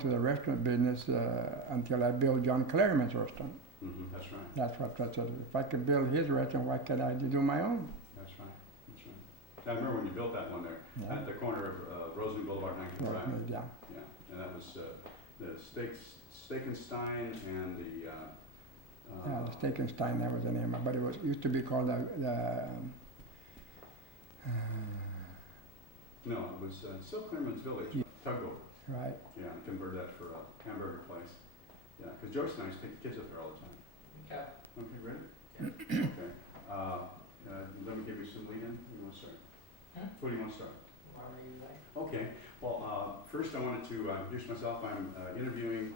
to the restaurant business until I built John Clarimon's restaurant. That's right. That's what I said. If I could build his restaurant, why could I do my own? That's right. That's right. I remember when you built that one there at the corner of Rosen Boulevard, 19th Drive. Yeah. Yeah, and that was the Steakenstein and the. Yeah, the Steakenstein, that was the name, but it used to be called No, it was still Clearman's Village, Tugboat. right. Yeah, and converted that for a hamburger place. Yeah, because Joyce and I used to take the kids up there all the time. Okay. Okay, ready? Okay. Let me give you some lead in. You want to start? Huh? What do you want to start? Whatever you like. Okay. Well, first I wanted to introduce myself. I'm interviewing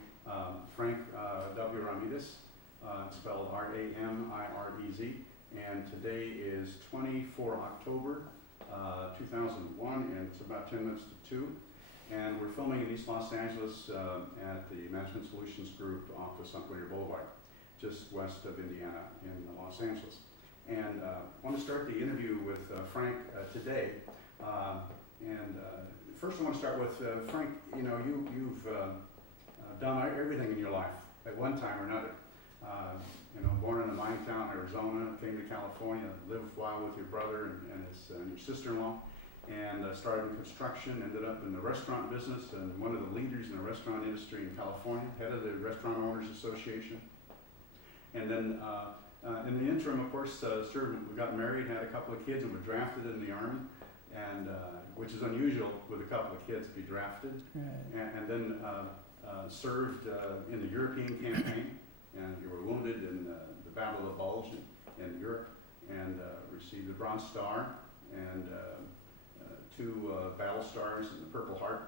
Frank W. Ramirez, spelled R-A-M-I-R-E-Z, and today is 24 October 2001, and it's about 10 minutes to 2. And we're filming in East Los Angeles at the Management Solutions Group office on Whittier Boulevard, just west of Indiana in Los Angeles. And I want to start the interview with Frank today. First I want to start with Frank. You know, you've done everything in your life at one time or another. You know, born in a mine town, Arizona, came to California, lived a while with your brother and your sister-in-law, and started in construction, ended up in the restaurant business, and one of the leaders in the restaurant industry in California, head of the Restaurant Owners Association. And then in the interim, of course, we got married, had a couple of kids, and were drafted in the Army, and which is unusual with a couple of kids to be drafted. Right. And then served in the European campaign, and you were wounded in the Battle of Bulge in Europe, and received the Bronze Star and 2 battle stars and the Purple Heart,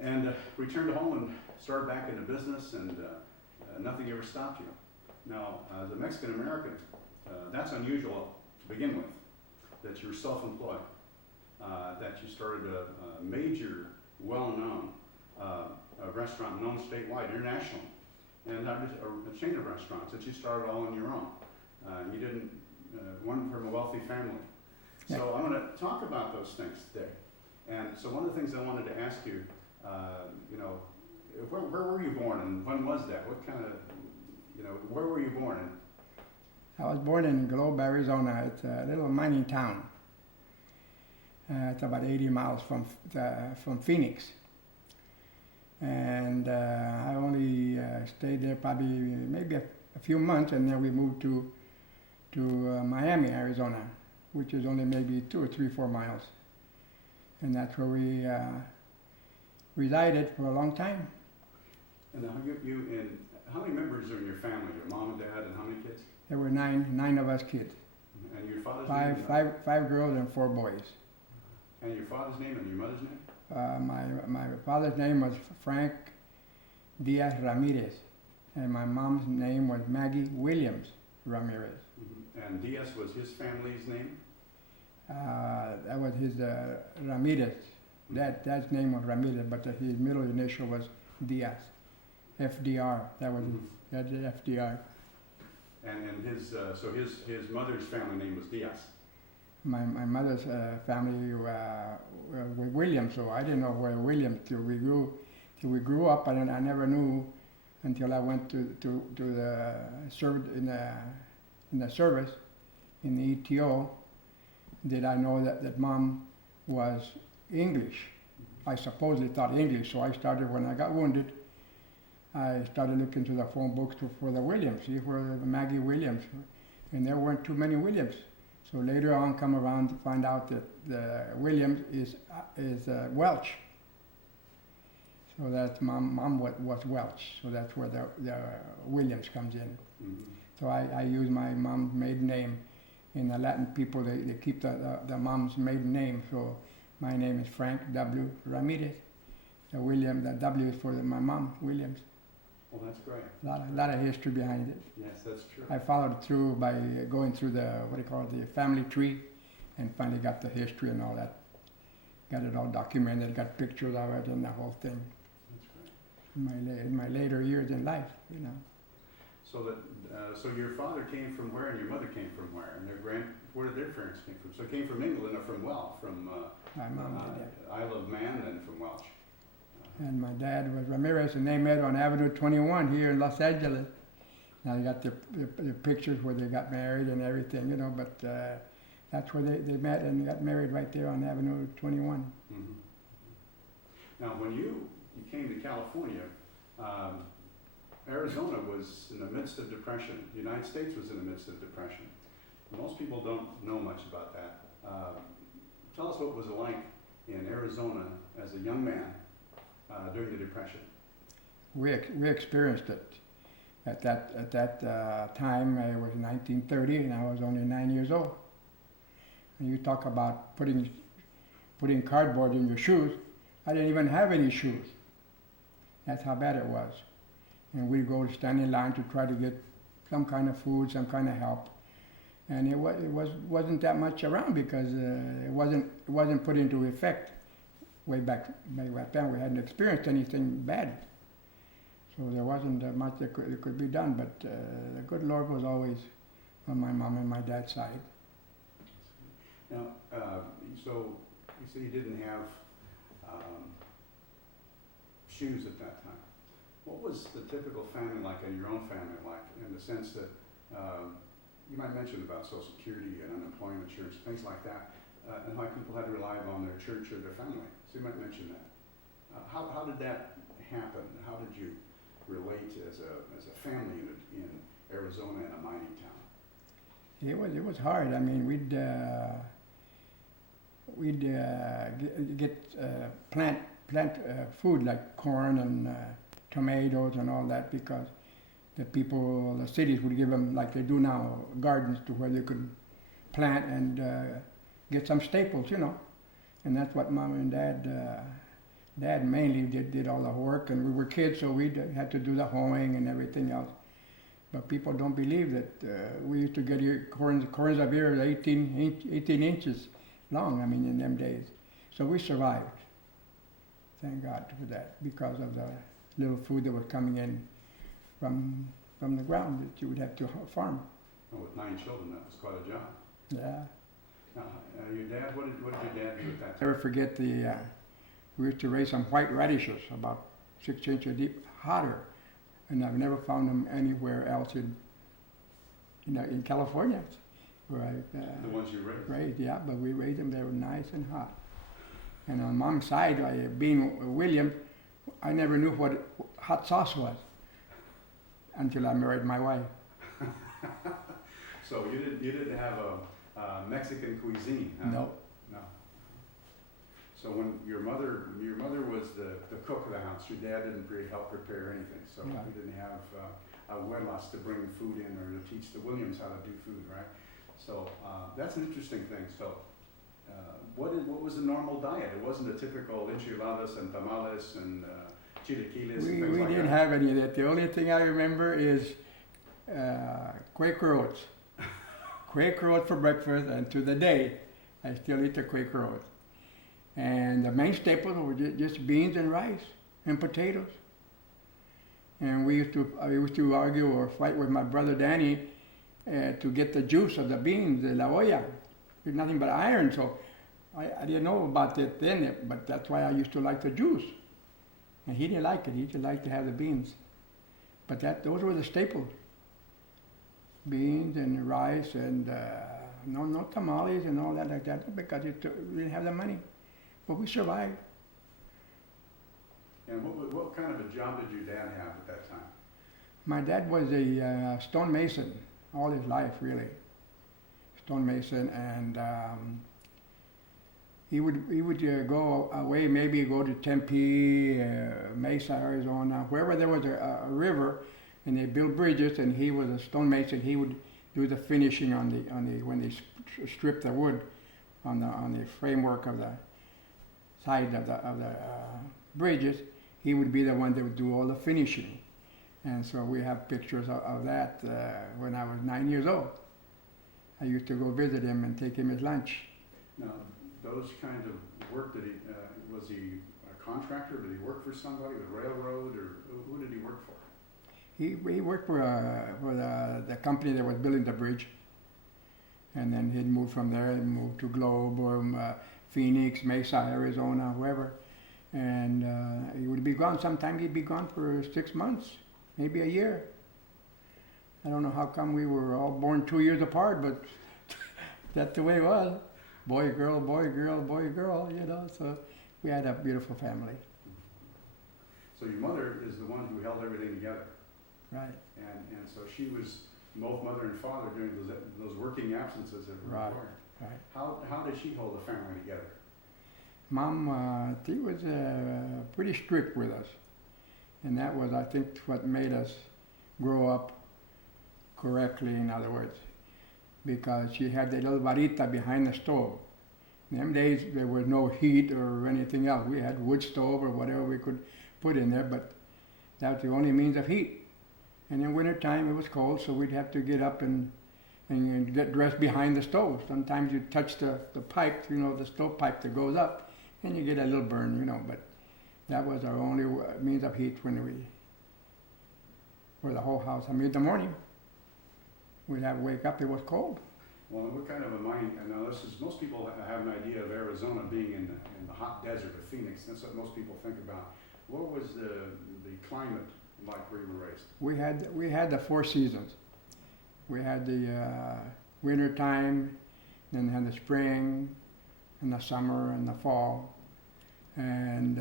and returned home and started back into business, and nothing ever stopped you. Now, as a Mexican American, that's unusual to begin with, that you're self-employed, that you started a major, well-known restaurant known statewide, internationally, and not just a chain of restaurants that you started all on your own. You didn't, one from a wealthy family. Yeah. So I'm going to talk about those things today. And so one of the things I wanted to ask you, you know, where were you born and when was that? What kind of, you know, where were you born in? I was born in Globe, Arizona. It's a little mining town. It's about 80 miles from Phoenix. And I only stayed there probably maybe a few months, and then we moved to Miami, Arizona, which is only maybe 2 or 3, 4 miles. And that's where we resided for a long time. And how many members are in your family? Your mom and dad, and how many kids? There were nine of us kids. And your father's name? Five girls and 4 boys. And your father's name and your mother's name? My father's name was Frank Diaz Ramirez, and my mom's name was Maggie Williams Ramirez. Mm-hmm. And Diaz was his family's name? That was his Ramirez. Dad's name was Ramirez, but his middle initial was Diaz. FDR. That was that's FDR. And his so his mother's family name was Diaz. My mother's family were Williams, so I didn't know where Williams till we grew up, and I never knew until I went to the served in the service in the ETO. Did I know that mom was English? I supposedly thought English, so I started when I got wounded. I started looking through the phone books for the Williams, see where the Maggie Williams, and there weren't too many Williams. So later on, come around to find out that the Williams is Welch. So that mom was Welch. So that's where the Williams comes in. Mm-hmm. So I use my mom's maiden name. In the Latin people, they keep the mom's maiden name. So my name is Frank W. Ramirez. The W is for my mom, Williams. Well, that's great. A lot of history behind it. Yes, that's true. I followed through by going through the family tree, and finally got the history and all that. Got it all documented, got pictures of it and the whole thing. That's great. In my later years in life, you know. So your father came from where, and your mother came from where, and where did their parents came from? So came from England or from Welch, from My mom did that. Isle of Man, and from Welch. And my dad was Ramirez, and they met on Avenue 21 here in Los Angeles. Now they got the pictures where they got married and everything, you know, but that's where they met and got married right there on Avenue 21. Mm-hmm. Now, when you came to California, Arizona was in the midst of depression. The United States was in the midst of depression. Most people don't know much about that. Tell us what it was like in Arizona as a young man during the Depression. We experienced it. At that time, it was 1930, and I was only 9 years old. And you talk about putting cardboard in your shoes. I didn't even have any shoes. That's how bad it was. And we'd go stand in line to try to get some kind of food, some kind of help. And it wasn't that much around because it wasn't put into effect way back then. We hadn't experienced anything bad. So there wasn't much that could be done, but the good Lord was always on my mom and my dad's side. Now, so you say you didn't have shoes at that time. What was the typical family like, and your own family like, in the sense that you might mention about Social Security and unemployment insurance, things like that, and how people had to rely on their church or their family. So you might mention that. How did that happen? How did you relate as a family unit in Arizona in a mining town? It was hard. I mean, we'd plant food like corn and tomatoes and all that because the cities would give them, like they do now, gardens to where they could plant and get some staples, you know. And that's what Mom and Dad mainly did all the work, and we were kids, so we had to do the hoeing and everything else. But people don't believe that we used to get corns up here 18 inches long, I mean, in them days. So we survived. Thank God for that, because of the little food that was coming in from the ground that you would have to farm. Well, with 9 children, that was quite a job. Yeah. Now, your dad, what did your dad do at that time? Never forget we used to raise some white radishes, about 6 inches deep, hotter, and I've never found them anywhere else in California. Right. The ones you raised? Right, yeah, but we raised them, they were nice and hot. And on Mom's side, being William, I never knew what hot sauce was until I married my wife. So you didn't have a Mexican cuisine, huh? No. No. So when your mother was the cook of the house, your dad didn't help prepare anything. So Yeah. you didn't have abuelas to bring food in or to teach the Williams how to do food, right? So that's an interesting thing. So what was the normal diet? It wasn't a typical enchiladas and tamales and chilaquiles and things like that. We didn't have any of that. The only thing I remember is Quaker oats. Quaker oats for breakfast, and to the day, I still eat the Quaker oats. And the main staples were just beans and rice and potatoes. And I used to argue or fight with my brother Danny to get the juice of the beans, the la olla. There's nothing but iron, so I didn't know about it then, but that's why I used to like the juice. And he didn't like it. He just liked to have the beans. But those were the staples. Beans and rice and no tamales and all that like that, because we didn't have the money. But we survived. And what kind of a job did your dad have at that time? My dad was a stonemason all his life, really. Stonemason, and he would go away, maybe go to Tempe, Mesa, Arizona, wherever there was a river, and they built bridges. And he was a stonemason. He would do the finishing on the when they stripped the wood on the framework of the side of the bridges. He would be the one that would do all the finishing. And so we have pictures of that when I was 9 years old. I used to go visit him and take him his lunch. Now, those kind of work, was he a contractor? Did he work for somebody, the railroad, or who did he work for? He worked for the company that was building the bridge. And then he'd moved from there and moved to Globe or Phoenix, Mesa, Arizona, wherever. And he would be gone. Sometimes he'd be gone for 6 months, maybe a year. I don't know how come we were all born 2 years apart, but that's the way it was. Boy, girl, boy, girl, boy, girl, you know. So we had a beautiful family. So your mother is the one who held everything together. Right. And so she was both mother and father during those working absences that were required. Right. How did she hold the family together? Mom, she was pretty strict with us. And that was, I think, what made us grow up correctly, in other words. Because she had the little varita behind the stove. In them days, there was no heat or anything else. We had wood stove or whatever we could put in there, but that was the only means of heat. And in wintertime, it was cold, so we'd have to get up and get dressed behind the stove. Sometimes you touch the pipe, you know, the stove pipe that goes up, and you get a little burn, you know, but that was our only means of heat for the whole house. I mean, in the morning, we'd have to wake up, it was cold. Well, what kind of a mind, and now this is, most people have an idea of Arizona being in the hot desert of Phoenix. That's what most people think about. What was the climate like where you were raised? We had the 4 seasons. We had the winter time, then had the spring, and the summer, and the fall. And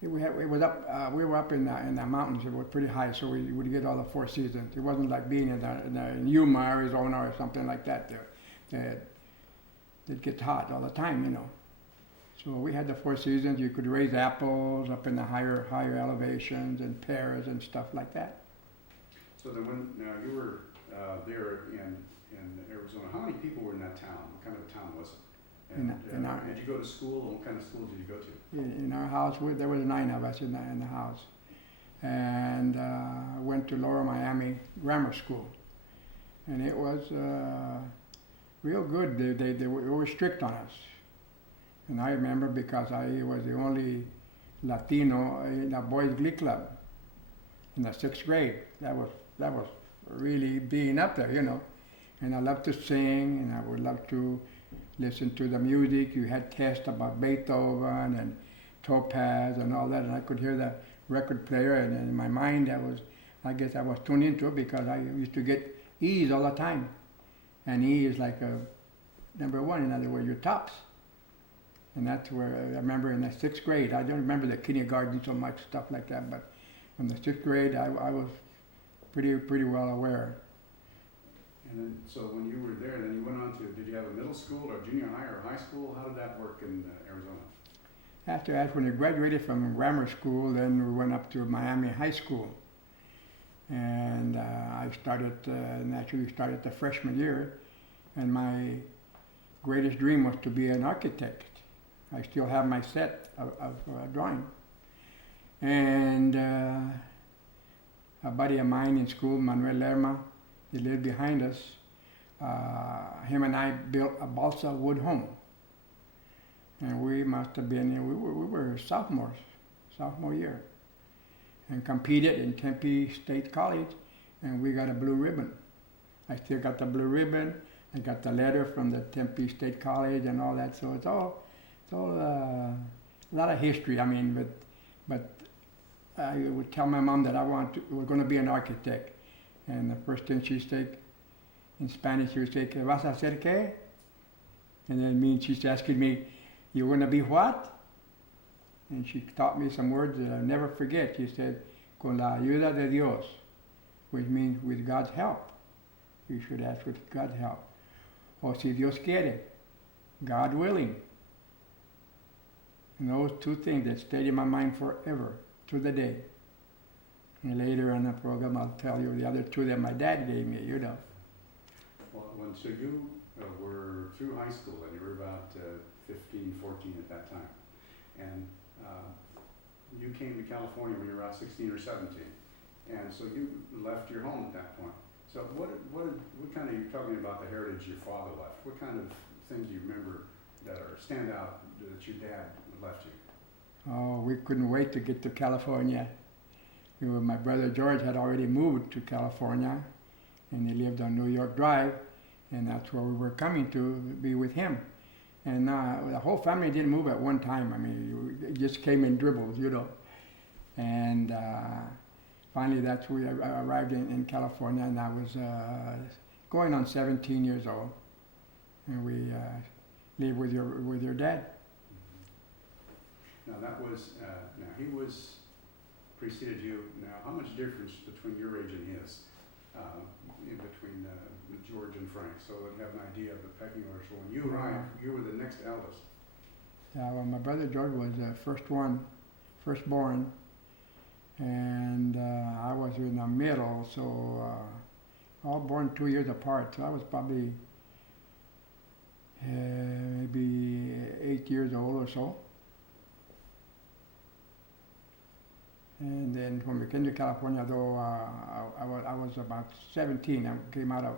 we were up in the mountains. It was pretty high, so we would get all the 4 seasons. It wasn't like being in Yuma, Arizona, or something like that. It gets hot all the time, you know. So we had the 4 seasons. You could raise apples up in the higher elevations, and pears and stuff like that. So then when you were there in Arizona, how many people were in that town? What kind of a town was it? And did you go to school, and what kind of school did you go to? In our house, there was 9 of us in the house. And went to Lower Miami Grammar School. And it was real good. They were strict on us. And I remember because I was the only Latino in the boys' glee club in the 6th grade. That was really being up there, you know. And I loved to sing, and I would love to listen to the music. You had tests about Beethoven and Topaz and all that, and I could hear the record player, and in my mind I guess I was tuned into it because I used to get E's all the time. And E is like a number 1, in other words, your tops. And that's where I remember in the 6th grade. I don't remember the kindergarten so much, stuff like that, but in the 6th grade I was pretty well aware. And then, so when you were there, then you went on to, did you have a middle school or junior high or high school? How did that work in Arizona? After that, when I graduated from grammar school, then we went up to Miami High School. And I started, naturally started the freshman year, and my greatest dream was to be an architect. I still have my set of drawing. And a buddy of mine in school, Manuel Lerma, he lived behind us. Him and I built a balsa wood home. And we must have been, we were sophomore year. And competed in Tempe State College, and we got a blue ribbon. I still got the blue ribbon. I got the letter from the Tempe State College and all that. So it's all a lot of history. I mean, but I would tell my mom that was going to be an architect. And the first thing she'd say in Spanish, she would say, ¿Qué vas a hacer qué? And then she's asking me, you're going to be what? And she taught me some words that I'll never forget. She said, con la ayuda de Dios, which means with God's help. You should ask with God's help. O si Dios quiere, God willing. And those 2 things that stayed in my mind forever, to the day. And later on the program, I'll tell you the other 2 that my dad gave me, you know. Well, so you were through high school, and you were about 15, 14 at that time. And you came to California when you were about 16 or 17. And so you left your home at that point. So what kind of, you're talking about the heritage your father left. What kind of things do you remember that stand out that your dad left you? Oh, we couldn't wait to get to California. My brother George had already moved to California, and he lived on New York Drive, and that's where we were coming to be with him. And the whole family didn't move at one time. I mean, it just came in dribbles, you know. And finally, that's when we arrived in California, and I was going on 17 years old. And we lived with your dad. Now that was, now he preceded you. Now, how much difference between your age and his, in between George and Frank, so that we have an idea of the pecking order? So when you arrived, you were the next eldest. Yeah, well, my brother George was the firstborn, and I was in the middle, so all born 2 years apart. So I was probably maybe 8 years old or so. And then when we came to California, though, I was about 17. I came out of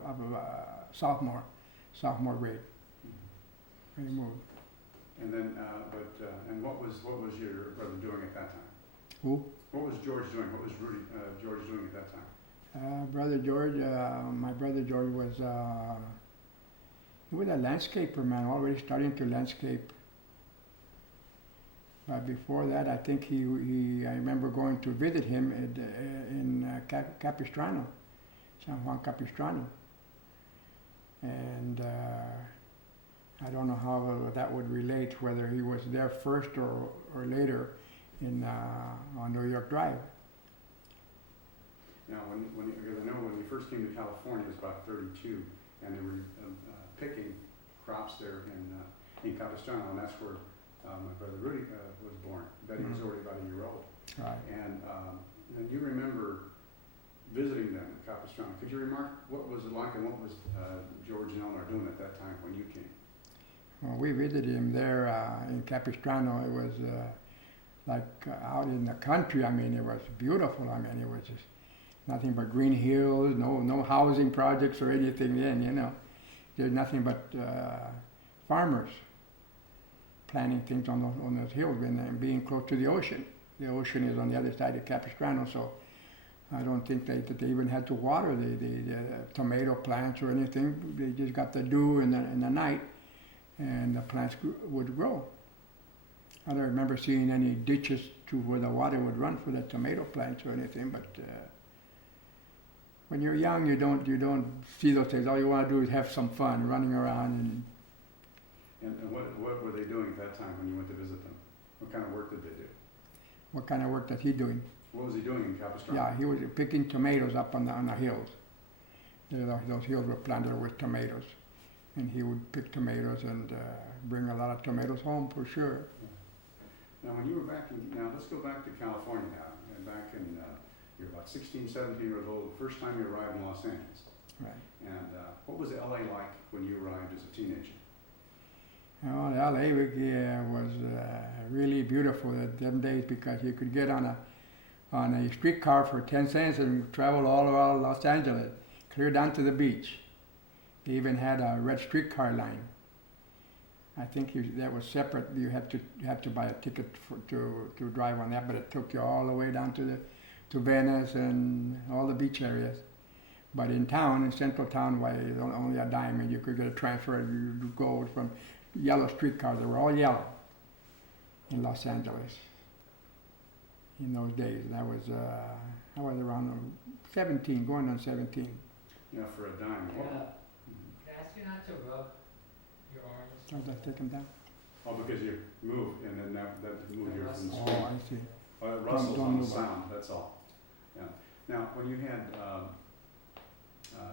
sophomore grade. Mm-hmm. We moved. And then, and what was your brother doing at that time? Who? What was George doing? What was George doing at that time? Brother George, my brother George was he was a landscaper, man, already starting to landscape. But before that, I think I remember going to visit him in Capistrano, San Juan Capistrano. And I don't know how that would relate, whether he was there first or later on New York Drive. Now, because I know when you first came to California, it was about 32, and they were picking crops there in Capistrano, and that's where my brother Rudy was born. Betty was already about a year old. Right. And you remember visiting them in Capistrano. Could you remark what was it like, and what was George and Eleanor doing at that time when you came? Well, we visited him there in Capistrano. It was like out in the country. I mean, it was beautiful. I mean, it was just nothing but green hills, no housing projects or anything then, you know. There's nothing but farmers planting things on those hills and being close to the ocean. The ocean is on the other side of Capistrano, so I don't think that they even had to water the tomato plants or anything. They just got the dew in the night, and the plants would grow. I don't remember seeing any ditches to where the water would run for the tomato plants or anything, but when you're young, you don't see those things. All you want to do is have some fun, running around. And what were they doing at that time when you went to visit them? What kind of work did they do? What kind of work was he doing? What was he doing in Capistrano? Yeah, he was picking tomatoes up on the hills. Those hills were planted with tomatoes. And he would pick tomatoes and bring a lot of tomatoes home for sure. Now, when you were now let's go back to California now. And back in, you're about 16, 17 years old, the first time you arrived in Los Angeles. Right. And what was LA like when you arrived as a teenager? Well, LA was really beautiful at them days because you could get on a streetcar for 10 cents and travel all around Los Angeles, clear down to the beach. They even had a red streetcar line. I think that was separate. You had to buy a ticket to drive on that, but it took you all the way down to Venice and all the beach areas. But in town, in central town, why it was only a dime, and you could get a transfer and you go from yellow streetcars. They were all yellow in Los Angeles in those days. I was around 17, going on 17. Yeah, for a dime. Can I ask you not to rub your arms? I'll just take them down. Oh, because you moved, and then that moved you from the Oh, street. I see. Oh, it rustles don't on the move sound, that's all. Yeah. Now, when you had,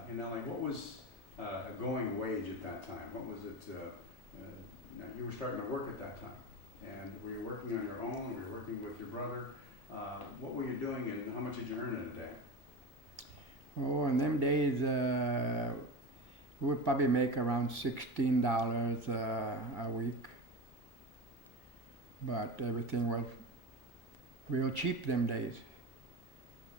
in LA, what was a going wage at that time? What was it, now you were starting to work at that time, and were you working on your own, were you working with your brother? What were you doing, and how much did you earn in a day? Oh, in them days, we would probably make around $16 a week. But everything was real cheap them days.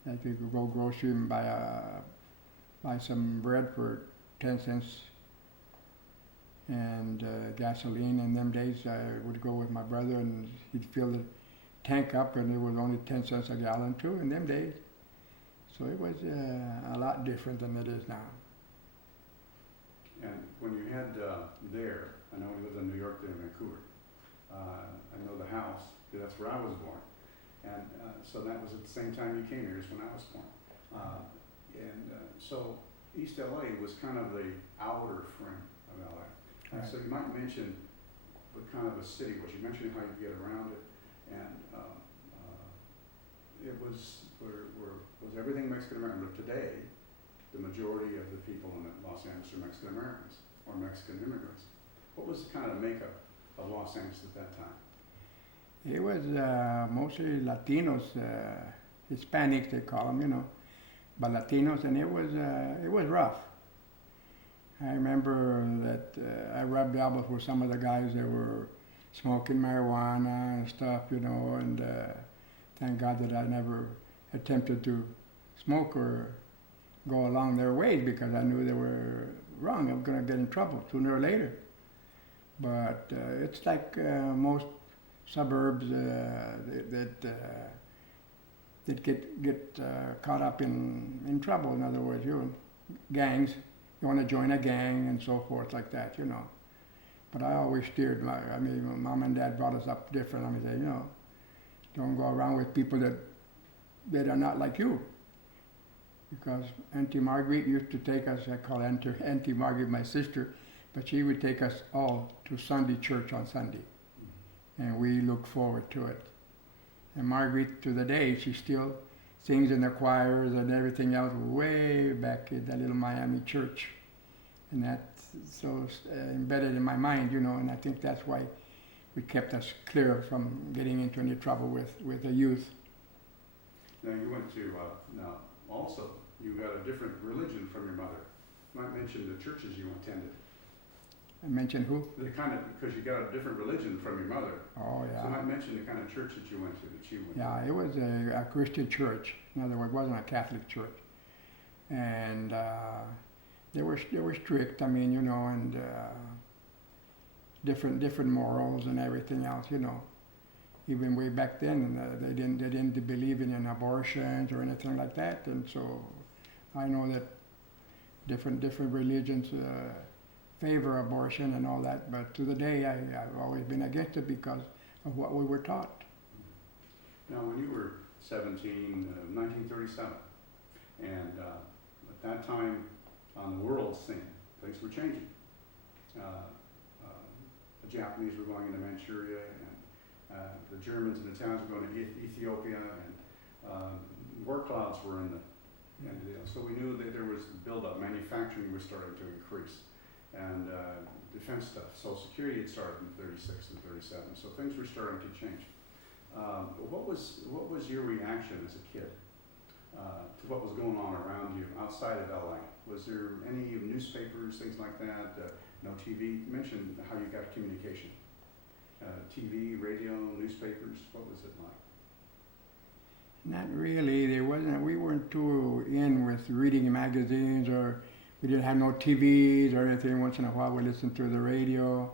Like you could go grocery and buy some bread for 10 cents and gasoline. In them days, I would go with my brother and he'd fill the tank up, and it was only 10 cents a gallon too in them days. So it was a lot different than it is now. And when you had there, I know he lives in New York, there in Vancouver. I know the house, because that's where I was born. And so that was at the same time you came here, is when I was born. So East LA was kind of the outer frame of LA. And Right. so you might mention what kind of a city was. You mentioned how you get around it, and it was everything Mexican American. But today, the majority of the people in Los Angeles are Mexican Americans or Mexican immigrants. What was kind of the makeup of Los Angeles at that time? It was mostly Latinos, Hispanics they call them, you know, but Latinos, and it was rough. I remember that I rubbed elbows with some of the guys that were smoking marijuana and stuff, you know, and thank God that I never attempted to smoke or go along their ways because I knew they were wrong. I was going to get in trouble sooner or later. But it's like most suburbs that get caught up in trouble. In other words, gangs. You want to join a gang and so forth like that, you know. But I always steered. My Mom and Dad brought us up different. I mean, say, you know, don't go around with people that are not like you. Because Auntie Marguerite used to take us. I call Auntie Marguerite my sister, but she would take us all to Sunday church on Sunday, and we look forward to it. And Marguerite, to the day, she still sings in the choirs and everything else way back in that little Miami church. And that's so embedded in my mind, you know, and I think that's why it kept us clear from getting into any trouble with the youth. Now you went to, also, you got a different religion from your mother. You might mention the churches you attended. I mentioned who? The kind of, because you got a different religion from your mother. Oh, yeah. So you might mention the kind of church that you went to, that she went to. Yeah, it was a Christian church. In other words, it wasn't a Catholic church. And they were strict, I mean, you know, and different morals and everything else, you know. Even way back then, they didn't believe in abortions or anything like that. And so I know that different religions favor abortion and all that, but to the day I've always been against it because of what we were taught. Now, when you were 17, 1937, and at that time on the world scene, things were changing. The Japanese were going into Manchuria, and the Germans and Italians were going to Ethiopia, and war clouds were in the so we knew that there was build-up. Manufacturing was starting to increase. And defense stuff. Social Security had started in 36 and 37, so things were starting to change. What was your reaction as a kid to what was going on around you outside of LA? Was there any newspapers, things like that? No TV? You mentioned how you got communication. TV, radio, newspapers, what was it like? Not really. We weren't too in with reading magazines, or we didn't have no TVs or anything. Once in a while we listened to the radio.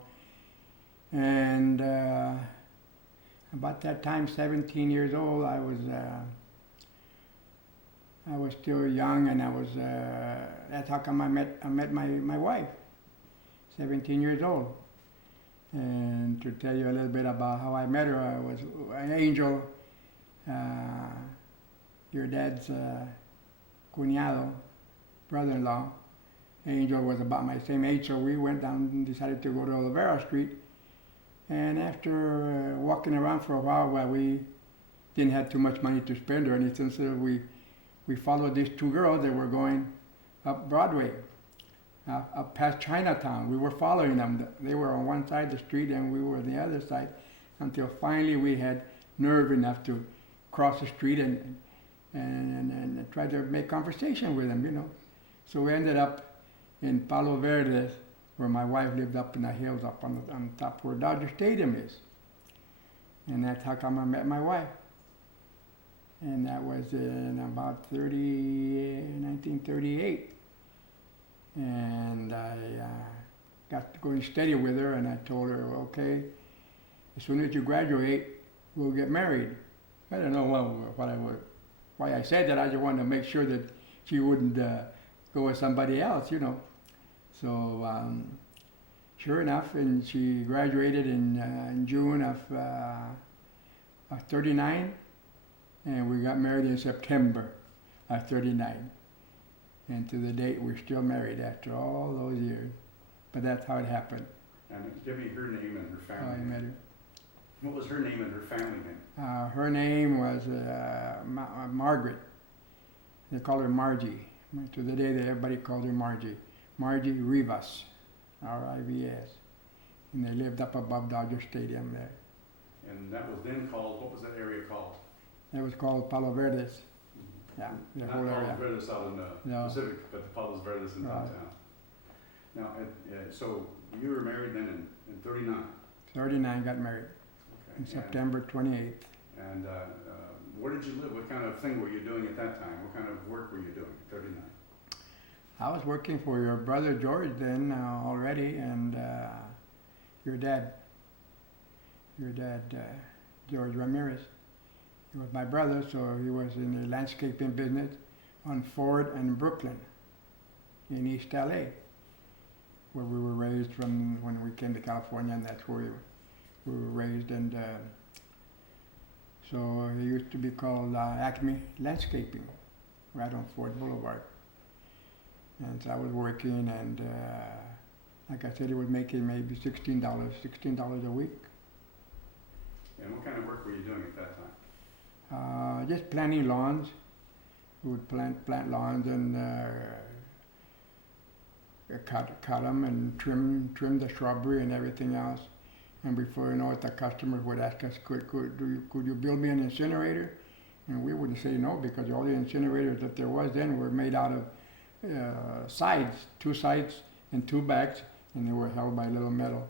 And about that time, 17 years old, I was still young, and that's how come I met my wife, 17 years old. And to tell you a little bit about how I met her, I was an Angel, your dad's cuñado, brother-in-law. Angel was about my same age, so we went down and decided to go to Olivera Street. And after walking around for a while we didn't have too much money to spend or anything, so we followed these two girls that were going up Broadway, up past Chinatown. We were following them. They were on one side of the street and we were on the other side, until finally we had nerve enough to cross the street and try to make conversation with them, you know. So we ended up in Palo Verde, where my wife lived up in the hills, up on top where Dodger Stadium is. And that's how come I met my wife. And that was in about 1938. And I got going steady with her, and I told her, okay, as soon as you graduate, we'll get married. I don't know why I said that. I just wanted to make sure that she wouldn't go with somebody else, you know. So sure enough, and she graduated in June of '39, and we got married in September of '39. And to the date, we're still married after all those years. But that's how it happened. And give me her name and her How family I name. met her. What was her name and her family name? Her name was Margaret. They called her Margie. To the day that everybody called her Margie. Margie Rivas, R-I-V-S. And they lived up above Dodger Stadium there. And that was then called, what was that area called? It was called Palo Verdes. Yeah, the Not whole Palos area. Verdes out in the No. Pacific, but the Palos Verdes in Right. downtown. Now, so you were married then in '39? 39 got married Okay. on September 28th. And where did you live? What kind of thing were you doing at that time? What kind of work were you doing at '39? I was working for your brother George then already, and your dad, George Ramirez. He was my brother, so he was in the landscaping business on Ford and Brooklyn in East LA, where we were raised from when we came to California, and that's where we were raised. And so it used to be called Acme Landscaping, right on Ford Boulevard. And so I was working, and like I said, he was making maybe $16 a week. And what kind of work were you doing at that time? Just planting lawns. We would plant lawns and cut them and trim the shrubbery and everything else. And before you know it, the customers would ask us, could you build me an incinerator? And we would say no, because all the incinerators that there was then were made out of sides, 2 sides and 2 backs, and they were held by little metal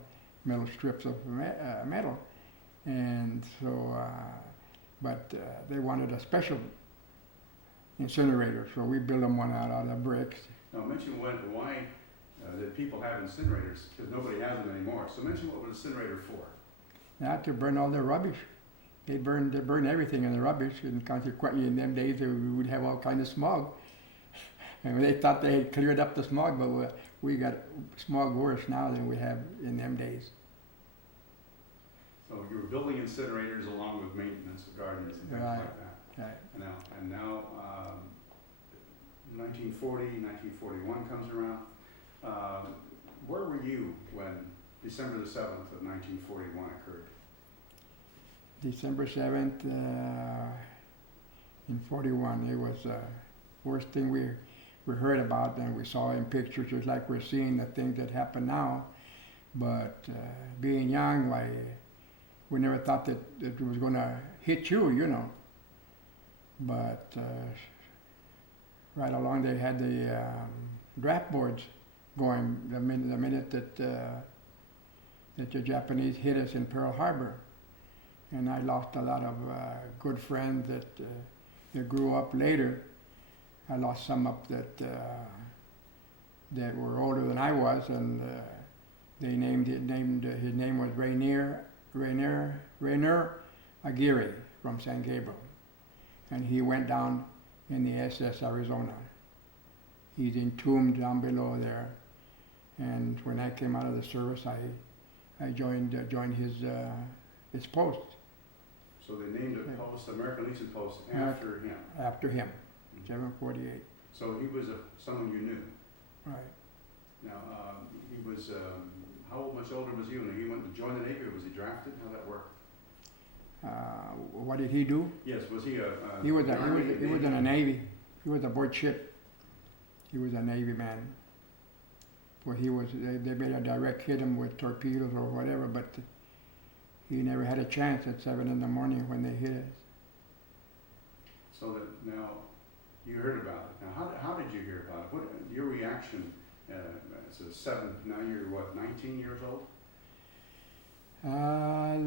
strips of metal. And so, but they wanted a special incinerator, so we built them one out of bricks. Now, mention why that people have incinerators, because nobody has them anymore. So mention what was an incinerator for. Now to burn all the rubbish. They burn everything in the rubbish, and consequently in them days we would have all kinds of smog. And they thought they had cleared up the smog, but we got smog worse now than we have in them days. So you were building incinerators along with maintenance of gardens and things Right. like that. Right. And now 1940, 1941 comes around. Where were you when December the 7th of 1941 occurred? December 7th in 41, it was the worst thing we heard about, and we saw in pictures, just like we're seeing the things that happen now. But being young, why, we never thought that it was going to hit you, you know. But right along they had the draft boards going the minute that the Japanese hit us in Pearl Harbor. And I lost a lot of good friends that grew up later. I lost some up that were older than I was, and they named his name was Rainier Aguirre from San Gabriel, and he went down in the SS Arizona. He's entombed down below there, and when I came out of the service, I joined his post. So they named a post, American Legion Post, after him. After him, 748. So he was someone you knew. Right. Now, he was, how much older was you? And he went to join the Navy, or was he drafted? How'd that work? What did he do? Yes, was he He was in the Navy. He was aboard ship. He was a Navy man. Well, they made a direct hit him with torpedoes or whatever, but he never had a chance at 7 in the morning when they hit us. So that now you heard about it. Now, how did you hear about it? What your reaction? It's a 7. Now you're what? 19 years old.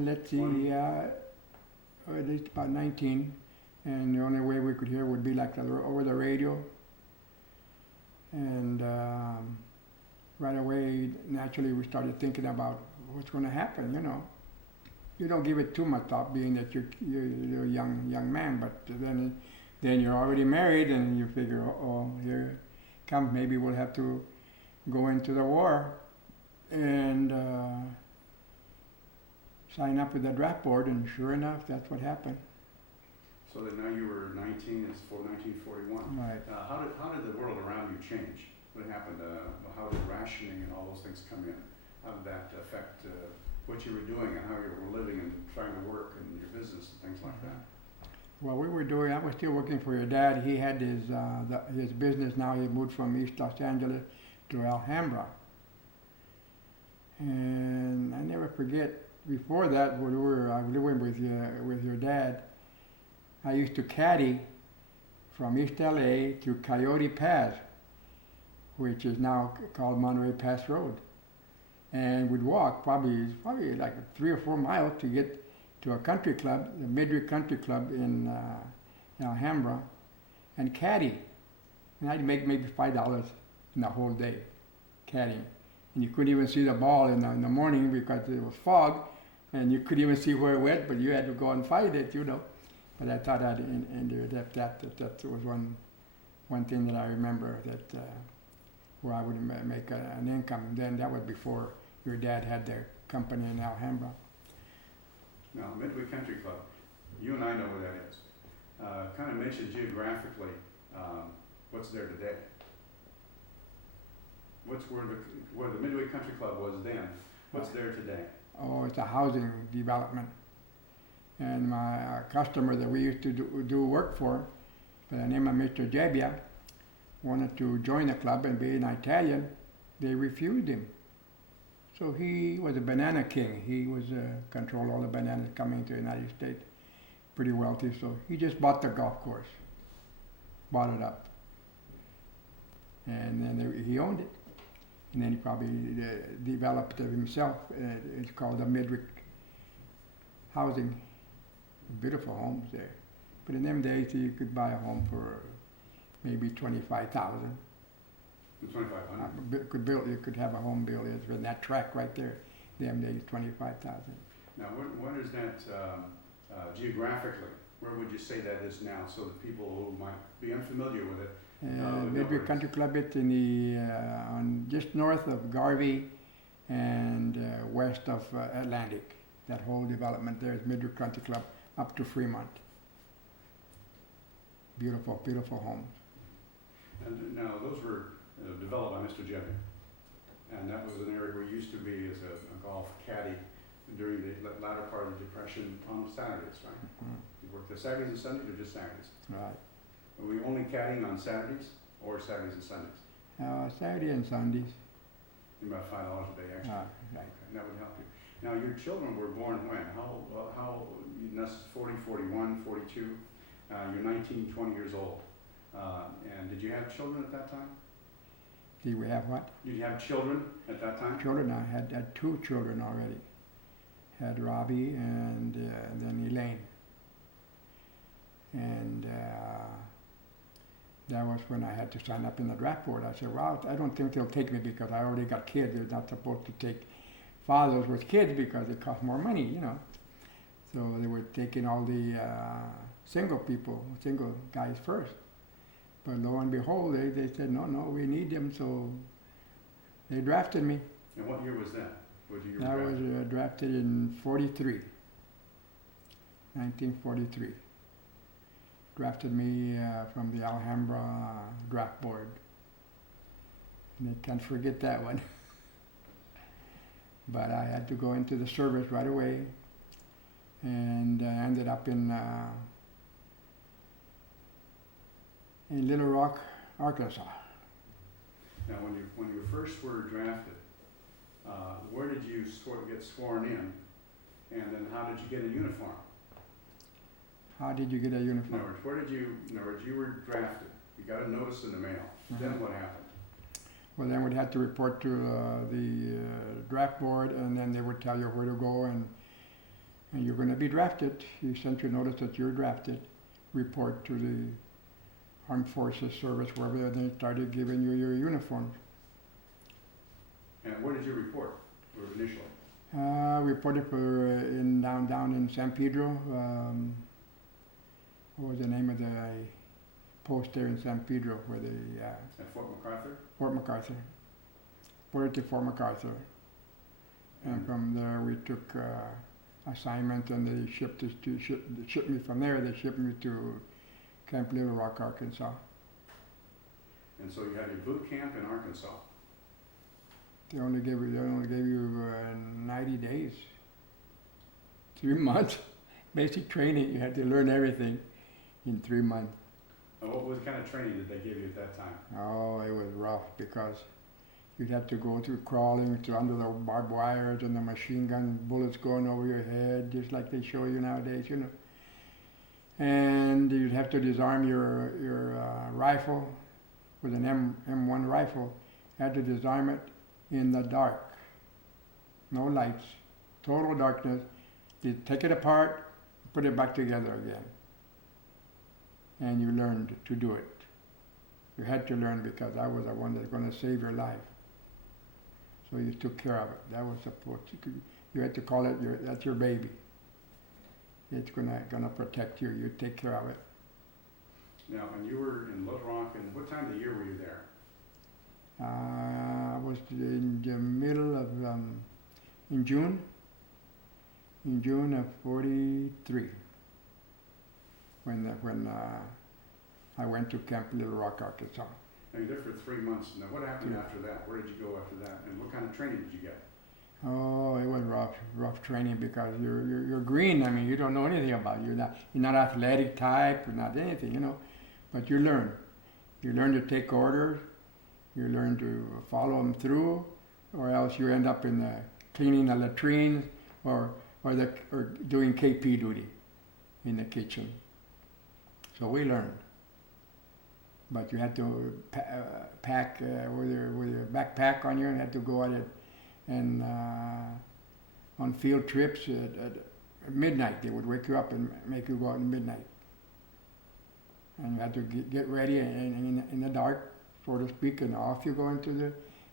Let's see. 20? At least about 19, and the only way we could hear would be like over the radio. And right away, naturally, we started thinking about what's going to happen. You know, you don't give it too much thought, being that you're a young man. But then you're already married, and you figure, oh, here it comes. Maybe we'll have to go into the war. and signed up with the draft board, and sure enough, that's what happened. So that now you were 19, it's 1941. Right. How did the world around you change? What happened? How did rationing and all those things come in? How did that affect what you were doing and how you were living and trying to work and your business and things like that? Well, we were doing, I was still working for your dad. He had his business now. He moved from East Los Angeles to Alhambra. And I never forget, before that, when I was living with your dad, I used to caddy from East LA to Coyote Pass, which is now called Monterey Pass Road. And we'd walk probably like 3 or 4 miles to get to a country club, the Midway Country Club in Alhambra, and caddy. And I'd make maybe $5 in the whole day caddying. And you couldn't even see the ball in the morning because it was fog, and you couldn't even see where it went, but you had to go and fight it, you know. But I thought I'd ended that was one thing that I remember that where I would make an income. Then that was before your dad had their company in Alhambra. Now, Midway Country Club, you and I know where that is. Kind of mention geographically what's there today. What's where the Midway Country Club was then? What's there today? Oh, it's a housing development. And my customer that we used to do work for, by the name of Mr. Jebbia, wanted to join the club and be an Italian. They refused him. So he was a banana king. He was controlled all the bananas coming to the United States, pretty wealthy. So he just bought the golf course, bought it up, and then he owned it. And then he probably developed it himself. It's called the Midway Housing. Beautiful homes there. But in them days, you could buy a home for maybe $25,000. $2,500. You could have a home built in that track right there. Them days, $25,000. Now, where is that geographically? Where would you say that is now, so that people who might be unfamiliar with it? Midway Country Club, it's in the on just north of Garvey and west of Atlantic. That whole development there is Midway Country Club up to Fremont. Beautiful, beautiful homes. And now those were developed by Mr. Jebbia, and that was an area where you used to be as a golf caddy during the latter part of the Depression on Saturdays, right? Mm-hmm. You worked the Saturdays and Sundays, or just Saturdays? Right. Were we only caddying on Saturdays, or Saturdays and Sundays? Saturday and Sundays. About $5 a day extra. Right. Okay, that would help you. Now, your children were born when? How, that's 40, 41, 42. You're 19, 20 years old. And did you have children at that time? Did we have what? Did you have children at that time? Children, I had 2 children already. Had Robbie and then Elaine. And that was when I had to sign up in the draft board. I said, well, I don't think they'll take me because I already got kids. They're not supposed to take fathers with kids because it costs more money, you know. So they were taking all the single guys first. But lo and behold, they said, no, we need them. So they drafted me. And what year was that? What year I was drafted in 1943. Drafted me from the Alhambra draft board. And I can't forget that one. But I had to go into the service right away, and ended up in Little Rock, Arkansas. Now, when you first were drafted, where did you get sworn in, and then how did you get a uniform? How did you get a uniform? In other words, you were drafted. You got a notice in the mail. Then what happened? Well, then we'd have to report to the draft board, and then they would tell you where to go, and you're going to be drafted. You sent your notice that you're drafted. Report to the Armed Forces Service, wherever they started giving you your uniform. And where did you report initially? Reported for down in San Pedro. What was the name of the post there in San Pedro where they... At Fort MacArthur? Fort MacArthur. Reported to Fort MacArthur. And from there we took assignment, and they shipped me from there. They shipped me to Camp Little Rock, Arkansas. And so you had your boot camp in Arkansas. They only gave you 90 days, 3 months, basic training. You had to learn everything in 3 months. And what kind of training did they give you at that time? Oh, it was rough because you'd have to go through crawling to under the barbed wires and the machine gun bullets going over your head, just like they show you nowadays, you know. And you'd have to disarm your rifle with an M1 rifle. You had to disarm it in the dark, no lights, total darkness. You take it apart, put it back together again. And you learned to do it. You had to learn because I was the one that's going to save your life. So you took care of it. That was supposed to, you had to call it that's your baby. It's gonna protect you. You take care of it. Now, and you were in Little Rock, and what time of the year were you there? I was in the middle of in June of '43 when I went to Camp Little Rock, Arkansas. Now you're there for 3 months. Now what happened after that? Where did you go after that? And what kind of training did you get? Oh, it was rough training because you're green. I mean, you don't know anything about it. You're not athletic type, you're not anything, you know. But you learn. You learn to take orders. You learn to follow them through, or else you end up in cleaning the latrines or doing KP duty in the kitchen. So we learned. But you had to pack with your backpack on you, and had to go out and on field trips at midnight. They would wake you up and make you go out at midnight. And you had to get ready in the dark, so to speak, and off you go into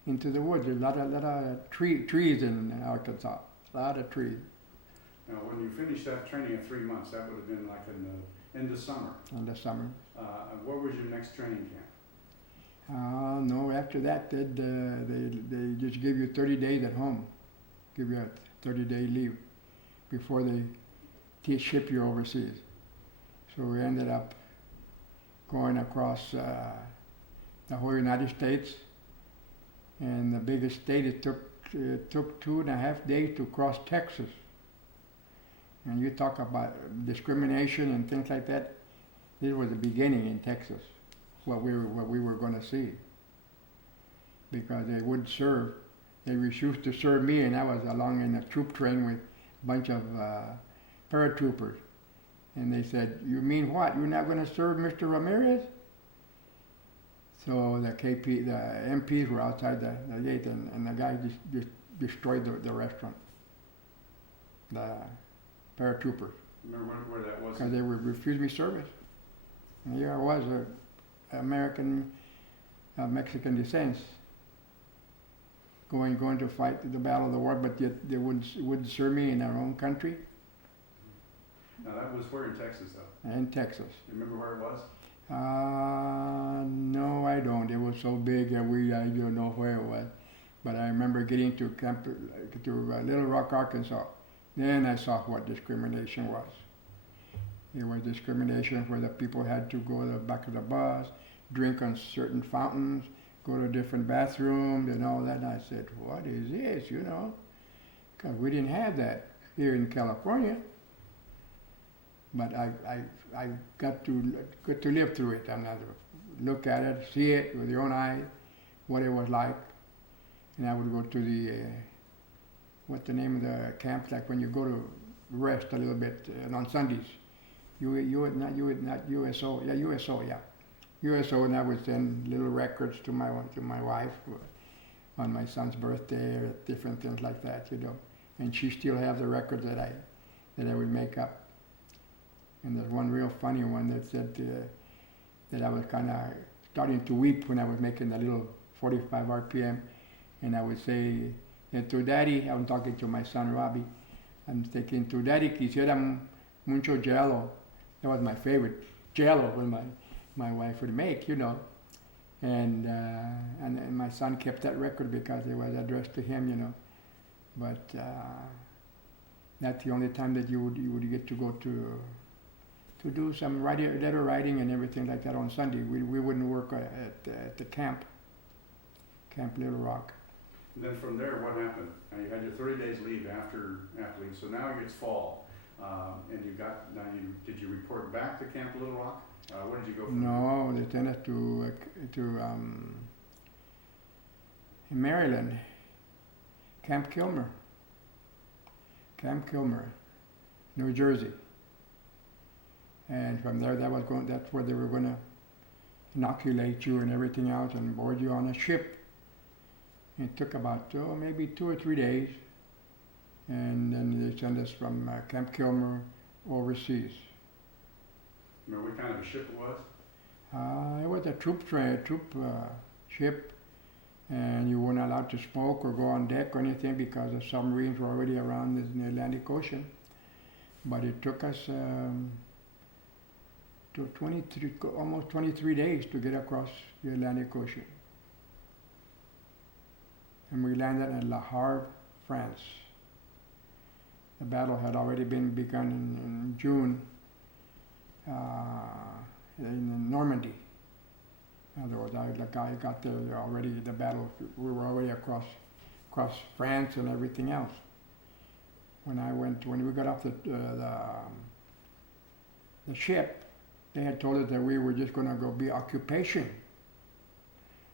the woods. There's a lot of trees in Arkansas, a lot of trees. Now, when you finished that training of 3 months, that would have been like in the summer. In the summer. What was your next training camp? No, after that, they just give you 30 days at home. Give you a 30-day leave before they ship you overseas. So we ended up going across the whole United States. And the biggest state, it took 2.5 days to cross Texas. And you talk about discrimination and things like that. This was the beginning in Texas, what we were going to see. Because they wouldn't serve. They refused to serve me, and I was along in a troop train with a bunch of paratroopers. And they said, "You mean what? You're not going to serve Mr. Ramirez?" So the MPs were outside the gate, and the guy just destroyed the restaurant. The paratroopers. Remember where that was? Because they would refuse me service. And here I was, American, Mexican descent, going to fight the battle of the war, but yet they wouldn't serve me in our own country. Now that was where in Texas, though? In Texas. You remember where it was? No, I don't. It was so big that I don't know where it was. But I remember getting to Little Rock, Arkansas. Then I saw what discrimination was. It was discrimination where the people had to go to the back of the bus, drink on certain fountains, go to different bathrooms and all that. And I said, what is this, you know? Because we didn't have that here in California. But I got to live through it and look at it, see it with your own eyes, what it was like. And I would go to the what's the name of the camp? Like when you go to rest a little bit on Sundays. Not USO, yeah, USO, yeah. USO, and I would send little records to my wife on my son's birthday or different things like that, you know. And she still has the records that I would make up. And there's one real funny one that said that I was kind of starting to weep when I was making the little 45 RPM, and I would say, to Daddy, I'm talking to my son Robbie, I'm thinking, to Daddy quisiera mucho jello. That was my favorite, jello, when my wife would make, you know. And my son kept that record because it was addressed to him, you know. But that's the only time that you would get to go to do some letter writing and everything like that on Sunday. We wouldn't work at the Camp Little Rock. And then from there, what happened? You had your 30 days leave after leave, so now it's fall, and did you report back to Camp Little Rock? Where did you go from there? No, they sent us to in Maryland, Camp Kilmer, New Jersey. And from there, that's where they were going to inoculate you and everything else and board you on a ship. It took about maybe 2 or 3 days, and then they sent us from Camp Kilmer overseas. Remember what kind of a ship it was? It was a troop ship, and you weren't allowed to smoke or go on deck or anything because the submarines were already around in the Atlantic Ocean. But it took us almost 23 days to get across the Atlantic Ocean. And we landed in Le Havre, France. The battle had already been begun in June in Normandy. In other words, I got there already, the battle, we were already across France and everything else. When we got off the ship, they had told us that we were just going to go be occupation.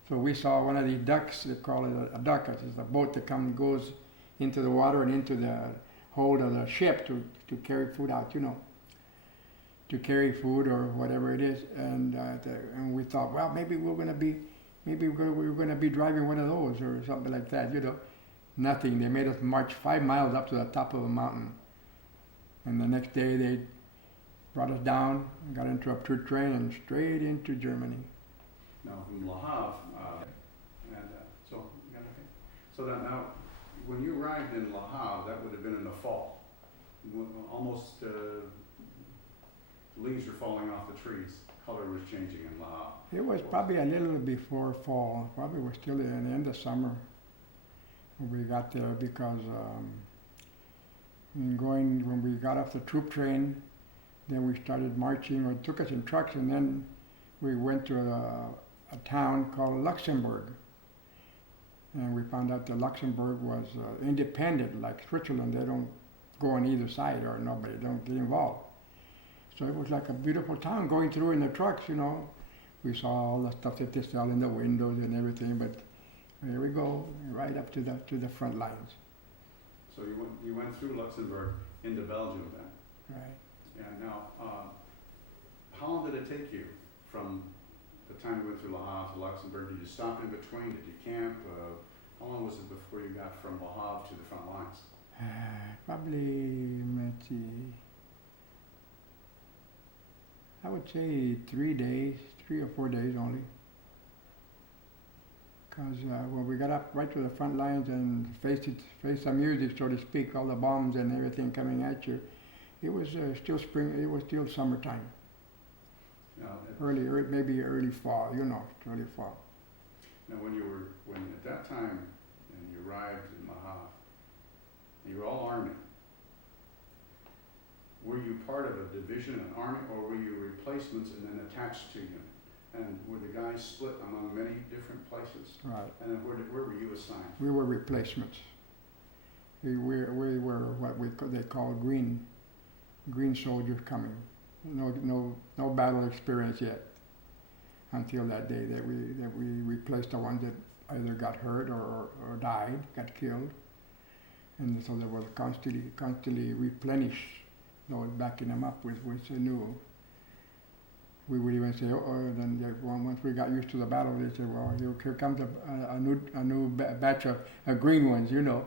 So we saw one of these ducks, they call it a duck, it's a boat that goes into the water and into the hold of the ship to carry food out, to carry food or whatever it is. And we thought, well, maybe we're going to be driving one of those or something like that, Nothing. They made us march 5 miles up to the top of a mountain. And the next day they brought us down, got into a troop train and straight into Germany. Now from Le Havre, so then now, when you arrived in Le Havre, that would have been in the fall. Almost leaves were falling off the trees. Color was changing in Le Havre. It was probably a little before fall. Probably was still in the end of summer when we got there because when we got off the troop train, then we started marching, or it took us in trucks, and then we went to a town called Luxembourg. And we found out that Luxembourg was independent, like Switzerland. They don't go on either side, or nobody, don't get involved. So it was like a beautiful town going through in the trucks, We saw all the stuff that they sell in the windows and everything, but here we go, right up to the front lines. So you went through Luxembourg into Belgium then? Right. And now, how long did it take you from the time you went through Le Havre to Luxembourg? Did you stop in between? Did you camp? How long was it before you got from Le Havre to the front lines? Probably, let's see, I would say 3 or 4 days only. Because when we got up right to the front lines and faced some music, so to speak, all the bombs and everything coming at you, it was still spring. It was still summertime. Maybe early fall. Early fall. Now, when at that time, and you arrived in Le Havre, you were all Army. Were you part of a division, an Army, or were you replacements and then attached to you? And were the guys split among many different places? Right. And then where were you assigned? We were replacements. We were what they call green soldiers coming. No battle experience yet until that day that we replaced the ones that either got hurt or died, got killed. And so there was constantly replenish those, backing them up with a new. We would even say, once we got used to the battle, they said, well, here comes a new batch of green ones, and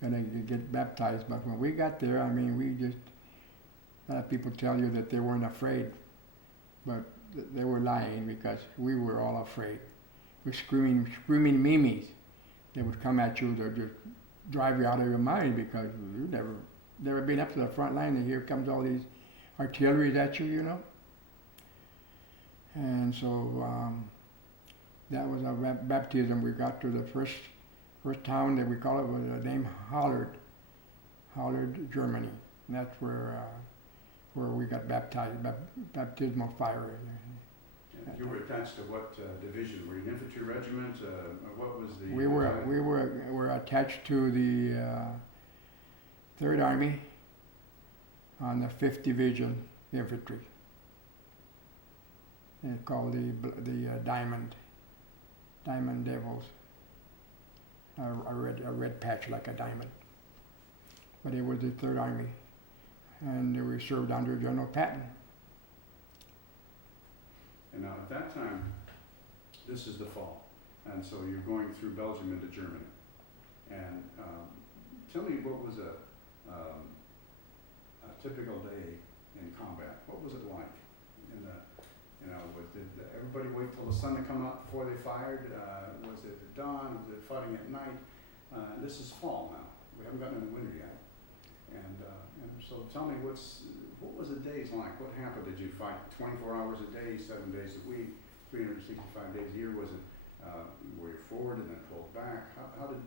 they get baptized. But when we got there, a lot of people tell you that they weren't afraid, but they were lying because we were all afraid. We're screaming mimes. They would come at you, they'd just drive you out of your mind because you've never been up to the front line, and here comes all these artillery at you, And so that was our baptism. We got to the First town that we call it was named Hollard, Germany. And that's where we got baptized, baptismal fire. And you were attached to what division? Were you an infantry regiment? What was the? We were attached to the 3rd Army on the 5th Division Infantry. It's called the Diamond Devils. A red patch like a diamond. But it was the 3rd Army, and we served under General Patton. And now at that time, this is the fall, and so you're going through Belgium into Germany. And tell me, what was a typical day in combat? What was it like? Did everybody wait till the sun to come out before they fired? Was it at dawn? Was it fighting at night? This is fall now. We haven't gotten into winter yet. And so tell me, what was the days like? What happened? Did you fight 24 hours a day, 7 days a week, 365 days a year? Was it were you forward and then pulled back? How did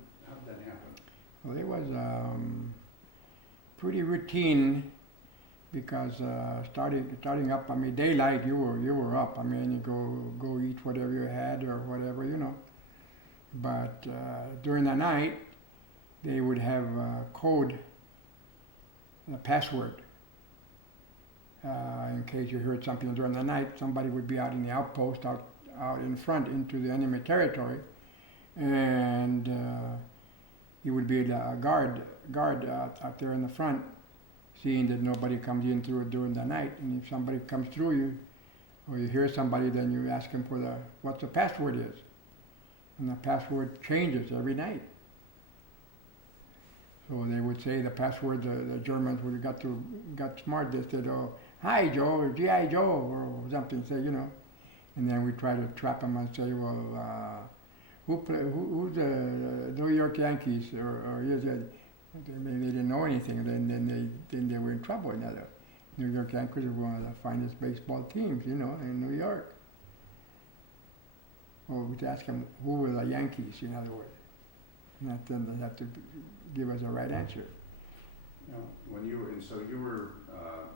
that happen? Well, it was pretty routine because starting up. I mean, daylight you were up. I mean, you go eat whatever you had or whatever, you know. But during the night, they would have a code, a password. In case you heard something during the night, somebody would be out in the outpost, out in front into the enemy territory, and he would be a guard out there in the front, seeing that nobody comes in through during the night. And if somebody comes through you, or you hear somebody, then you ask him for what the password is, and the password changes every night. So they would say the password. The Germans would have got smart. They said, "Oh, hi Joe," or "G.I. Joe," or something. Say, you know. And then we try to trap them and say, "Well, who's the New York Yankees?" Or yes, they didn't know anything. Then they were in trouble. You know, the New York Yankees were one of the finest baseball teams, you know, in New York. Or we'd ask them who were the Yankees, in other words. And then they have to give us the right answer. You know, when you were, and so you were,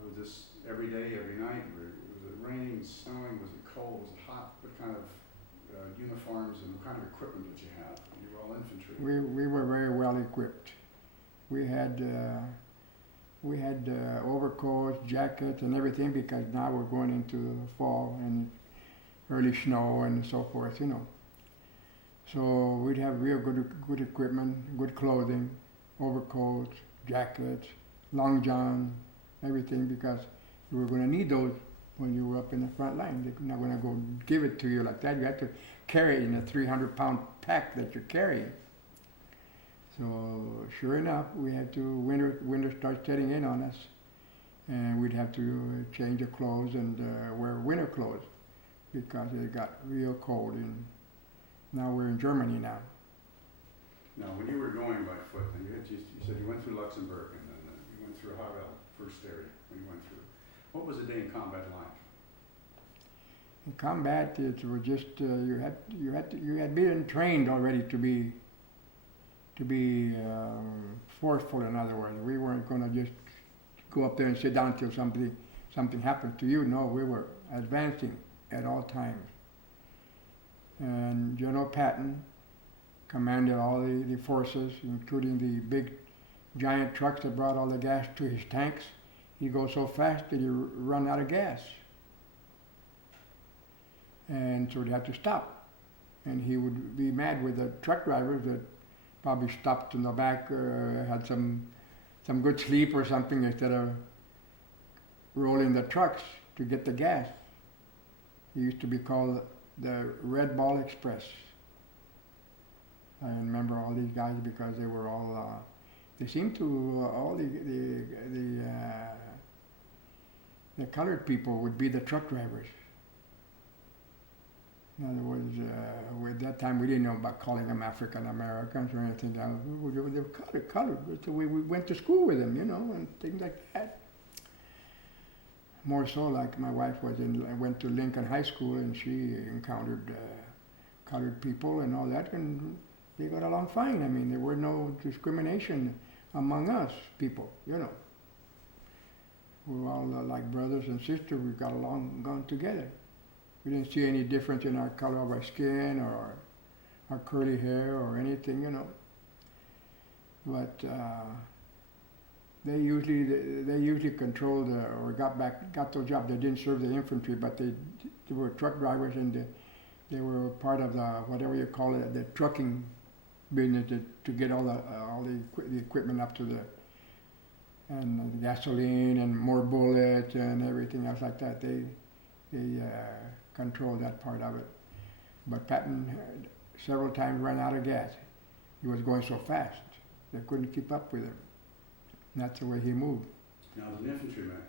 was this every day, every night? Was it raining, snowing? Was it cold? Was it hot? What kind of uniforms and what kind of equipment did you have? You were all infantry. We were very well equipped. We had overcoats, jackets, and everything, because now we're going into the fall and early snow and so forth, you know. So we'd have real good equipment, good clothing, overcoats, jackets, long johns, everything, because you were going to need those when you were up in the front line. They're not going to go give it to you like that. You have to carry it in a 300-pound pack that you're carrying. So sure enough, we had to, winter starts setting in on us, and we'd have to change our clothes and wear winter clothes because it got real cold. And now we're in Germany now. Now, when you were going by foot, and you said you went through Luxembourg, and then you went through Havel, first area when you went through. What was a day in combat like? In combat, it was just you had been trained already to be forceful. In other words, we weren't going to just go up there and sit down until something happened to you. No, we were advancing at all times. And General Patton commanded all the forces, including the big giant trucks that brought all the gas to his tanks. He'd go so fast that he'd run out of gas. And so he'd have to stop. And he would be mad with the truck drivers that probably stopped in the back, had some good sleep or something, instead of rolling the trucks to get the gas. He used to be called the Red Ball Express. I remember all these guys because they were all, they seemed to, all the colored people would be the truck drivers. In other words, at that time we didn't know about calling them African Americans or anything else. They were colored. So we went to school with them, you know, and things like that. More so, like my wife went to Lincoln High School, and she encountered colored people and all that, and they got along fine. I mean, there were no discrimination among us people, you know. We were all like brothers and sisters. We got along, gone together. We didn't see any difference in our color of our skin or our curly hair or anything, you know. But they usually controlled or got those jobs. They didn't serve the infantry, but they were truck drivers, and they were part of the whatever you call it, the trucking business to get all the equipment up to the gasoline and more bullets and everything else like that. They controlled that part of it. But Patton several times ran out of gas. He was going so fast they couldn't keep up with him. And that's the way he moved. Now, as an infantryman,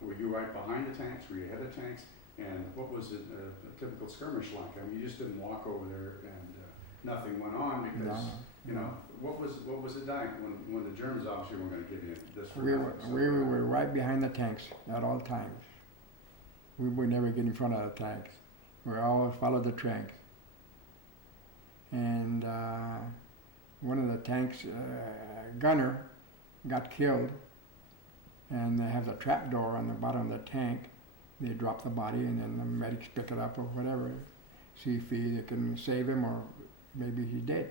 were you right behind the tanks? Were you ahead of tanks? And what was it, a typical skirmish like? I mean, you just didn't walk over there and nothing went on because, you know, what was it like when the Germans obviously weren't going to give you this for nothing? We were right behind the tanks at all times. We would never get in front of the tanks. We always followed the tanks. And one of the tanks, gunner, got killed, and they have the trap door on the bottom of the tank. They drop the body, and then the medics pick it up or whatever, see if they can save him or maybe he's dead.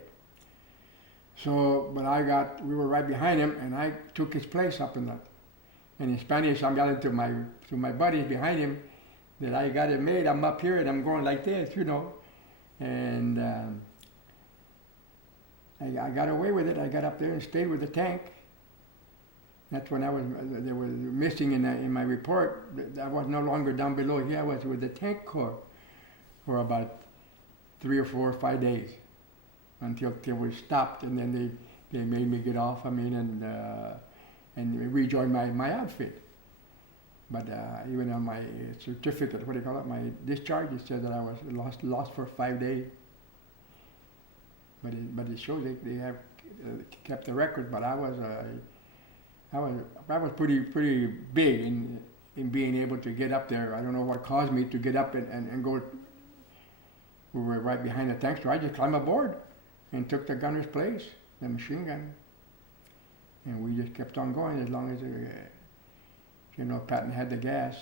So, but we were right behind him, and I took his place up and in Spanish I'm yelling to my buddies behind him that I got it made. I'm up here and I'm going like this, you know, and I got away with it. I got up there and stayed with the tank. That's when they were missing in my report. I was no longer down below here. I was with the tank corps for about 3 or 4 or 5 days until we stopped, and then they made me get off. I mean, and rejoin my outfit. But even on my certificate, what do you call it, my discharge, it said that I was lost for 5 days. But it shows they have kept the record. But I was pretty big in being able to get up there. I don't know what caused me to get up and go. We were right behind the tank, so I just climbed aboard and took the gunner's place, the machine gun, and we just kept on going as long as Patton had the gas.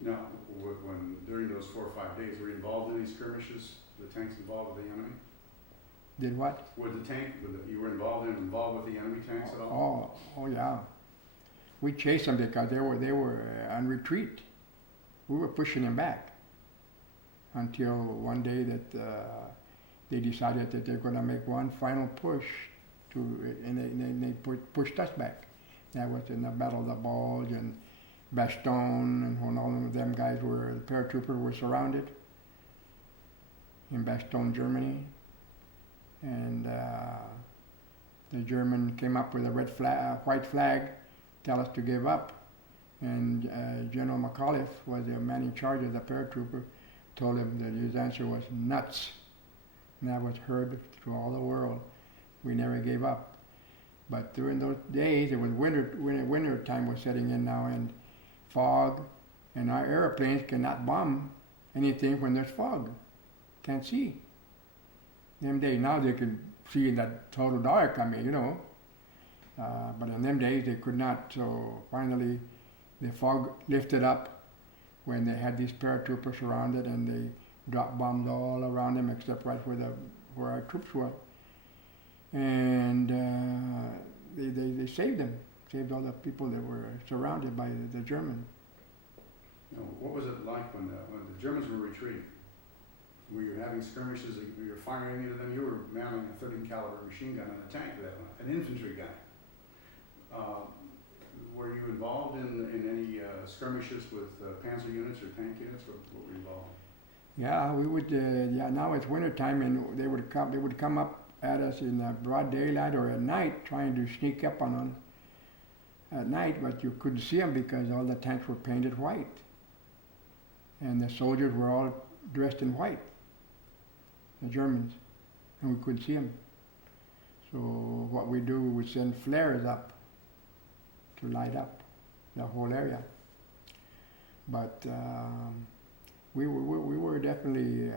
Now, when during those 4 or 5 days, were you involved in any skirmishes? The tanks involved with the enemy? Did what? You were involved with the enemy tanks at all? Oh yeah. We chased them because they were on retreat. We were pushing them back until one day that they decided that they're going to make one final push and they pushed us back. That was in the Battle of the Bulge and Bastogne, and when all of them guys the paratroopers were surrounded in Bastogne, Germany. And the German came up with a white flag, tell us to give up. And General McAuliffe was the man in charge of the paratrooper, told him that his answer was nuts. And that was heard through all the world. We never gave up. But during those days, it was winter time was setting in now, and fog, and our airplanes cannot bomb anything when there's fog. Can't see. Them days now they can see in that total dark, I mean, you know. But in them days they could not, so finally the fog lifted up when they had these paratroopers surrounded, and they drop bombed all around them except right where our troops were. And they saved them, saved all the people that were surrounded by the Germans. Now, what was it like when the Germans were retreating? Were you having skirmishes? You were firing into them? You were mounting a 30 caliber machine gun on a tank, an infantry guy. Were you involved in any skirmishes with panzer units or tank units? What were you involved in? Yeah, we would. Now it's winter time, and they would come up at us in broad daylight or at night, trying to sneak up on us at night. But you couldn't see them because all the tanks were painted white, and the soldiers were all dressed in white. The Germans, and we couldn't see them. So what we do, we would send flares up to light up the whole area. But we were definitely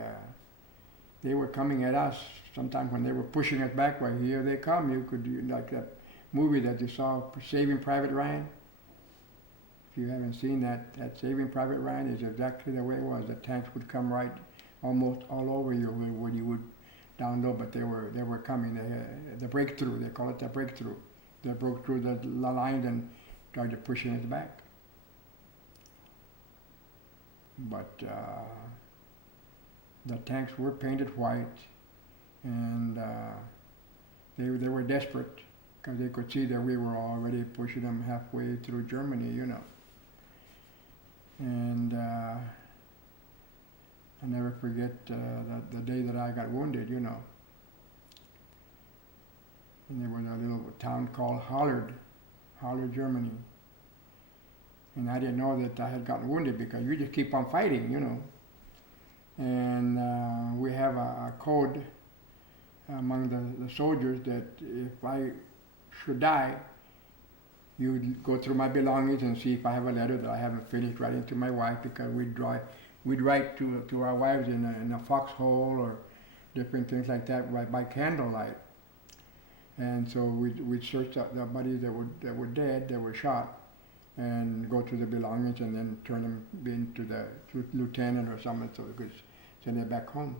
they were coming at us. Sometimes when they were pushing us back, well, here they come. You could, like that movie that you saw, Saving Private Ryan. If you haven't seen that, that Saving Private Ryan is exactly the way it was. The tanks would come right almost all over you when you would down low, but they were coming. The breakthrough, they call it the breakthrough. They broke through the lines and started pushing us back. But the tanks were painted white, and they were desperate because they could see that we were already pushing them halfway through Germany, you know. And I never forget the day that I got wounded, you know. And there was a little town called Hollard, Germany. And I didn't know that I had gotten wounded because you just keep on fighting, you know. And we have a code among the soldiers that if I should die, you would go through my belongings and see if I have a letter that I haven't finished writing to my wife, because we'd write to our wives in a foxhole or different things like that, right by candlelight. And so we'd search the bodies that were dead, that were shot, and go through the belongings and then turn them into the lieutenant or something so we could send it back home.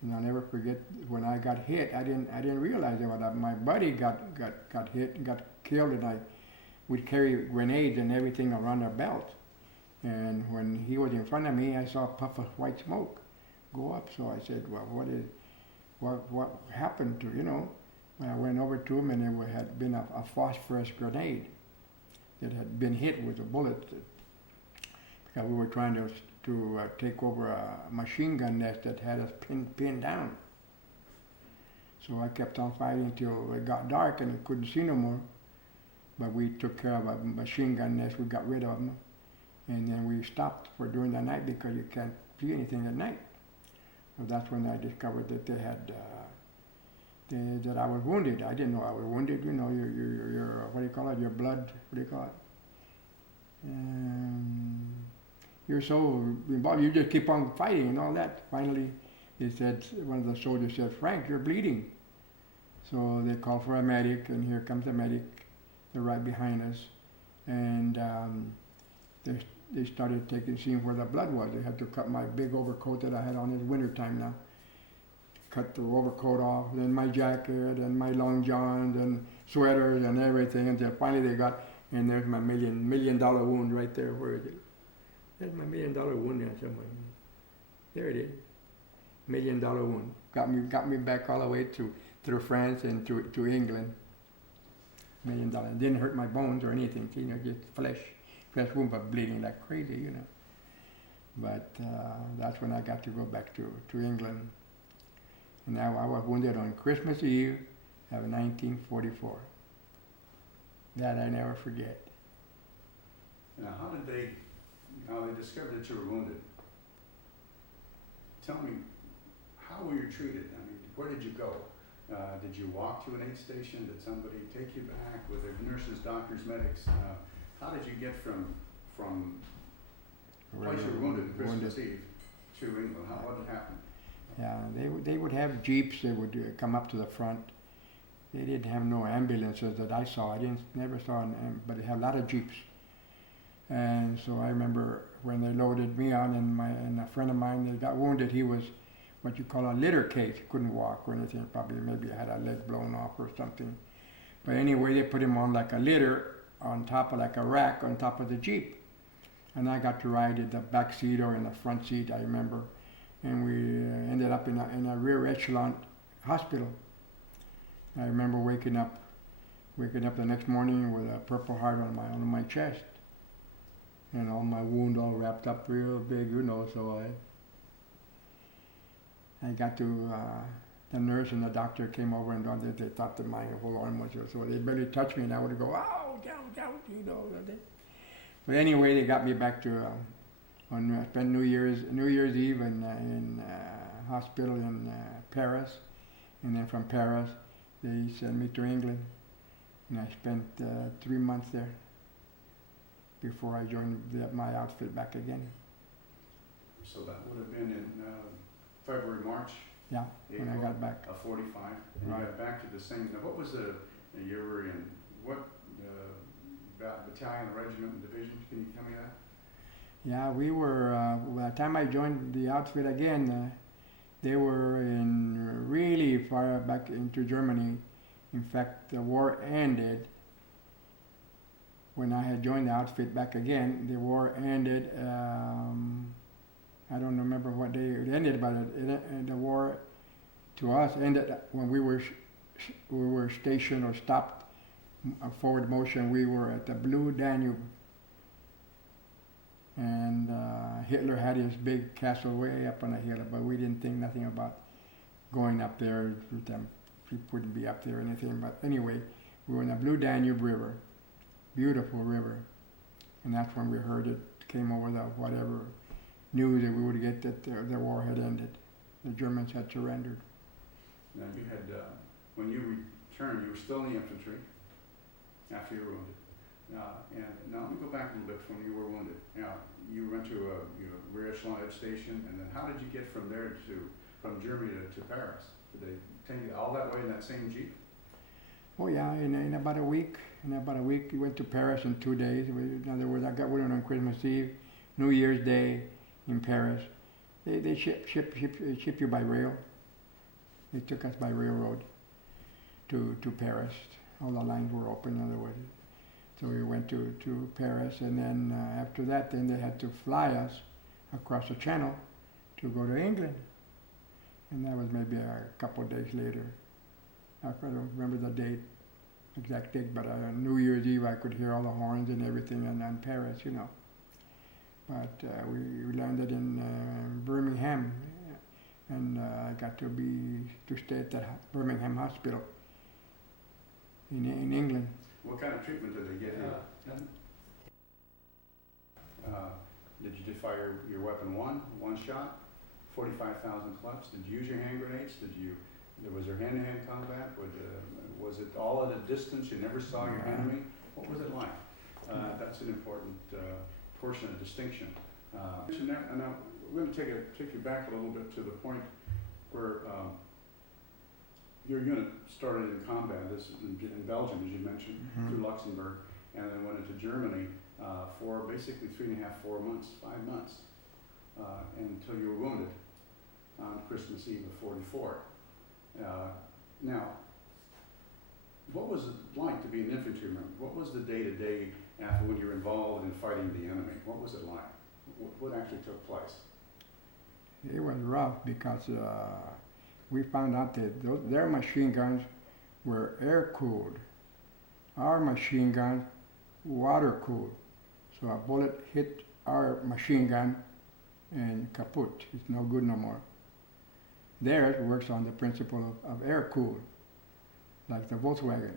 And I'll never forget when I got hit. I didn't realize that my buddy got hit and got killed, and we'd carry grenades and everything around our belt. And when he was in front of me, I saw a puff of white smoke go up. So I said, "Well, what happened to you know?" I went over to him, and there had been a phosphorus grenade that had been hit with a bullet, because we were trying to take over a machine gun nest that had us pinned down. So I kept on fighting till it got dark and I couldn't see no more. But we took care of a machine gun nest. We got rid of them, and then we stopped for during the night because you can't see anything at night. So that's when I discovered that they had that I was wounded. I didn't know I was wounded. You know, your what do you call it? Your blood. What do you call it? You're so involved. You just keep on fighting and all that. Finally, they said, one of the soldiers said, "Frank, you're bleeding." So they called for a medic, and here comes the medic. They're right behind us, and they started seeing where the blood was. They had to cut my big overcoat that I had on in wintertime now. Cut the overcoat off, then my jacket, and my long johns, and sweaters, and everything, until finally they got, and there's my million dollar wound right there. Where is it? There's my $1 million wound there somewhere. There it is. $1 million wound. Got me back all the way through France and to England. $1 million. It didn't hurt my bones or anything, you know, just flesh wound, but bleeding like crazy, you know. But that's when I got to go back to England. And now I was wounded on Christmas Eve of 1944. That I never forget. Now, how they discovered that you were wounded? Tell me, how were you treated? I mean, where did you go? Did you walk to an aid station? Did somebody take you back? Were there nurses, doctors, medics? How did you get from the place you were wounded Christmas Eve to England? What had happened? Yeah, they would have jeeps. They would come up to the front. They didn't have no ambulances that I saw. Never saw but they had a lot of jeeps. And so I remember when they loaded me on, and a friend of mine that got wounded, he was what you call a litter case. He couldn't walk or anything. Probably maybe had a leg blown off or something. But anyway, they put him on like a litter on top of like a rack on top of the jeep. And I got to ride in the back seat or in the front seat, I remember. And we ended up in a rear echelon hospital. I remember waking up the next morning with a Purple Heart on my chest, and all my wound all wrapped up real big, you know. So I got to the nurse and the doctor came over, and they thought that my whole arm was, so they barely touched me, and I would go, "Ow, down," you know. But anyway, they got me back to. I spent New Year's Eve in hospital in Paris, and then from Paris they sent me to England, and I spent 3 months there before I joined my outfit back again. So that would have been in February, March, Yeah, when I got back. of 45, and you Right. got back to the same, now what was the, you were in, what battalion, regiment, and division, can you tell me that? Yeah, we were, by the time I joined the outfit again, they were in really far back into Germany. In fact, the war ended when I had joined the outfit back again. The war ended, I don't remember what day it ended, but the war to us ended when we were stationed or stopped forward motion. We were at the Blue Danube. And Hitler had his big castle way up on a hill, but we didn't think nothing about going up there with them. We wouldn't be up there or anything. But anyway, we were in the Blue Danube River, beautiful river. And that's when we heard it came over the whatever news that we would get that the war had ended. The Germans had surrendered. Now you had, when you returned, you were still in the infantry after you were wounded. And now let me go back a little bit from when you were wounded. Now, you went to a rear echelon station, and then how did you get from there from Germany to Paris? Did they take you all that way in that same Jeep? Oh yeah, in about a week. We went to Paris in 2 days. In other words, I got wounded on Christmas Eve, New Year's Day in Paris. They ship you by rail. They took us by railroad to Paris. All the lines were open, in other words. So we went to Paris, and then after that, then they had to fly us across the channel to go to England. And that was maybe a couple of days later. I don't remember the date, exact date, but New Year's Eve I could hear all the horns and everything in Paris, you know. But we landed in Birmingham, and I got to stay at the Birmingham Hospital in England. What kind of treatment did they give you? Did you just fire your weapon one shot, 45,000 clubs? Did you use your hand grenades? Was there hand-to-hand combat? Was it all at a distance? You never saw your enemy? What was it like? That's an important portion of distinction. And now we're going to take you back a little bit to the point where your unit started in combat in Belgium, as you mentioned, through Luxembourg, and then went into Germany for basically 3.5, 4 months, 5 months, until you were wounded on Christmas Eve of '44. Now, what was it like to be an infantryman? What was the day-to-day after when you were involved in fighting the enemy? What was it like? What actually took place? It was rough because we found out that their machine guns were air-cooled. Our machine guns, water-cooled. So a bullet hit our machine gun and kaput. It's no good no more. Theirs works on the principle of air-cooled, like the Volkswagen.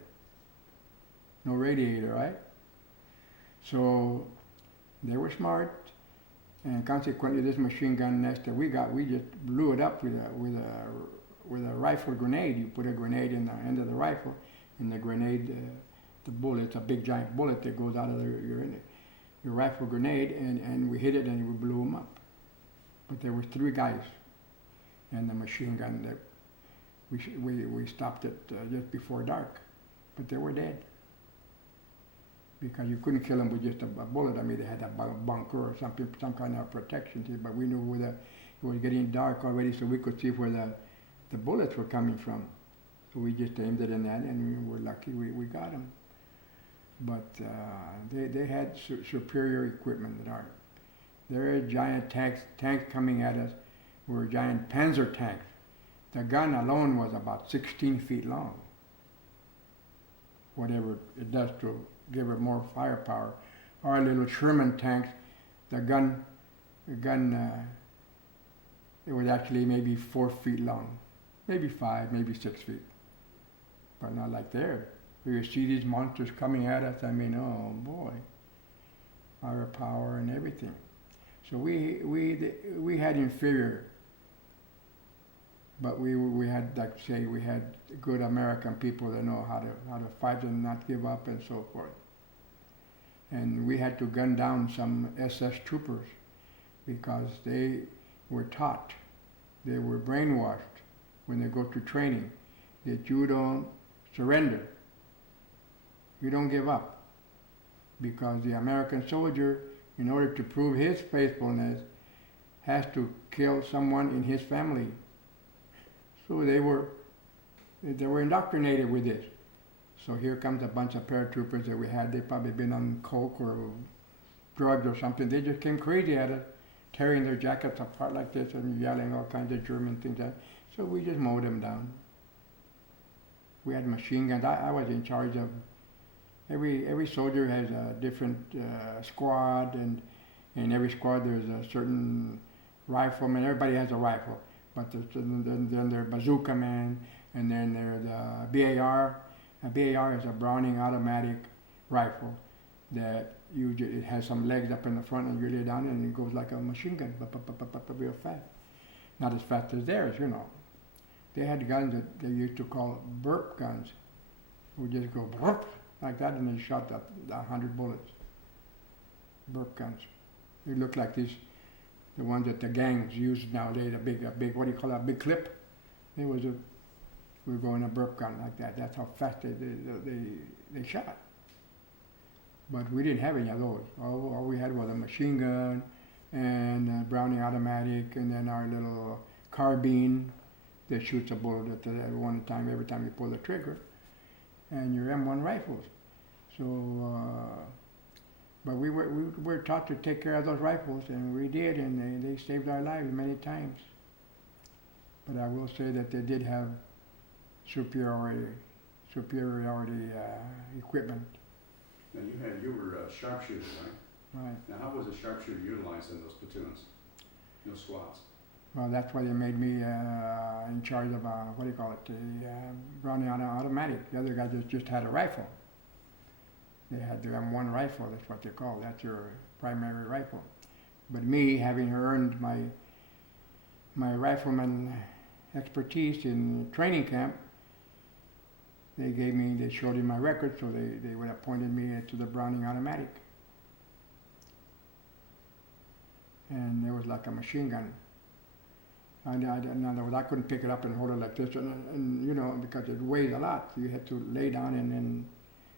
No radiator, right? So they were smart, and consequently this machine gun nest that we got, we just blew it up with a rifle grenade. You put a grenade in the end of the rifle, and the grenade, the bullet's a big giant bullet that goes out of your rifle grenade, and we hit it and we blew them up. But there were 3 guys, and the machine gun that we stopped it just before dark, but they were dead. Because you couldn't kill them with just a bullet. I mean, they had a bunker or something, some kind of protection. But we knew where it was getting dark already, so we could see where the bullets were coming from. So we just aimed it in that, and we were lucky we got them. But they had superior equipment than ours. Their giant tanks coming at us were giant Panzer tanks. The gun alone was about 16 feet long. Whatever it does to give it more firepower. Our little Sherman tanks, the gun, it was actually maybe 4 feet long, maybe 5, maybe 6 feet, but not like theirs. You see these monsters coming at us. I mean, oh boy, firepower and everything. So we had inferior, but we had, like say, we had good American people that know how to fight and not give up and so forth. And we had to gun down some SS troopers because they were taught they were brainwashed when they go to training that you don't surrender, you don't give up, because the American soldier, in order to prove his faithfulness, has to kill someone in his family. So they were indoctrinated with this. So here comes a bunch of paratroopers that we had. They probably been on coke or drugs or something. They just came crazy at us, tearing their jackets apart like this and yelling all kinds of German things. So we just mowed them down. We had machine guns. I was in charge of every soldier has a different squad, and in every squad there's a certain rifleman. Everybody has a rifle, but then there's bazooka man, and then there's the BAR. A BAR is a Browning automatic rifle that it has some legs up in the front, and you lay down and it goes like a machine gun, real fast. Not as fast as theirs, you know. They had guns that they used to call burp guns. We just go burp like that, and they shot 100 bullets. Burp guns. They look like the ones that the gangs use nowadays. A big, what do you call that? A big clip. We were going a burp gun like that. That's how fast they shot. But we didn't have any of those. All we had was a machine gun and a Browning automatic, and then our little carbine that shoots a bullet at one time every time you pull the trigger, and your M1 rifles. So, but we were taught to take care of those rifles, and we did, and they saved our lives many times. But I will say that they did have superiority equipment. And you were a sharpshooter, right? Right. Now, how was a sharpshooter utilized in those platoons, those squads? Well, that's why they made me in charge of the Browning automatic. The other guys just had a rifle. They had the M1 rifle. That's what they call. That's your primary rifle. But me, having earned my rifleman expertise in training camp, they showed in my record, so they would appointed me to the Browning automatic. And it was like a machine gun. In other words, I couldn't pick it up and hold it like this, and you know, because it weighs a lot. You had to lay down and then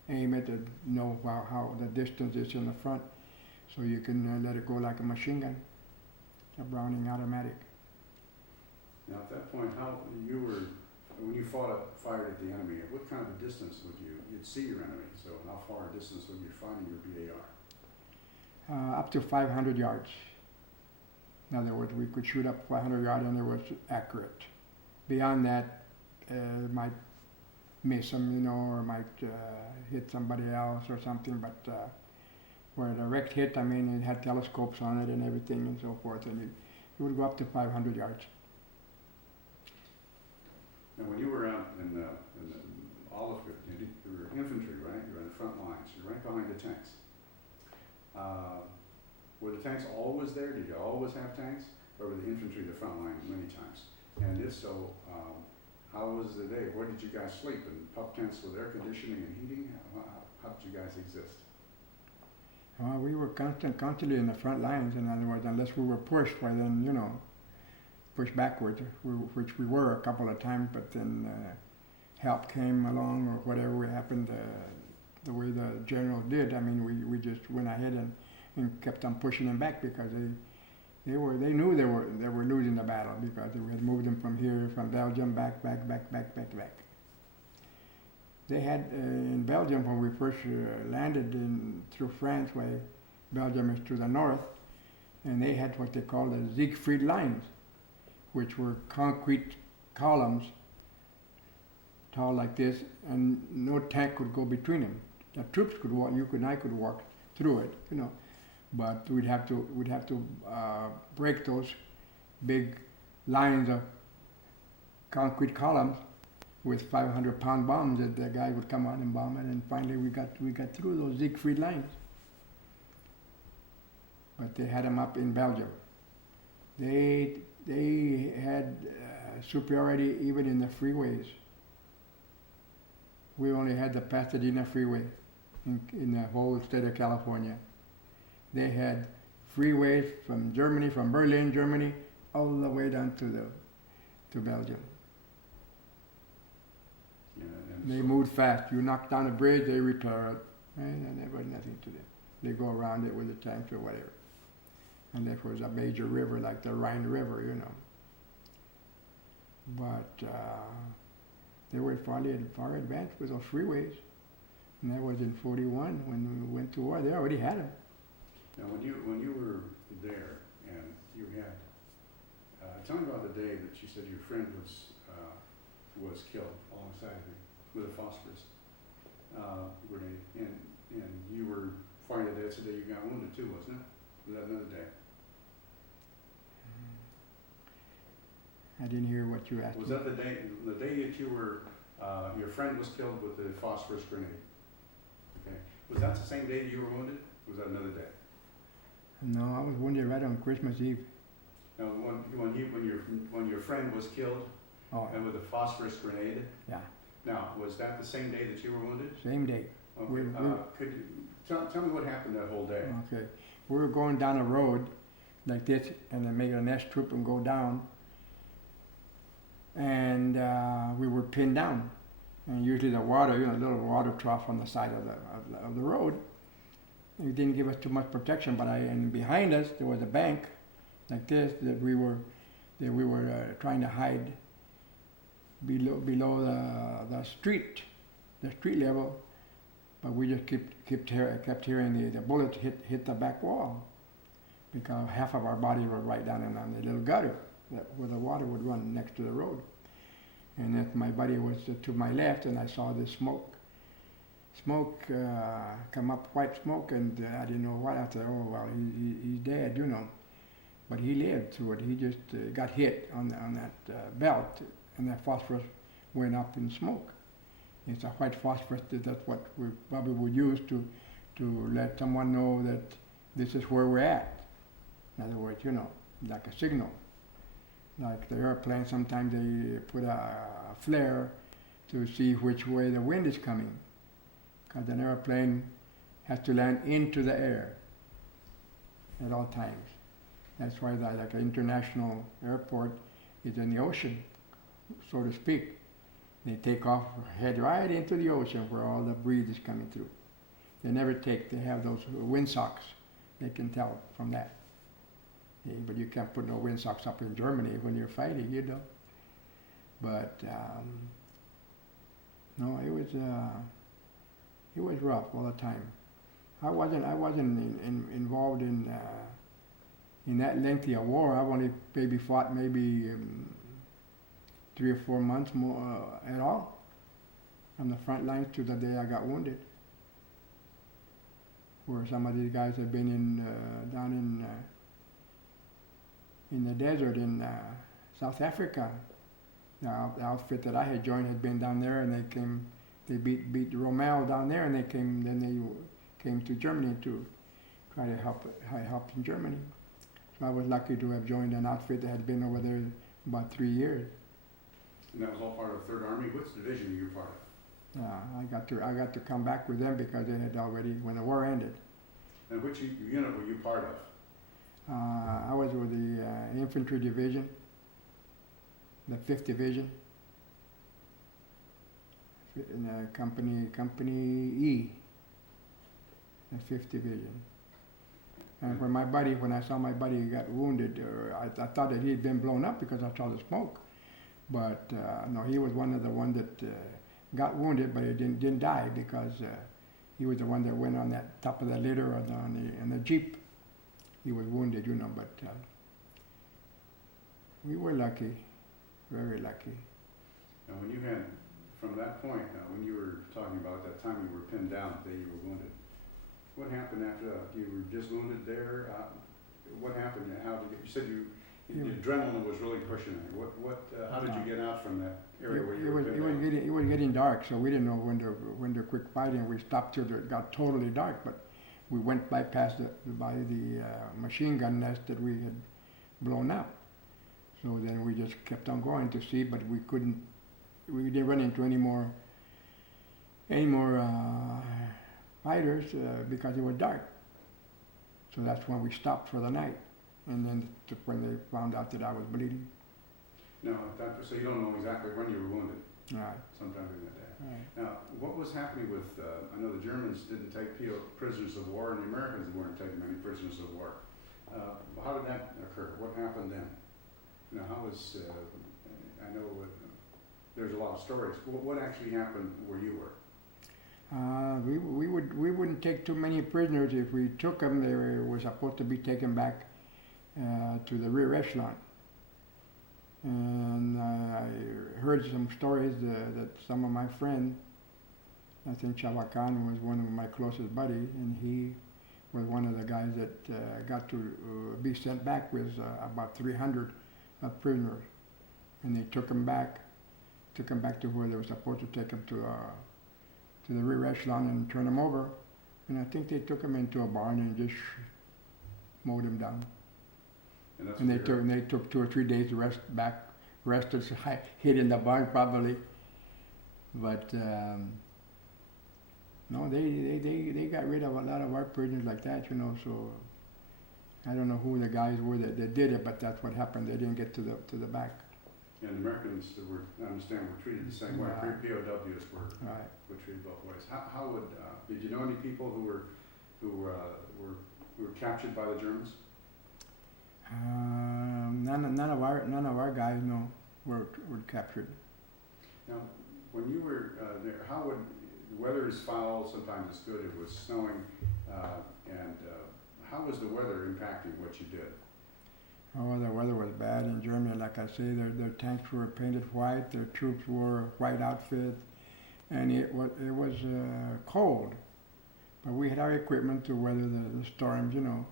aim it to know how the distance is in the front, so you can let it go like a machine gun, a Browning automatic. Now, at that point, when you fired at the enemy, at what kind of a distance you'd see your enemy? So how far a distance would you find your BAR? Up to 500 yards. In other words, we could shoot up 500 yards and it was accurate. Beyond that, it might miss them, you know, or might hit somebody else or something, but where a direct hit, I mean, it had telescopes on it and everything and so forth, and it would go up to 500 yards. Now, when you were out in Olive, you were infantry, right? You were in the front lines. You were right behind the tanks. Were the tanks always there? Did you always have tanks? Or were the infantry the front line many times? And if so, how was the day? Where did you guys sleep? In pup tents with air conditioning and heating? How did you guys exist? We were constantly in the front lines. In other words, unless we were pushed, well then, you know, pushed backwards, which we were a couple of times, but then help came along or whatever happened, the way the general did. I mean, we just went ahead and kept on pushing them back, because they knew they were losing the battle, because we had moved them from here, from Belgium, back. They had in Belgium, when we first landed through France, where Belgium is to the north, and they had what they called the Siegfried lines, which were concrete columns, tall like this, and no tank could go between them. The troops could walk, I could walk through it, you know. But we'd have to break those big lines of concrete columns with 500-pound bombs that the guy would come out and bomb it, and finally we got through those Siegfried lines. But they had them up in Belgium. They had superiority even in the freeways. We only had the Pasadena freeway in the whole state of California. They had freeways from Germany, from Berlin, Germany, all the way down to the to Belgium. Yeah, and They so- moved fast. You knock down a bridge, they repair it. And there was nothing to them. They go around it with the tanks or whatever. And if it was a major river like the Rhine River, you know. But they were far advanced with those freeways. And that was in 41 when we went to war. They already had them. Now, when you were there and you had, tell me about the day that you said your friend was killed alongside of you with a phosphorus grenade, and you were fighting the day. That's the day you got wounded too, wasn't it? Was that another day? I didn't hear what you asked Was me. that the day that you were, your friend was killed with the phosphorus grenade? Okay. Was that the same day that you were wounded? Was that another day? No, I was wounded right on Christmas Eve. Now, when your friend was killed Oh, and with a phosphorus grenade, yeah, now, was that the same day that you were wounded? same day. Okay, We- could you, tell me what happened that whole day? Okay. We were going down a road like this and then make an S troop and go down. And we were pinned down. And usually the water, you know, a little water trough on the side of the road. It didn't give us too much protection, but and behind us there was a bank like this that we were trying to hide below the street level. But we just kept hearing the bullets hit the back wall, because half of our bodies were right down in the little gutter where the water would run next to the road. And if my buddy was to my left, and I saw this smoke come up, white smoke, and I didn't know what. I thought, oh well, he's dead, you know. But he lived through it. He just got hit on that belt, and that phosphorus went up in smoke. It's a white phosphorus. That's what we probably would use to let someone know that this is where we're at. In other words, you know, like a signal. Like the airplane, sometimes they put a flare to see which way the wind is coming. Because an airplane has to land into the air at all times. That's why like an international airport is in the ocean, so to speak. They take off, head right into the ocean where all the breeze is coming through. They have those wind socks. They can tell from that. Yeah, but you can't put no wind socks up in Germany when you're fighting, you know. But no, it was rough all the time. I wasn't involved in that lengthy a war. I've only maybe fought 3 or 4 months more at all, from the front lines to the day I got wounded. Where some of these guys have been down in the desert in South Africa. The outfit that I had joined had been down there, and they beat Rommel down there, and they came to Germany to try to help in Germany. So I was lucky to have joined an outfit that had been over there about 3 years. And that was all part of the 3rd Army? Which division were you part of? I got to come back with them because they had already, when the war ended. And which unit were you part of? I was with the infantry division, the 5th Division, in company E, the 5th Division. And when I saw my buddy got wounded, I thought that he had been blown up because I saw the smoke. But no, he was one of the ones that got wounded, but he didn't die because he was the one that went on that top of the litter or on the jeep. He was wounded, you know, but we were lucky, very lucky. Now, when you had, from that point, when you were talking about that time you were pinned down the day you were wounded, what happened after that? You were just wounded there? What happened? You said the adrenaline was really pushing you. How did you get out from that area where you were pinned down? It was getting dark, so we didn't know when to quit fighting. We stopped till it got totally dark, but we went by the machine gun nest that we had blown up. So then we just kept on going to see, but we didn't run into any more fighters because it was dark. So that's when we stopped for the night. And then when they found out that I was bleeding. No, so you don't know exactly when you were wounded, Right, sometime in that day. right. Now, what was happening with, I know the Germans didn't take prisoners of war, and the Americans weren't taking many prisoners of war. How did that occur? What happened then? You know, how was, I know there's a lot of stories. What actually happened where you were? We wouldn't take too many prisoners. If we took them, they were supposed to be taken back to the rear echelon. And I heard some stories that some of my friends, I think Chavacan was one of my closest buddies, and he was one of the guys that got to be sent back with about 300 prisoners. And they took them back to where they were supposed to take them to the rear echelon and turn them over. And I think they took them into a barn and just mowed them down. And they took 2 or 3 days to rested, so I hid in the barn probably. But no, they got rid of a lot of our prisoners like that, you know. So I don't know who the guys were that did it, but that's what happened. They didn't get to the back. And Americans were, I understand, were treated the same way. Right. POWs were treated both ways. How would did you know any people who were captured by the Germans? None of our guys, no, were captured. Now, when you were there, how would the weather is foul? Sometimes it's good. It was snowing, and how was the weather impacting what you did? Oh, the weather was bad in Germany. Like I say, their tanks were painted white. Their troops wore white outfits, and it was cold. But we had our equipment to weather the storms, you know.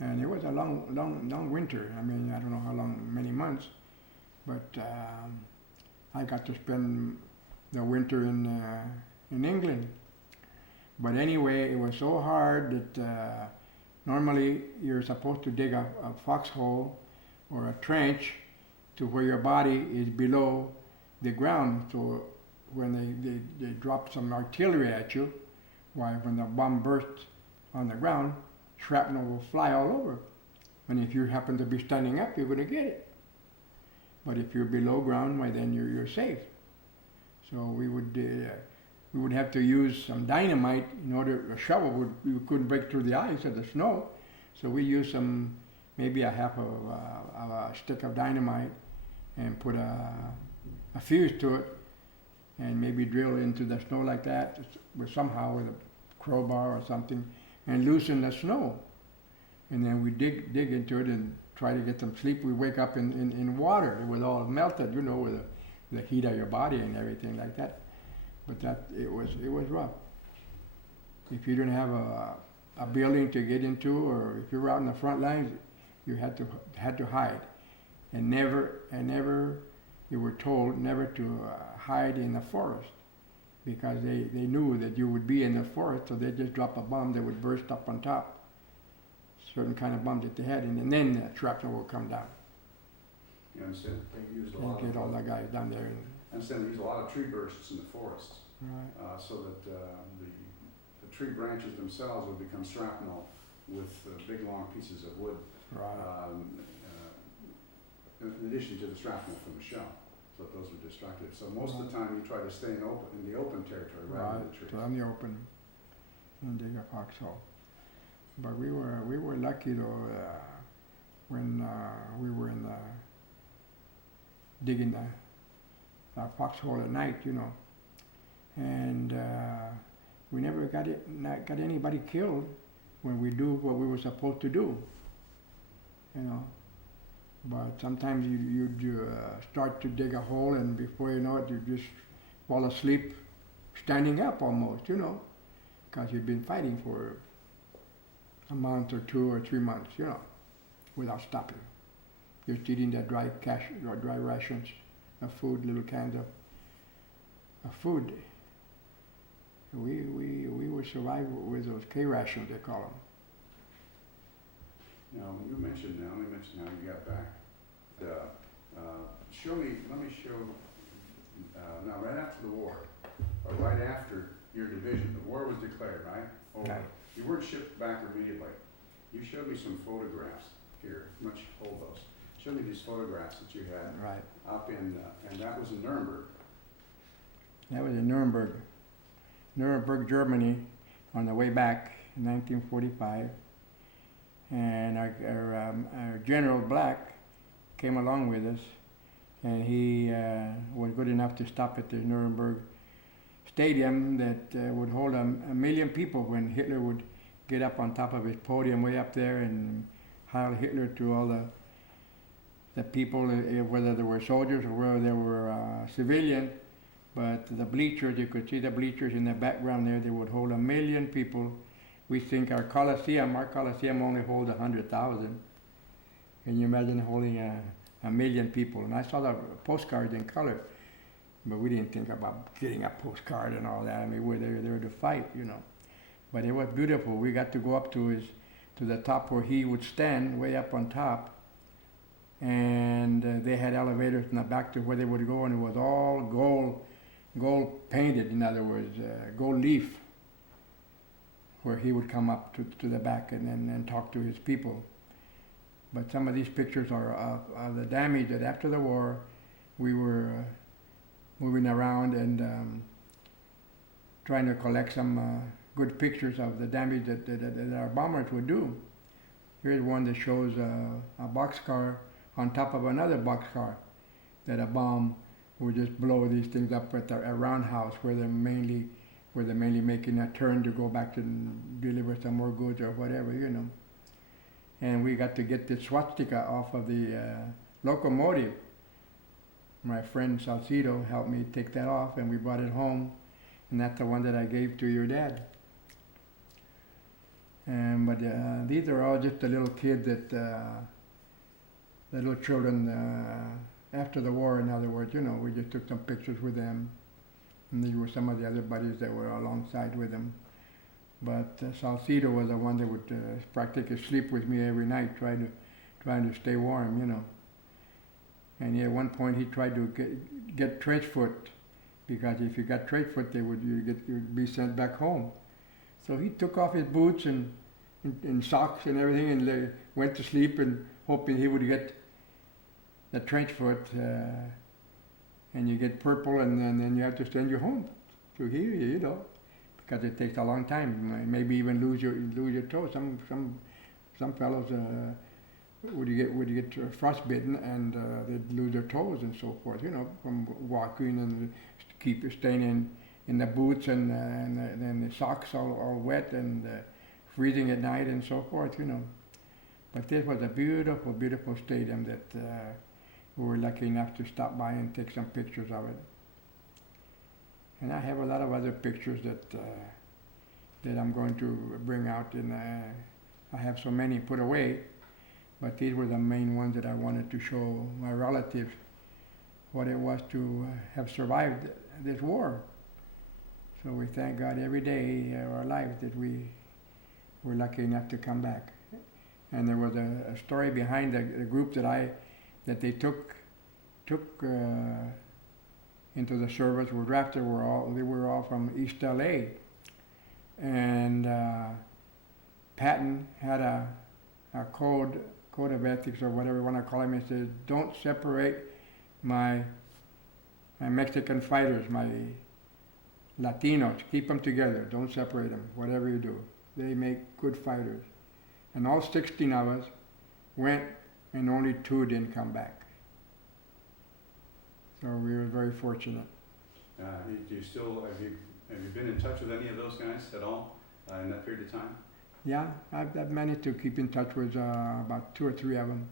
And it was a long winter. I mean, I don't know how long, many months, but I got to spend the winter in England. But anyway, it was so hard that normally you're supposed to dig a foxhole or a trench to where your body is below the ground. So when they drop some artillery at you, when the bomb bursts on the ground, shrapnel will fly all over. And if you happen to be standing up, you're going to get it. But if you're below ground, why then you're safe. So we would have to use some dynamite in order, a shovel we couldn't break through the ice or the snow. So we used maybe a half of a stick of dynamite and put a fuse to it and maybe drill into the snow like that somehow with a crowbar or something and loosen the snow. And then we dig into it and try to get some sleep. We wake up in water. It was all melted, you know, with the heat of your body and everything like that. But it was rough. If you didn't have a building to get into, or if you were out in the front lines, you had to hide. And never, you were told never to hide in the forest, because they knew that you would be in the forest, so they just drop a bomb that would burst up on top. Certain kind of bomb that they had, and then the shrapnel will come down. You understand? They used a And lot get all of, the guys down there. I understand they used a lot of tree bursts in the forests, Right. so that the tree branches themselves would become shrapnel with big long pieces of wood, Right. in addition to the shrapnel from the shell. So those were destructive. So most of the time you try to stay in the open territory rather than the trees. So in the open, and dig a foxhole. But we were lucky though when we were in digging the foxhole at night, you know, and we never got anybody killed when we do what we were supposed to do, you know. But sometimes you start to dig a hole, and before you know it, you just fall asleep standing up almost, you know, because you've been fighting for a month or 2 or 3 months, you know, without stopping. Just eating the dry rations of food, little cans of food. We would survive with those K rations, they call them. Now, you mentioned how you got back. Let me show, now right after the war, or right after your division, the war was declared, right? Over. Right. You weren't shipped back immediately. You showed me some photographs here. Hold those. showed me these photographs that you had Right. up in, and that was in Nuremberg. That was in Nuremberg, Germany, on the way back in 1945. And our General Black came along with us, and he was good enough to stop at the Nuremberg stadium that would hold a million people when Hitler would get up on top of his podium way up there and Heil Hitler to all the people, whether they were soldiers or whether they were civilian. But the bleachers, you could see the bleachers in the background there, they would hold a million people. We think our Coliseum only holds 100,000. Can you imagine holding a million people? And I saw the postcards in color, but we didn't think about getting a postcard and all that. I mean, we were there to fight, you know. But it was beautiful. We got to go up to the top where he would stand, way up on top. And they had elevators in the back to where they would go, and it was all gold painted, in other words, gold leaf, where he would come up to the back and talk to his people. But some of these pictures are of the damage that after the war, we were moving around and trying to collect some good pictures of the damage that our bombers would do. Here's one that shows a boxcar on top of another boxcar, that a bomb would just blow these things up at a roundhouse where they're mainly making a turn to go back to deliver some more goods or whatever, you know. And we got to get the swastika off of the locomotive. My friend Salcido helped me take that off, and we brought it home, and that's the one that I gave to your dad. But these are all just the little kids that, the little children after the war, in other words, you know, we just took some pictures with them. And these were some of the other buddies that were alongside with them. But Salcido was the one that would practically sleep with me every night, trying to stay warm, you know. And at one point he tried to get trench foot, because if you got trench foot, you'd be sent back home. So he took off his boots and socks and everything and went to sleep, and hoping he would get the trench foot, and you get purple, and then you have to send you home to heal you, you know, because it takes a long time. Maybe even lose your toe. Some fellows would get frostbitten and they'd lose their toes and so forth, you know, from walking and keep staying in the boots and then the socks all wet and freezing at night and so forth, you know. But this was a beautiful, beautiful stadium that we were lucky enough to stop by and take some pictures of it. And I have a lot of other pictures that I'm going to bring out, and I have so many put away, but these were the main ones that I wanted to show my relatives what it was to have survived this war. So we thank God every day of our lives that we were lucky enough to come back. And there was a story behind the group that they took into the service, were drafted. They were all from East LA, and Patton had a code of ethics or whatever you want to call him. He said, "Don't separate my Mexican fighters, my Latinos. Keep them together. Don't separate them. Whatever you do, they make good fighters." And all 16 of us went, and only 2 didn't come back. So we were very fortunate. Do you still, have you been in touch with any of those guys at all in that period of time? Yeah, I've managed to keep in touch with about 2 or 3 of them.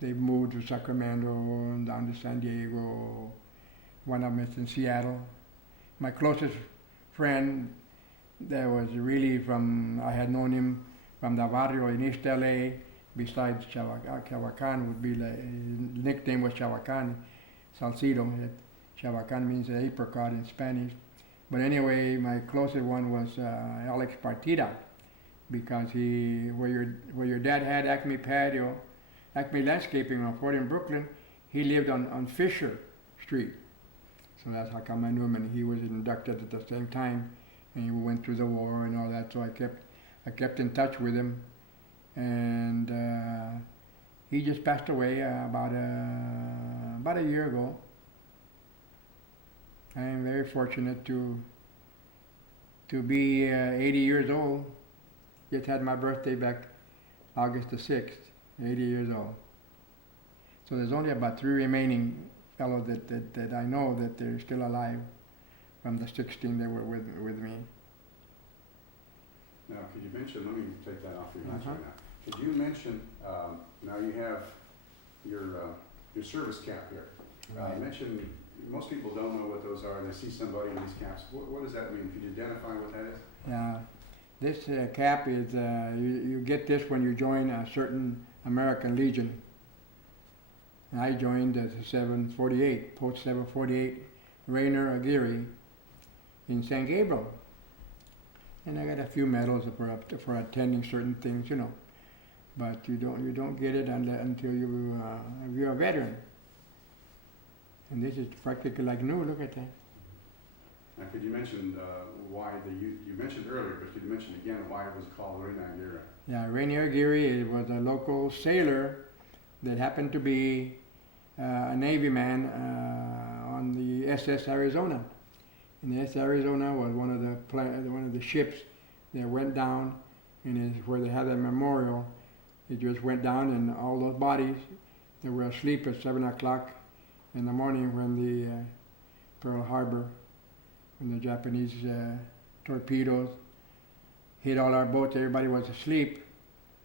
They've moved to Sacramento and down to San Diego. One of them is in Seattle. My closest friend, that was really I had known him from the barrio in East LA, besides Chavacan would be, his nickname was Chavacan, Salcido. Chavacan means apricot in Spanish. But anyway, my closest one was Alex Partida, because where your dad had Acme Landscaping on 40 in Brooklyn, he lived on Fisher Street. So that's how come I knew him, and he was inducted at the same time, and he went through the war and all that. So I kept in touch with him, and He just passed away about a year ago. I am very fortunate to be 80 years old. Just had my birthday back August the 6th, 80 years old. So there's only about 3 remaining fellows that I know that they're still alive from the 16 that were with me. Now, could you mention, let me take that off your hands right now. Could you mention, now you have your service cap here. Right. Mention, most people don't know what those are. They see somebody in these caps. What does that mean? Could you identify what that is? Yeah, this cap is, you get this when you join a certain American Legion. I joined as a 748, Post 748, Rainier Aguirre in San Gabriel. And I got a few medals for attending certain things, you know. But you don't get it until you're a veteran. And this is practically like new. Look at that. Now, could you mention why you mentioned earlier, but could you mention again why it was called Rainier Aguirre? Yeah, Rainier Aguirre was a local sailor that happened to be a Navy man on the SS Arizona. And the SS Arizona was one of the ships that went down, and is where they have that memorial. It just went down, and all those bodies that were asleep at 7 o'clock in the morning when the Pearl Harbor, when the Japanese torpedoes hit all our boats, everybody was asleep,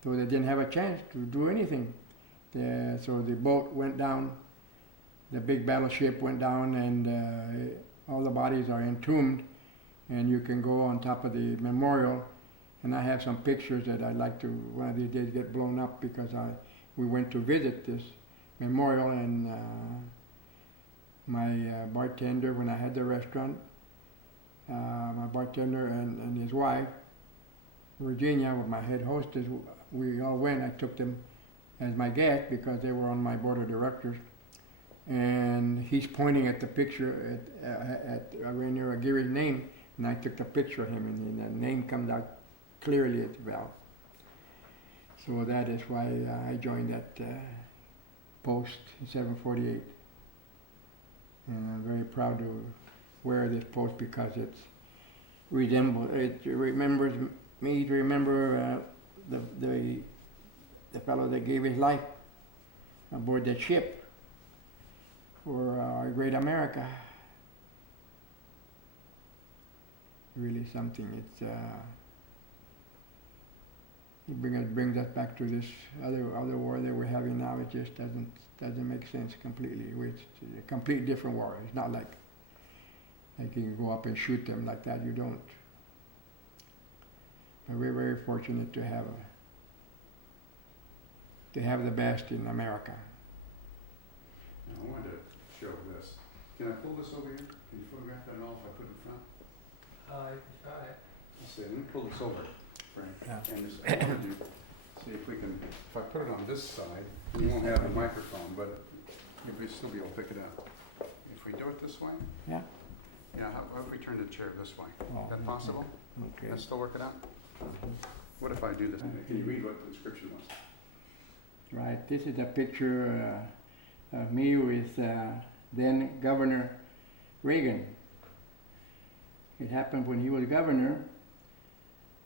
so they didn't have a chance to do anything. So the boat went down, the big battleship went down, and all the bodies are entombed, and you can go on top of the memorial. And I have some pictures that I'd like to, one of these days, get blown up, because we went to visit this memorial, and my bartender, when I had the restaurant, my bartender and his wife, Virginia, my head hostess, we all went. I took them as my guest because they were on my board of directors. And he's pointing at the picture at Rainier Aguirre's name, and I took the picture of him, and the name comes out clearly at the valve. So that is why I joined that post in 748. And I'm very proud to wear this post because it remembers me to remember the fellow that gave his life aboard that ship for our great America. Really something. It brings us back to this other war that we're having now. It just doesn't make sense completely. It's a complete different war. It's not like you can go up and shoot them like that. You don't. But we're very fortunate to have the best in America. Now, I wanted to show this. Can I pull this over here? Can you photograph that at all if I put it in front? You can try it. Let's see. Let me pull this over, Frank. Yeah. And just, I wanted to see if we can, if I put it on this side, we won't have a microphone, but we'll still be able to pick it up. If we do it this way? Yeah. Yeah, how if we turn the chair this way? Oh, Is that possible? Okay. Can I still work it out? What if I do this? Can you read what the inscription was? Right. This is a picture of me with then Governor Reagan. It happened when he was governor,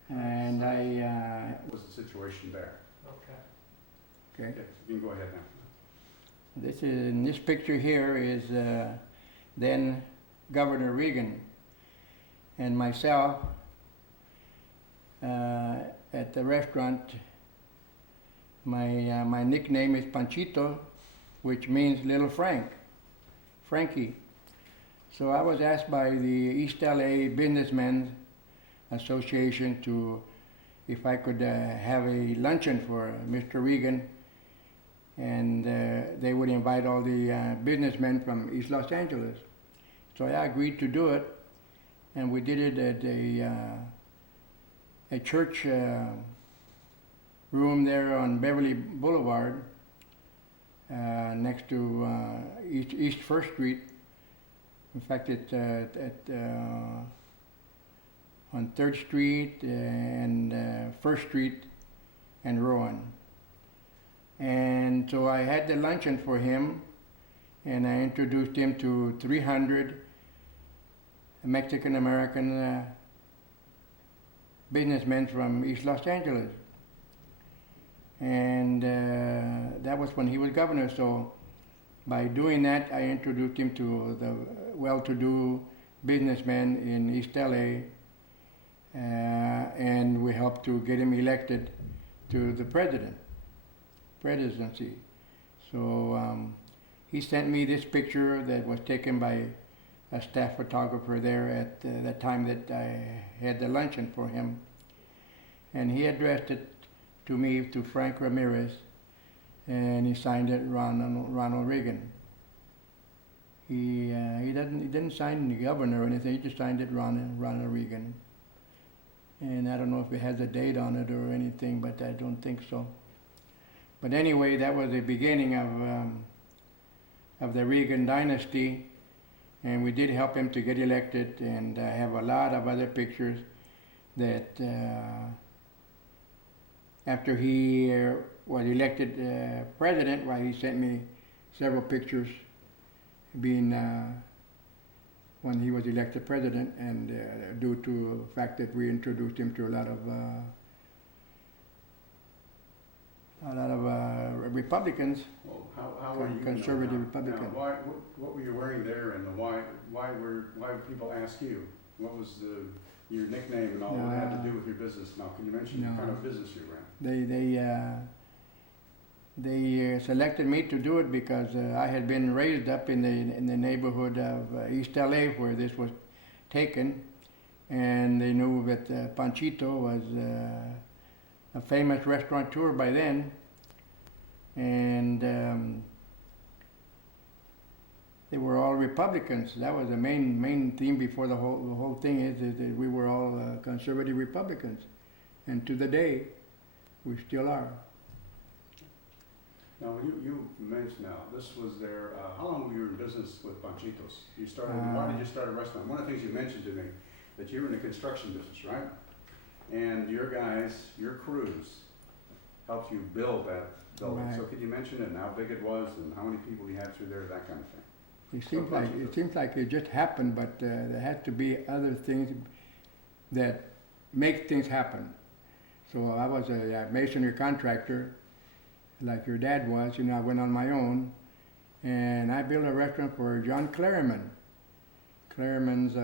and What was the situation there? Okay. okay. Yes, you can go ahead now. This picture here is then Governor Reagan and myself at the restaurant. My nickname is Panchito, which means Little Frankie. So I was asked by the East LA Businessmen's Association if I could have a luncheon for Mr. Reagan, and they would invite all the businessmen from East Los Angeles. So I agreed to do it, and we did it at a church room there on Beverly Boulevard, next to East First Street. In fact, it's on 3rd Street and 1st Street and Rowan. And so I had the luncheon for him, and I introduced him to 300 Mexican-American businessmen from East Los Angeles. And that was when he was governor. So by doing that, I introduced him to the well-to-do businessmen in East LA, and we helped to get him elected to the presidency. So he sent me this picture that was taken by a staff photographer there at the time that I had the luncheon for him. And he addressed it to me, to Frank Ramirez, and he signed it Ronald Reagan. He didn't sign the governor or anything, he just signed it Ronald Reagan. And I don't know if it has a date on it or anything, but I don't think so. But anyway, that was the beginning of the Reagan dynasty, and we did help him to get elected, and I have a lot of other pictures that after he was elected president, well, he sent me several pictures being when he was elected president, and due to the fact that we introduced him to a lot of Republicans. Well, how were you? Conservative Republicans. What were you wearing there, and why would people ask you? What was your nickname and all that had to do with your business? Now, can you mention the kind of business you ran? They selected me to do it because I had been raised up in the neighborhood of East LA where this was taken, and they knew that Panchito was a famous restaurateur by then, and they were all Republicans. That was the main theme before the whole thing is that we were all conservative Republicans, and to the day we still are. Now, you mentioned this was there. How long were you in business with Panchitos? You started. Why did you start a restaurant? One of the things you mentioned to me that you were in the construction business, right? And your guys, your crews, helped you build that building. Right. So could you mention it and how big it was and how many people you had through there, that kind of thing? It seems like it just happened, but there had to be other things that make things happen. So I was a masonry contractor, like your dad was. You know, I went on my own, and I built a restaurant for John Clareman. Clareman's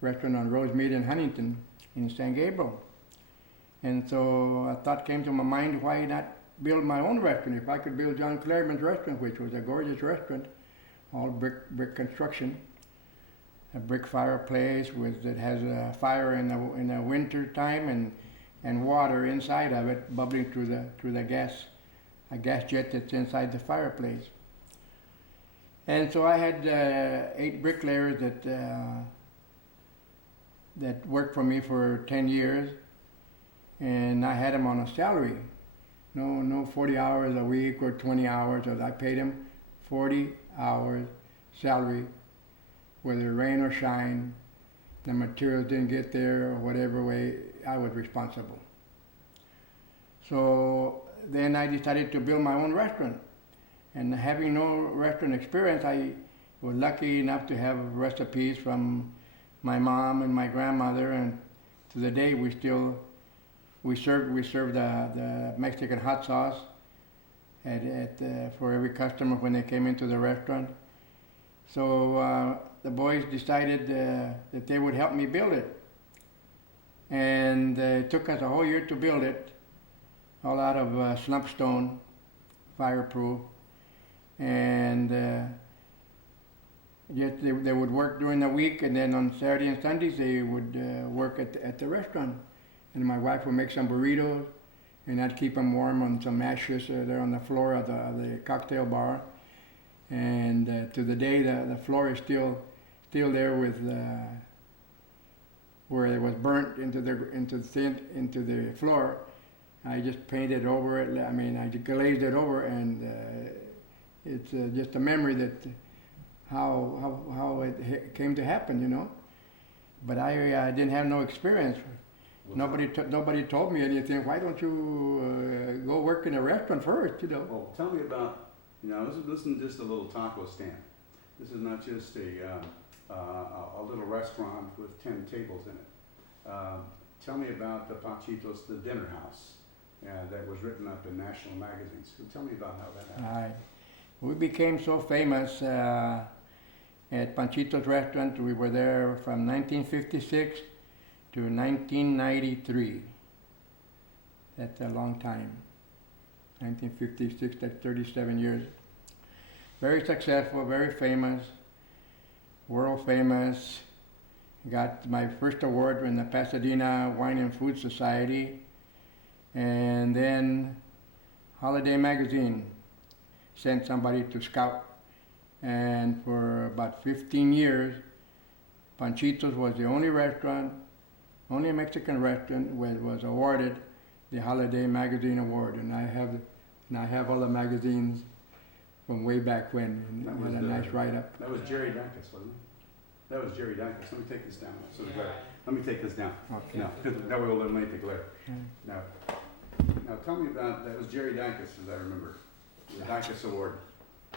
restaurant on Rosemead in Huntington in San Gabriel. And so a thought came to my mind, why not build my own restaurant? If I could build John Clareman's restaurant, which was a gorgeous restaurant, all brick construction, a brick fireplace that has a fire in the winter time and water inside of it bubbling through the gas jet that's inside the fireplace. And so I had 8 bricklayers that worked for me for 10 years, and I had them on a salary. No 40 hours a week or 20 hours. I paid them 40 hours salary, whether rain or shine. The materials didn't get there or whatever way, I was responsible. So then I decided to build my own restaurant. And having no restaurant experience, I was lucky enough to have recipes from my mom and my grandmother, and to the day we served the Mexican hot sauce for every customer when they came into the restaurant. So the boys decided that they would help me build it. And it took us a whole year to build it, all out of slump stone, fireproof. And yet they would work during the week, and then on Saturday and Sundays they would work at the restaurant. And my wife would make some burritos, and I'd keep them warm on some ashes there on the floor of the cocktail bar. And to the day, the floor is still there with where it was burnt into the floor. I just painted over it. I mean, I glazed it over, and it's just a memory that how it came to happen, you know. But I didn't have no experience. Nobody told me anything. Why don't you go work in a restaurant first, you know? Well, tell me about, this isn't just a little taco stand. This is not just a little restaurant with 10 tables in it. Tell me about the Panchitos, the dinner house, that was written up in national magazines. So tell me about how that happened. We became so famous at Panchito's restaurant. We were there from 1956 to 1993. That's a long time. 1956, that's 37 years. Very successful, very famous, world famous. Got my first award in the Pasadena Wine and Food Society. And then Holiday Magazine sent somebody to scout. And for about 15 years, Panchitos was the only restaurant, only Mexican restaurant that was awarded the Holiday Magazine Award. And I have all the magazines from way back when. And it was a nice write-up. That was Jerry Dacus, wasn't it? That was Jerry Dacus. Let me take this down. So let me take this down. Okay. No, that way we'll eliminate the glare. Now tell me about, that was Jerry Dacus, as I remember. The Dacus Award.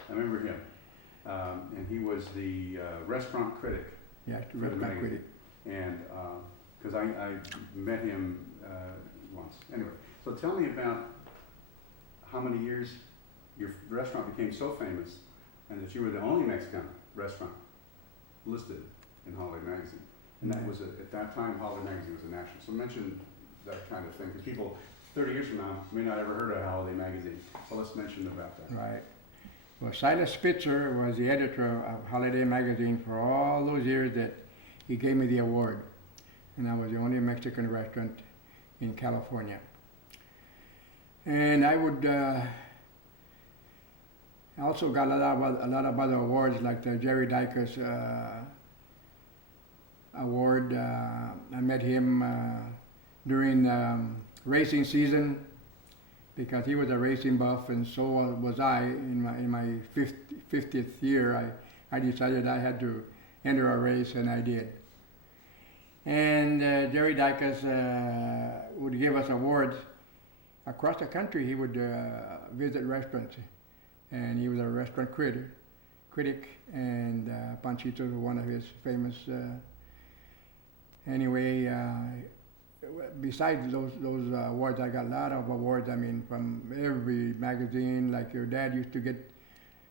I remember him. And he was the restaurant critic. Yeah, the restaurant critic. And, because I met him once. Anyway, so tell me about how many years your restaurant became so famous and that you were the only Mexican restaurant listed in Holiday Magazine. And that was, at that time, Holiday Magazine was a national. So mention that kind of thing, because people 30 years from now may not ever heard of Holiday Magazine. So let's mention about that. Right. Well, Silas Spitzer was the editor of Holiday Magazine for all those years that he gave me the award. And I was the only Mexican restaurant in California. And I would also got a lot of other awards, like the Jerry Dacus award. I met him during racing season, because he was a racing buff, and so was I. In my 50th year, I decided I had to enter a race, and I did. And Jerry Dacus would give us awards across the country. He would visit restaurants, and he was a restaurant critic, and Panchito was one of his famous. Anyway, besides those awards, I got a lot of awards. I mean, from every magazine. Like your dad used to get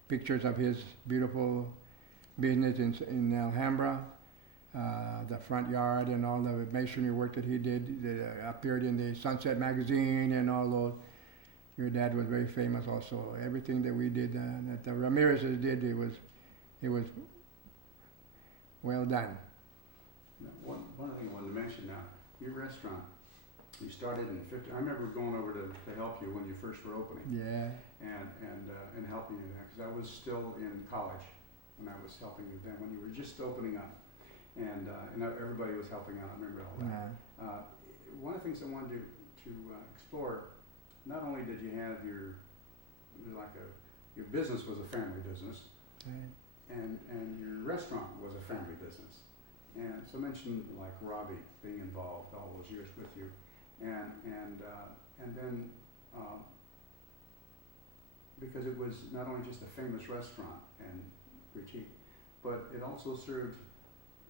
pictures of his beautiful business in Alhambra, the front yard and all the masonry work that he did. That appeared in the Sunset magazine and all those. Your dad was very famous also. Everything that we did, that the Ramirez's did, it was well done. Now, one thing I wanted to mention now, your restaurant, you started in 50. I remember going over to help you when you first were opening. Yeah. And helping you there, because I was still in college when I was helping you then, when you were just opening up, and everybody was helping out. I remember all that. One of the things I wanted to explore, not only did you have your business was a family business, Right. and your restaurant was a family business. And so mention like Robbie being involved all those years with you, and then because it was not only just a famous restaurant and critique, but it also served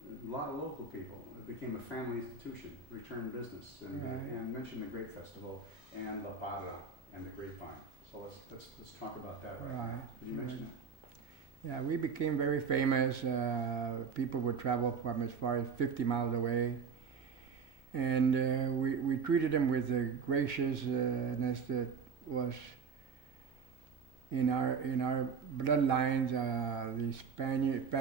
a lot of local people. It became a family institution, return business, and mention the Grape Festival and La Parra and the Grapevine. So let's talk about that right now. Did you mention that? Yeah, we became very famous. People would travel from as far as 50 miles away. And we treated them with the graciousness that was in our bloodlines. The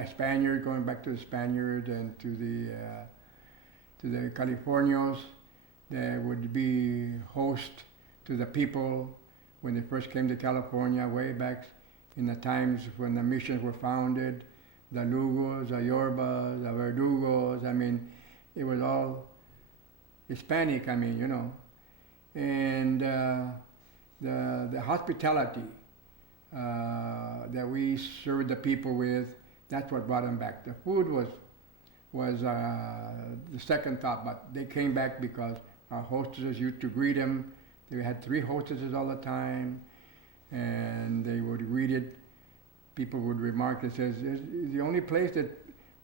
Spaniard, going back to the Spaniards and to the Californios, that would be host to the people when they first came to California way back in the times when the missions were founded, the Lugos, the Yorbas, the Verdugos. I mean, it was all Hispanic, I mean, you know. And the hospitality that we served the people with, that's what brought them back. The food was the second thought, but they came back because our hostesses used to greet him. They had 3 hostesses all the time, and they would greet it. People would remark, it says, it's the only place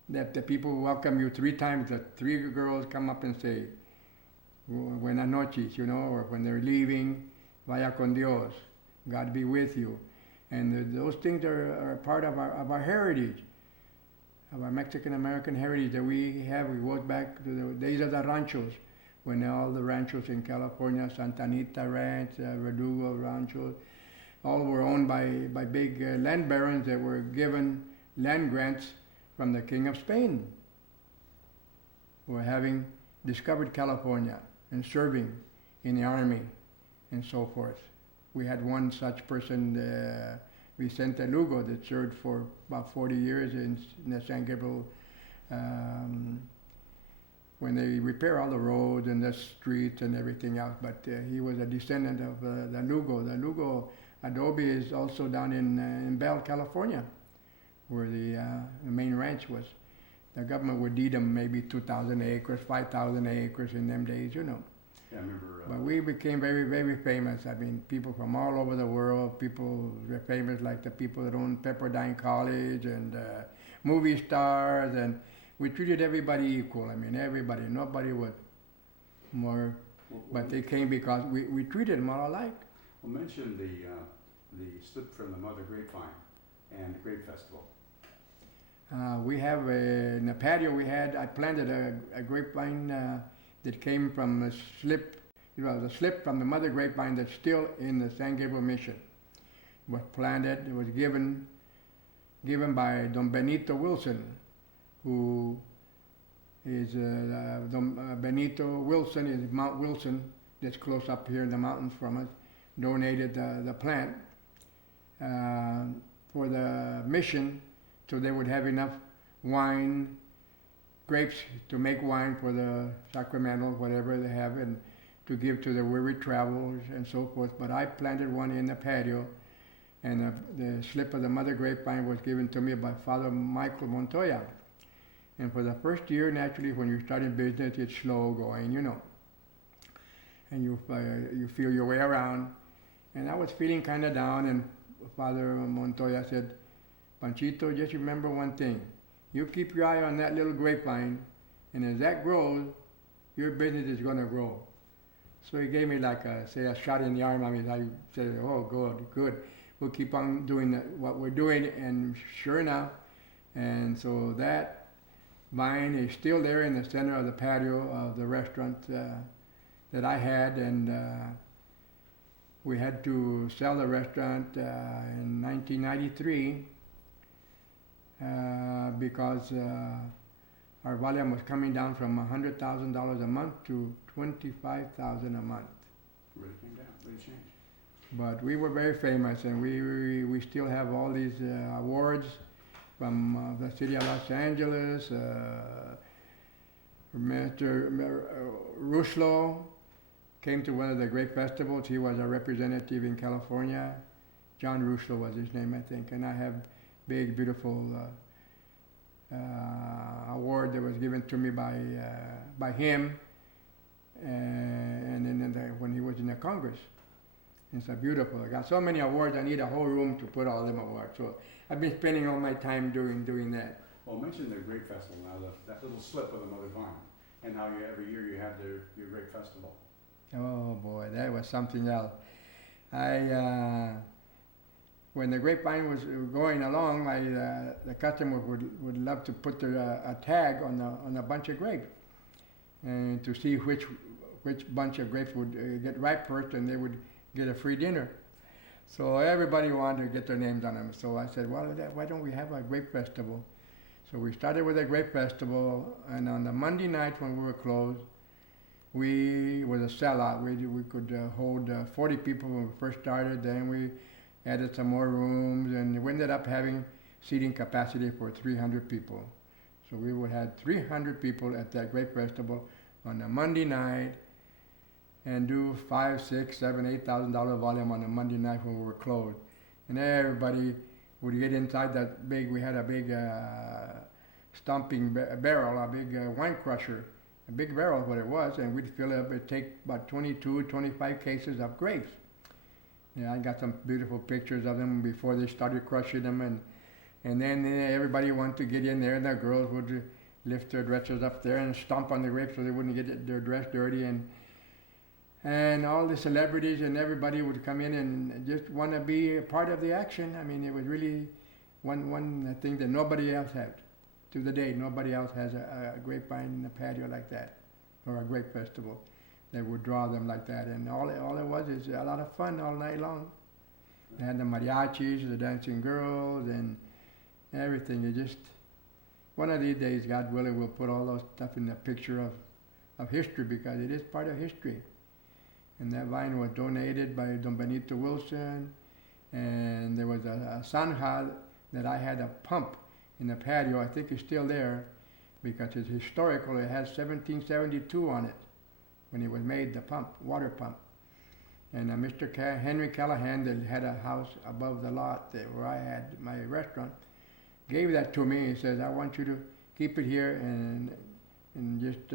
that the people welcome you 3 times, that 3 girls come up and say, buenas noches, you know, or when they're leaving, vaya con Dios, God be with you. And those things are part of our heritage, of our Mexican-American heritage that we have. We go back to the days of the ranchos, when all the ranchos in California, Santa Anita Ranch, Verdugo Rancho, all were owned by big land barons that were given land grants from the King of Spain, who were having discovered California and serving in the army and so forth. We had one such person, Vicente Lugo, that served for about 40 years in the San Gabriel, when they repair all the roads and the streets and everything else. But he was a descendant of the Lugo. The Lugo adobe is also down in Bell, California, where the main ranch was. The government would deed them maybe 2,000 acres, 5,000 acres in them days, you know. Yeah, I remember. But we became very, very famous. I mean, people from all over the world, people were famous, like the people that owned Pepperdine College and movie stars, and we treated everybody equal. I mean, everybody, nobody was more, but they came because we treated them all alike. Well, mention the slip from the Mother Grapevine and the Grape Festival. We have in the patio I planted a grapevine that came from the slip. It was a slip from the mother grapevine that's still in the San Gabriel Mission. It was planted, it was given by Don Benito Wilson, who is Benito Wilson is Mount Wilson, that's close up here in the mountains from us, donated the plant for the mission, so they would have enough wine, grapes to make wine for the Sacramento, whatever they have, and to give to the weary travelers and so forth. But I planted one in the patio, and the slip of the mother grapevine was given to me by Father Michael Montoya. And for the first year, naturally, when you're starting business, it's slow going, you know. And you feel your way around. And I was feeling kind of down, and Father Montoya said, Panchito, just remember one thing. You keep your eye on that little grapevine, and as that grows, your business is going to grow. So he gave me like a shot in the arm. I mean, I said, oh, good. We'll keep on doing what we're doing, and sure enough, and so that vine is still there in the center of the patio of the restaurant that I had, and we had to sell the restaurant in 1993 because our volume was coming down from $100,000 a month to $25,000 a month. Really came down, really changed. But we were very famous, and we still have all these awards from the city of Los Angeles. Mr. Ruslo came to one of the great festivals. He was a representative in California. John Ruslo was his name, I think. And I have big, beautiful award that was given to me by him, and then when he was in the Congress. It's a beautiful. I got so many awards. I need a whole room to put all them awards. So I've been spending all my time doing that. Well, mention the Grape Festival now. That little slip of the Mother Vine, and how every year you have your Grape Festival. Oh boy, that was something else. When the grapevine was going along, the customer would love to put a tag on a bunch of grapes, and to see which bunch of grapes would get ripe first, and they would get a free dinner. So everybody wanted to get their names on them. So I said, well, why don't we have a grape festival? So we started with a grape festival, and on the Monday night when we were closed, we was a sellout. We could hold 40 people when we first started. Then we added some more rooms, and we ended up having seating capacity for 300 people. So we would have 300 people at that grape festival on a Monday night, and do $5,000, $6,000, $7,000, $8,000 volume on a Monday night when we were closed. And everybody would get inside that big. We had a big stomping barrel, a big wine crusher, a big barrel, what it was, and we'd fill it up. It'd take about 22, 25 cases of grapes. Yeah, I got some beautiful pictures of them before they started crushing them, and then everybody wanted to get in there, and the girls would lift their dresses up there and stomp on the grapes so they wouldn't get their dress dirty, and all the celebrities and everybody would come in and just want to be a part of the action. I mean, it was really one thing that nobody else had. To the day, nobody else has a grapevine in a patio like that, or a grape festival that would draw them like that. And all it was is a lot of fun all night long. They had the mariachis, the dancing girls, and everything. It just, one of these days, God willing, we'll put all those stuff in the picture of history, because it is part of history. And that vine was donated by Don Benito Wilson, and there was a zanja that I had a pump in the patio. I think it's still there because it's historical. It has 1772 on it when it was made, the pump, water pump. And Mr. Henry Callahan, that had a house above the lot where I had my restaurant, gave that to me. He says, I want you to keep it here and just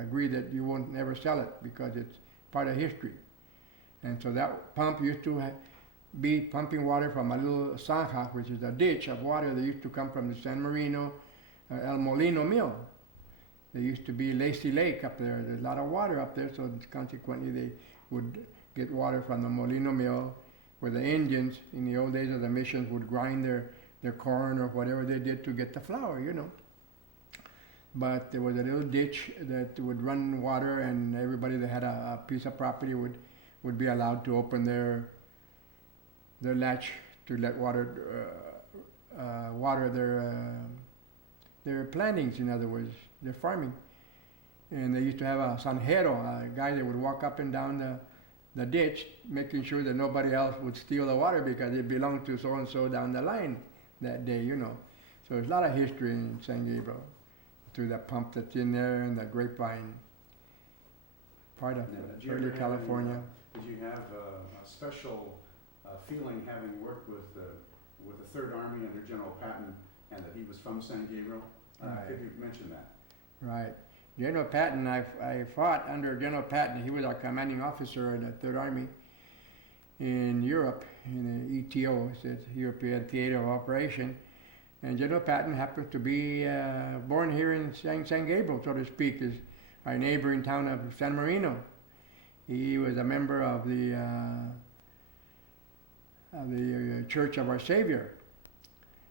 agree that you won't never sell it because it's part of history. And so that pump used to be pumping water from a little zanja, which is a ditch of water that used to come from the San Marino, El Molino mill. There used to be Lazy Lake up there. There's a lot of water up there, so consequently they would get water from the Molino mill, where the Indians in the old days of the missions would grind their corn or whatever they did to get the flour, you know. But there was a little ditch that would run water, and everybody that had a piece of property would be allowed to open their latch to let water their plantings, in other words, their farming. And they used to have a sanjero, a guy that would walk up and down the ditch, making sure that nobody else would steal the water because it belonged to so-and-so down the line that day, you know. So there's a lot of history in San Gabriel through that pump that's in there and the grapevine, part of early California. Did you have a special feeling having worked with the Third Army under General Patton, and that he was from San Gabriel? Right. Could you mention that? Right. General Patton, I fought under General Patton. He was our commanding officer in the Third Army in Europe, in the ETO, it's European Theater of Operation. And General Patton happens to be born here in San Gabriel, so to speak, is our neighboring town of San Marino. He was a member of the Church of Our Savior,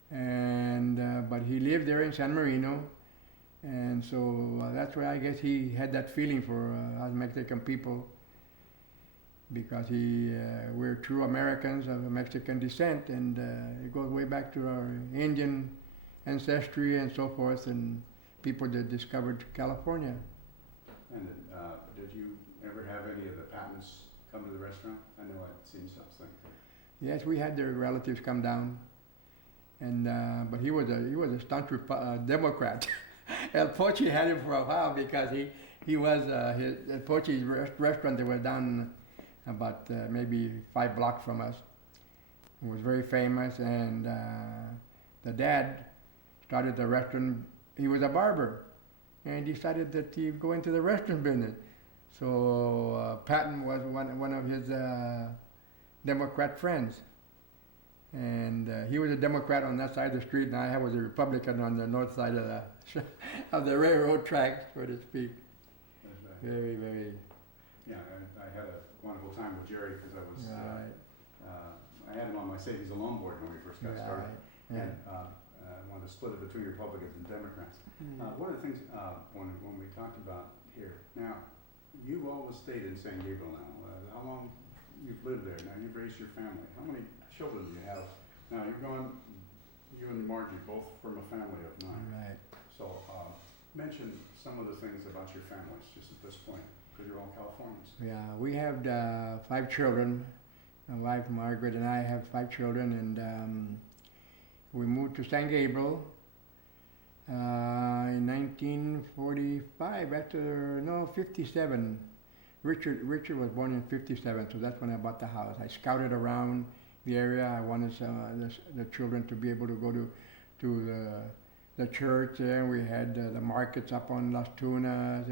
and but he lived there in San Marino, and so that's why I guess he had that feeling for us Mexican people, because we're true Americans of Mexican descent, and it goes way back to our Indian ancestry and so forth, and people that discovered California. And did you ever have any of the Pattons come to the restaurant? I know I'd seen something. Yes, we had their relatives come down, and but he was a staunch Democrat. El Poche had him for a while because he was El Poche's restaurant that was down about maybe 5 blocks from us. It was very famous, and the dad started the restaurant. He was a barber, and decided that he'd go into the restaurant business. So Patton was one of his Democrat friends, and he was a Democrat on that side of the street, and I was a Republican on the north side of the railroad tracks, so to speak. That's right. Very, very. Yeah, I had a wonderful time with Jerry because I was. Right. I had him on my savings and loan board when we first got started, Yeah. and I wanted to split it between Republicans and Democrats. One of the things when we talked about here now, you've always stayed in San Gabriel now. How long you've lived there? Now you've raised your family. How many children do you have? Now you're going. You and Margie both from a family of 9. Right. So mention some of the things about your families just at this point, because you're all Californians. Yeah, we have 5 children. My wife Margaret and I have 5 children, and we moved to San Gabriel in 1945. 57. Richard was born in 57, so that's when I bought the house. I scouted around the area. I wanted the children to be able to go to the church there. We had the markets up on Las Tunas,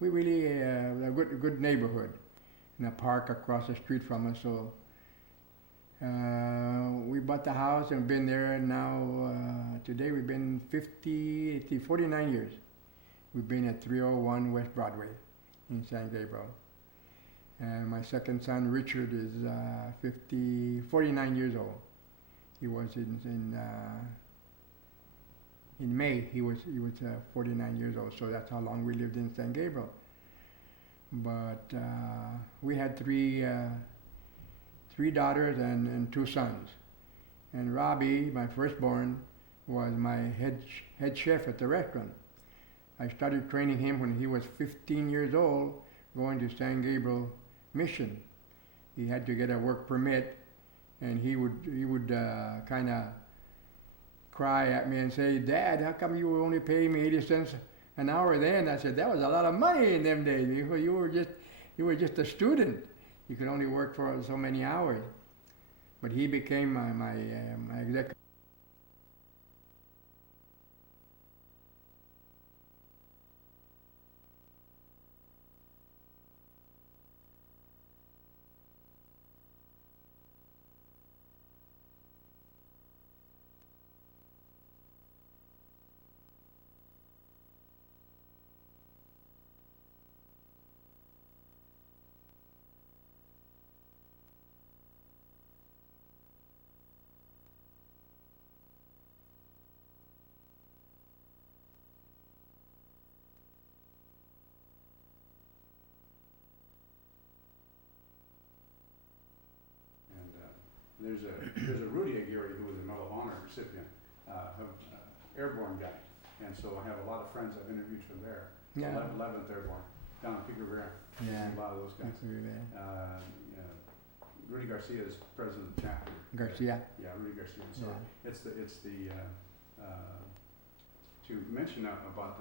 we really a good neighborhood, in a park across the street from us. So we bought the house and been there now. Today we've been 49 years. We've been at 301 West Broadway in San Gabriel. And my second son, Richard, is 49 years old. He was in May. He was 49 years old. So that's how long we lived in San Gabriel. But we had three daughters and two sons. And Robbie, my firstborn, was my head chef at the restaurant. I started training him when he was 15 years old, going to San Gabriel Mission. He had to get a work permit, and he would kind of cry at me and say, "Dad, how come you only pay me 80 cents an hour then?" I said, "That was a lot of money in them days. You were just a student. You could only work for so many hours." But he became my executive. There's a Rudy Aguirre who was a Medal of Honor recipient, airborne guy, and so I have a lot of friends I've interviewed from there. Yeah. 11th Airborne, down in Pico Rivera. Yeah. A lot of those guys. Rudy Garcia is president of the chapter. Garcia. Yeah, Rudy Garcia. So Yeah. it's the to mention about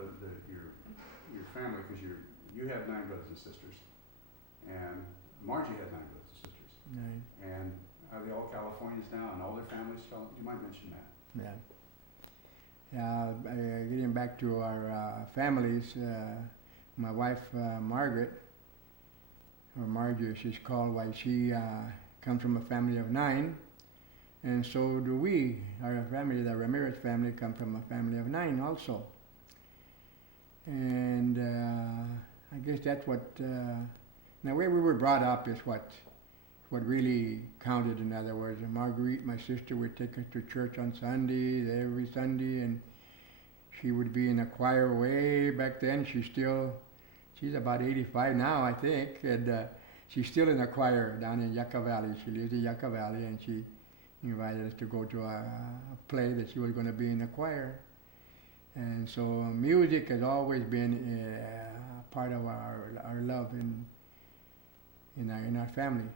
your family, because you have 9 brothers and sisters, and Margie had 9 brothers and sisters. Right. And are they all Californians now, and all their families? You might mention that. Yeah. Getting back to our families, my wife Margaret, or Margie, she's called, why she comes from a family of 9, and so do we. Our family, the Ramirez family, come from a family of 9 also. And I guess that's what the way we were brought up is what really counted. In other words, Marguerite, my sister, would take us to church on Sundays, every Sunday, and she would be in a choir way back then. She's about 85 now, I think, and she's still in a choir down in Yucca Valley. She lives in Yucca Valley, and she invited us to go to a play that she was going to be in a choir. And so music has always been part of our love in our family.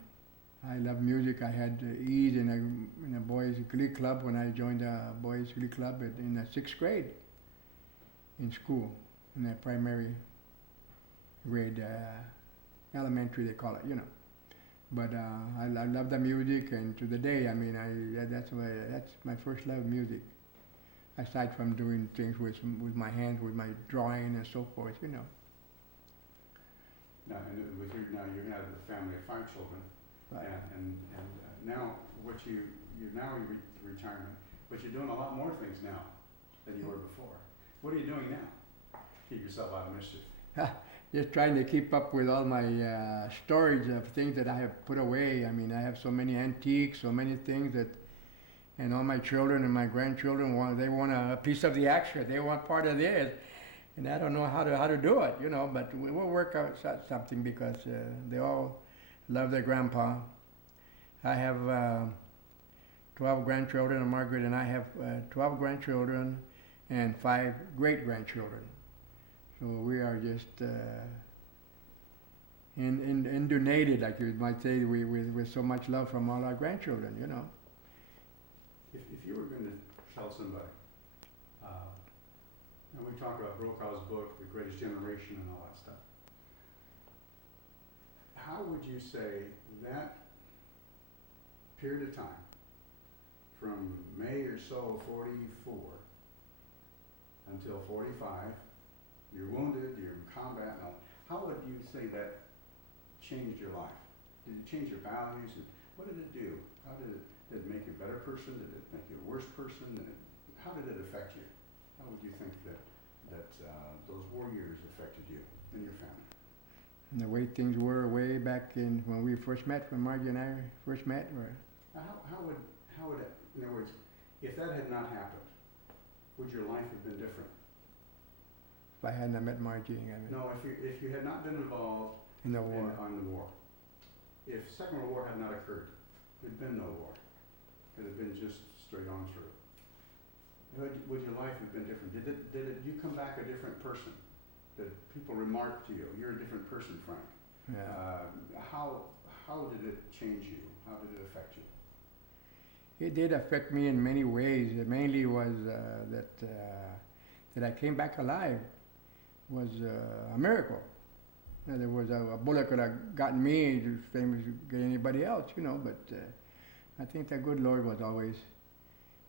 I love music. I had E's in a boys' glee club when I joined the boys' glee club in the 6th grade in school, in the primary grade, elementary they call it, you know. But I love the music, and to the day, I mean, that's my first love, music. Aside from doing things with my hands, with my drawing and so forth, you know. Now, and now you have a family of 5 children. Right. And now you're retirement, but you're doing a lot more things now than you were before. What are you doing now? Keep yourself out of mischief. Just trying to keep up with all my storage of things that I have put away. I mean, I have so many antiques, so many things and all my children and my grandchildren want a piece of the action. They want part of this, and I don't know how to do it, you know. But we'll work out something, because they all love their grandpa. I have 12 grandchildren, and Margaret and I have 12 grandchildren and 5 great-grandchildren. So we are just inundated, like you might say, with so much love from all our grandchildren, you know. If you were going to tell somebody, and we talk about Brokaw's book, The Greatest Generation, and all that stuff, how would you say that period of time, from May or so of 44 until 45, you're wounded, you're in combat, and all, How would you say that changed your life? Did it change your values? What did it do? How did it make you a better person? Did it make you a worse person? How did it affect you? How would you think that those war years affected you and your family? And the way things were way back in when we first met, when Margie and I first met, or How would it, in other words, if that had not happened, would your life have been different? if I hadn't met Margie, I mean, No, if you had not been involved in the war. on the war, if Second World War had not occurred, there'd been no war. It had been just straight on through. Would your life have been different? Did you come back a different person? Did people remark to you, you're a different person, Frank? Yeah. How did it change you? How did it affect you? It did affect me in many ways. It mainly was that I came back alive was a miracle. There was a bullet could have gotten me the same as get anybody else, you know. But I think the good Lord was always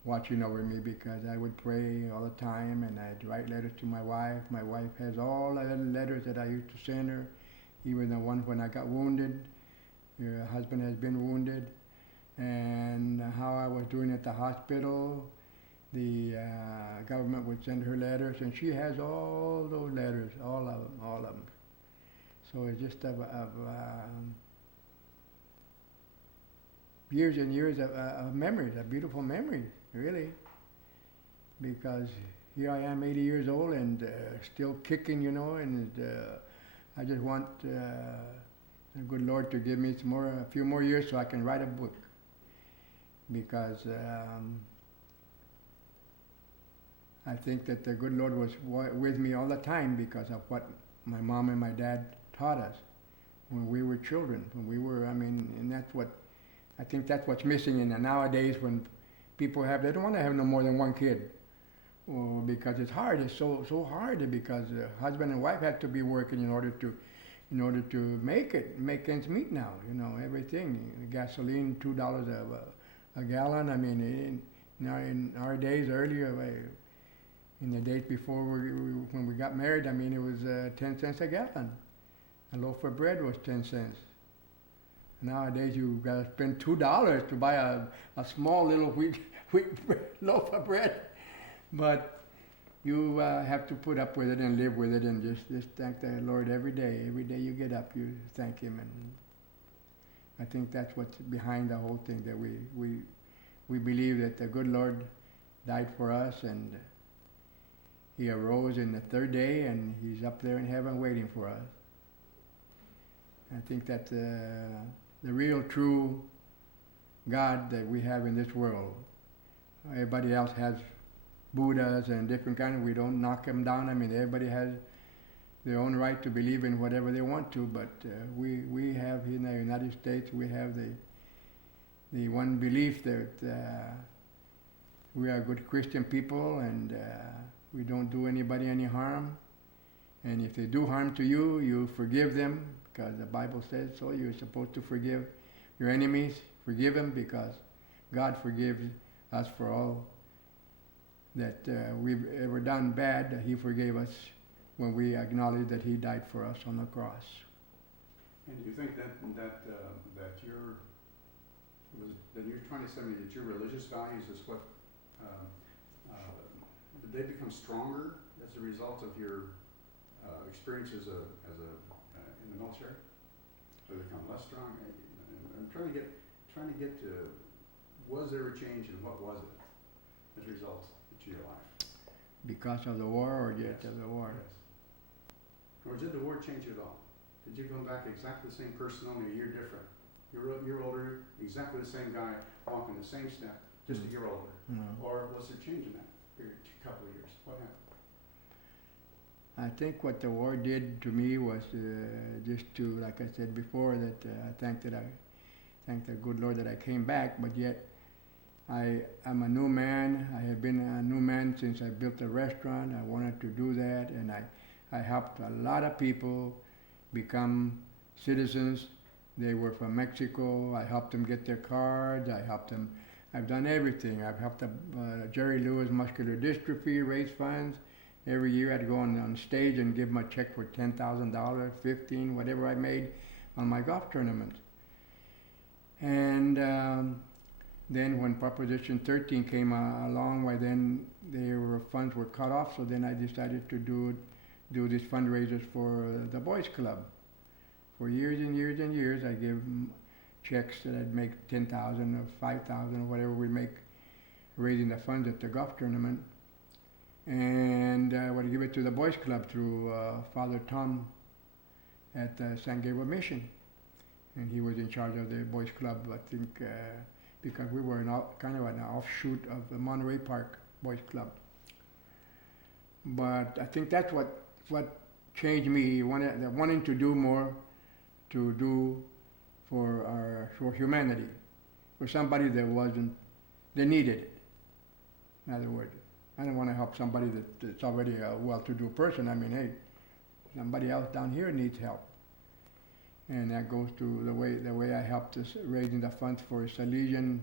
watching over me because I would pray all the time and I'd write letters to my wife. My wife has all the other letters that I used to send her, even the one when I got wounded. Your husband has been wounded, and how I was doing at the hospital. The government would send her letters, and she has all those letters, all of them. So it's just of years and years of memories, of beautiful memories, really. Because here I am, 80 years old, and still kicking, you know, and I just want the good Lord to give me a few more years so I can write a book. Because I think that the good Lord was with me all the time because of what my mom and my dad taught us when we were children. And that's what, I think that's what's missing in the nowadays when people they don't want to have no more than one kid. Well, because it's hard, it's so hard because husband and wife have to be working in order to make ends meet now, you know, everything. Gasoline, $2 a gallon. I mean, in our days earlier, in the days before when we got married, I mean, it was 10 cents a gallon. A loaf of bread was 10 cents. Nowadays, you got to spend $2 to buy a small little wheat loaf of bread. But you have to put up with it and live with it and just thank the Lord every day. Every day you get up, you thank Him. And I think that's what's behind the whole thing, that we believe that the good Lord died for us and He arose in the third day and He's up there in heaven waiting for us. I think that the real true God that we have in this world. Everybody else has Buddhas and different kind of, we don't knock them down. I mean, everybody has their own right to believe in whatever they want to, but we have in the United States, we have the one belief that we are good Christian people and we don't do anybody any harm. And if they do harm to you, you forgive them, because the Bible says so. You're supposed to forgive your enemies, forgive them, because God forgives us for all that we've ever done bad. He forgave us when we acknowledge that He died for us on the cross. And do you think that you're trying to say to me that your religious values is what did they become stronger as a result of your experiences in the military? Did they become less strong? I'm trying to get to, was there a change and what was it as a result to your life? Because of the war or just Yes. of the war? Yes. Or did the war change you at all? Did you come back exactly the same person, only a year different? You're older, exactly the same guy, walking the same step, just a year older. No. Or was there change in that period, couple of years? What happened? I think what the war did to me was just to, like I said before, that I thank the good Lord that I came back, but yet I'm a new man. I have been a new man since I built a restaurant. I wanted to do that, and I helped a lot of people become citizens. They were from Mexico. I helped them get their cards. I've done everything. I've helped Jerry Lewis Muscular Dystrophy raise funds, Every year I'd go on stage and give them a check for $10,000, 15, whatever I made on my golf tournaments. And then when Proposition 13 came along, well, then funds were cut off. So then I decided to do these fundraisers for the Boys Club. For years and years and years, I give them checks that I'd make 10,000 or 5,000 or whatever we make, raising the funds at the golf tournament. And I would give it to the Boys Club through Father Tom at San Gabriel Mission. And he was in charge of the Boys Club, I think, because we were kind of an offshoot of the Monterey Park Boys Club. But I think that's what changed me, wanting to do more, to do for humanity, for somebody that needed it. In other words, I don't want to help somebody that's already a well-to-do person. I mean, hey, somebody else down here needs help. And that goes to the way I helped us raising the funds for Salesian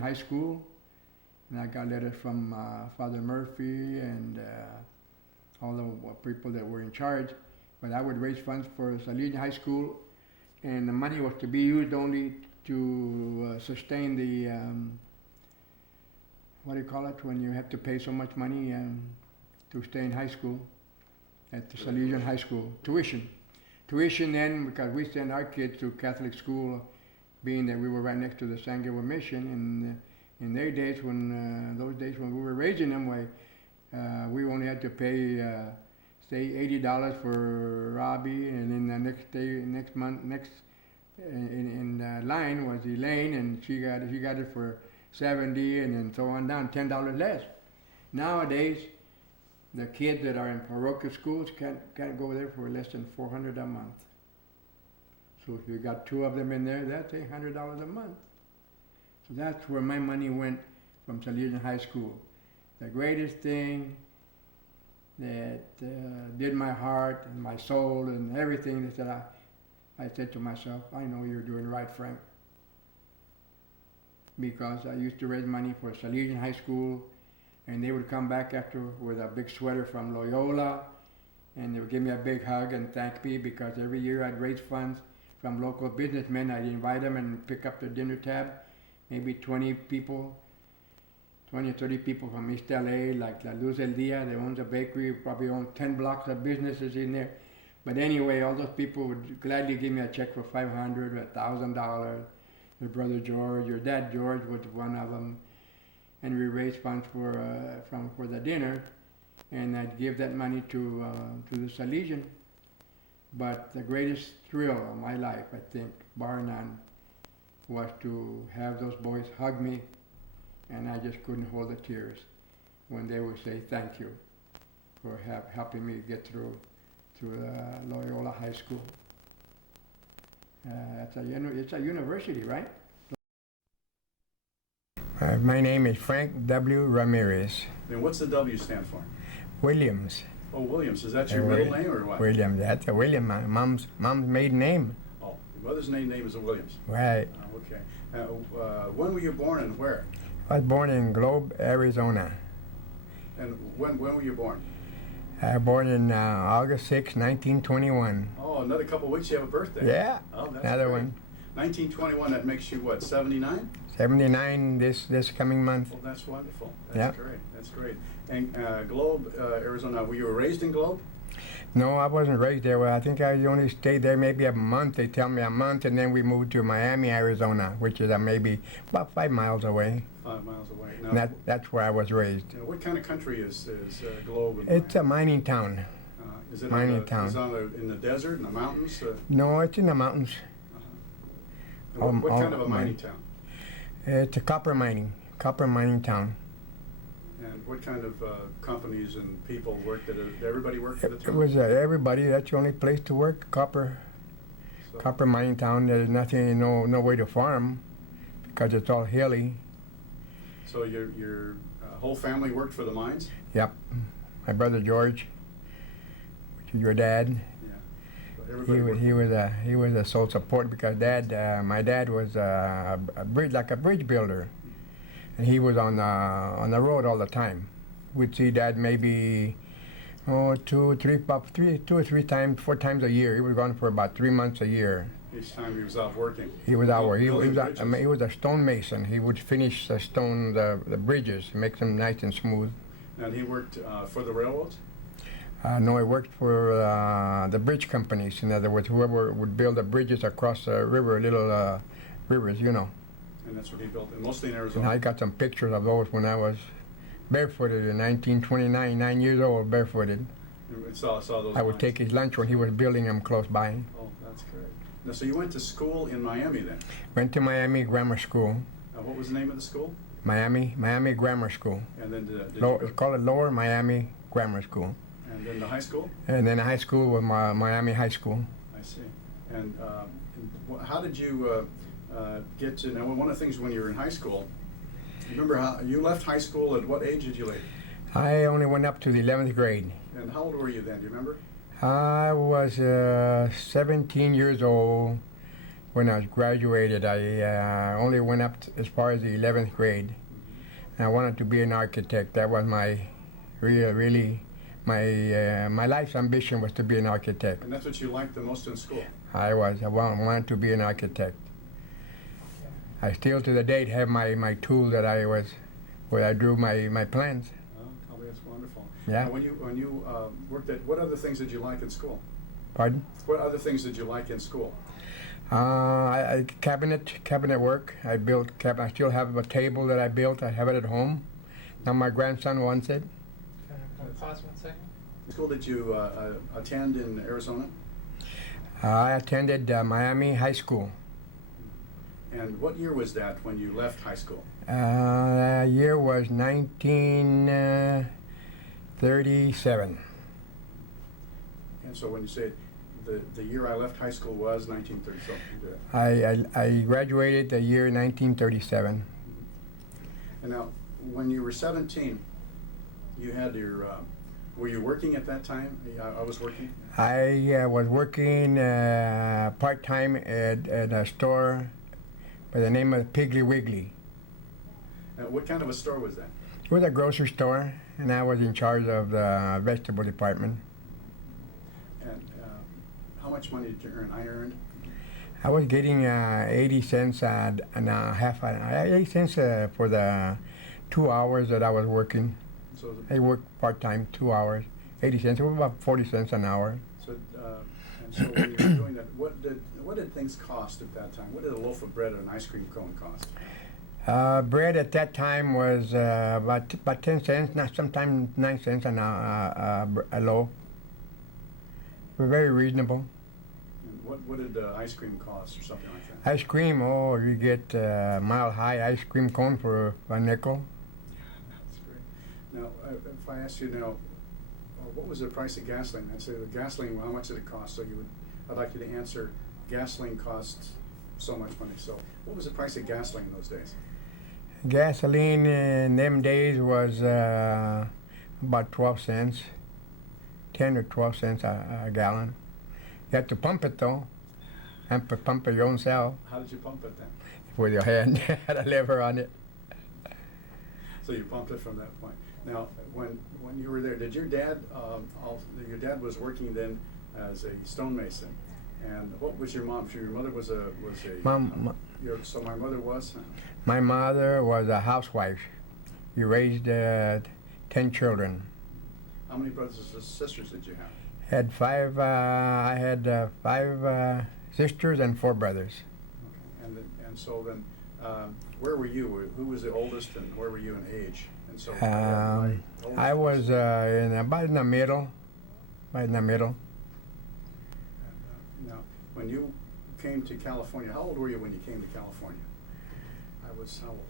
High School. And I got letters from Father Murphy and all the people that were in charge. But I would raise funds for Salesian High School, and the money was to be used only to sustain the, what do you call it, when you have to pay so much money to stay in high school, at the Salesian High School, tuition. Tuition then, because we sent our kids to Catholic school, being that we were right next to the San Gabriel Mission, and in those days when we were raising them, we only had to pay, say, $80 for Robbie, and then the next month in line was Elaine, and she got it for $70, and then so on down, $10 less. Nowadays, the kids that are in parochial schools can't go there for less than $400 a month. So if you got two of them in there, that's $800 a month. So that's where my money went from Salesian High School. The greatest thing that did my heart and my soul and everything, that I said to myself, I know you're doing right, Frank. Because I used to raise money for Salesian High School, and they would come back after with a big sweater from Loyola, and they would give me a big hug and thank me, because every year I'd raise funds from local businessmen. I'd invite them and pick up their dinner tab, maybe 20 or 30 people from East LA, like La Luz El Dia, they own a bakery, probably own 10 blocks of businesses in there. But anyway, all those people would gladly give me a check for $500 or $1,000. Your brother George, your dad George was one of them. And we raised funds for the dinner, and I'd give that money to the Salesian. But the greatest thrill of my life, I think, bar none, was to have those boys hug me, and I just couldn't hold the tears when they would say thank you for helping me get through Loyola High School. It's a university, right? My name is Frank W. Ramirez. And what's the W stand for? Williams. Oh, Williams. Is that your middle name or what? Williams. That's a William. My mom's maiden name. Oh, your mother's name is a Williams. Right. Okay. When were you born and where? I was born in Globe, Arizona. And when were you born? I was born in August 6, 1921. Oh, another couple of weeks you have a birthday. Yeah. Oh, that's another great. one. 1921, that makes you what, 79? 79 this coming month. Well, that's wonderful. That's great. That's great. And Globe, Arizona, were you raised in Globe? No, I wasn't raised there. Well, I think I only stayed there maybe a month. They tell me a month, and then we moved to Miami, Arizona, which is maybe about 5 miles away. 5 miles away. Now, And that's where I was raised. what kind of country is Globe? It's a mining town. Is it mining town. Is it in the desert, in the mountains? No, it's in the mountains. What kind of a mining town? It's a copper mining town. And what kind of companies and people worked at it? Everybody worked for the town? It was everybody. That's the only place to work. Copper mining town. There's nothing, no way to farm, because it's all hilly. So your whole family worked for the mines? Yep. My brother George, which is your dad. Yeah. So He was a sole support, because my dad was a bridge builder, and he was on the road all the time. We'd see Dad maybe Oh, about 2 or 3 times, 4 times a year. He was gone for about 3 months a year. Each time he was out working. He was out. He Building was. I mean, he bridges. was a stonemason. He would finish the bridges, make them nice and smooth. And he worked for the railroads? No, he worked for the bridge companies. In other words, whoever would build the bridges across the river, little rivers, you know. And that's what he built, and mostly in And Arizona. I got some pictures of those when I was barefooted in 1929, 9 years old, barefooted. You saw those I would lines. take his lunch when he was building them close by. Oh, that's great. Now, so you went to school in Miami then? Went to Miami Grammar School, What was the name of the school? Miami Grammar School. And then did you It's go, called Lower Miami Grammar School. and then the high school? And then high school was Miami High School. I see. And how did you get to, now one of the things when you were in high school, remember how, you left high school at what age did you leave? I only went up to the 11th grade. And how old were you then, do you remember? I was 17 years old when I was graduated. I only went up as far as the 11th grade. And I wanted to be an architect. That was my my life's ambition was to be an architect. And that's what you liked the most in school? I wanted to be an architect. I still to the date have my tool that where I drew my plans. Oh, that's wonderful. Yeah. And when you worked at, what other things did you like in school? Pardon? What other things did you like in school? Cabinet work. I built I still have a table that I built. I have it at home. Now my grandson wants it. Can I pause 1 second? What school did you attend in Arizona? I attended Miami High School. And what year was that when you left high school? Year was 1937. And so when you say the year I left high school was 1937. I graduated the year 1937. And now, when you were 17, you had your, were you working at that time? I was working? I was working part-time at a store by the name of Piggly Wiggly. What kind of a store was that? It was a grocery store, and I was in charge of the vegetable department. And how much money did you earn? I earned? I was getting 80 cents and a half, 80 cents for the 2 hours that I was working. So, I worked part-time, 2 hours, 80 cents. It was about 40 cents an hour. so and so when you were doing that, what did things cost at that time? What did a loaf of bread or an ice cream cone cost? Bread at that time was about 10 cents, not sometimes 9 cents a loaf. It was very reasonable. And what did ice cream cost or something like that? Ice cream, oh, you get Mile High ice cream cone for a nickel. That's great. Now, if I ask you now, what was the price of gasoline? I'd say the gasoline, how much did it cost? So I'd like you to answer, gasoline costs so much money. So what was the price of gasoline in those days? Gasoline in them days was about 12 cents, 10 or 12 cents a gallon. You had to pump it though, and pump it your own self How did you pump it then? with your hand. Had a lever on it. So you pumped it from that point. Now, when you were there, did your dad, your dad was working then as a stonemason, and what was your mom? So your mother was a so my mother was? My mother was a housewife. We raised 10 children. How many brothers and sisters did you have? Had five. I had 5 sisters and 4 brothers. Okay. And so then, where were you? Who was the oldest, and where were you in age? And so I was about in the middle. Right in the middle. Now, when you came to California, how old were you when you came to California? I was how old?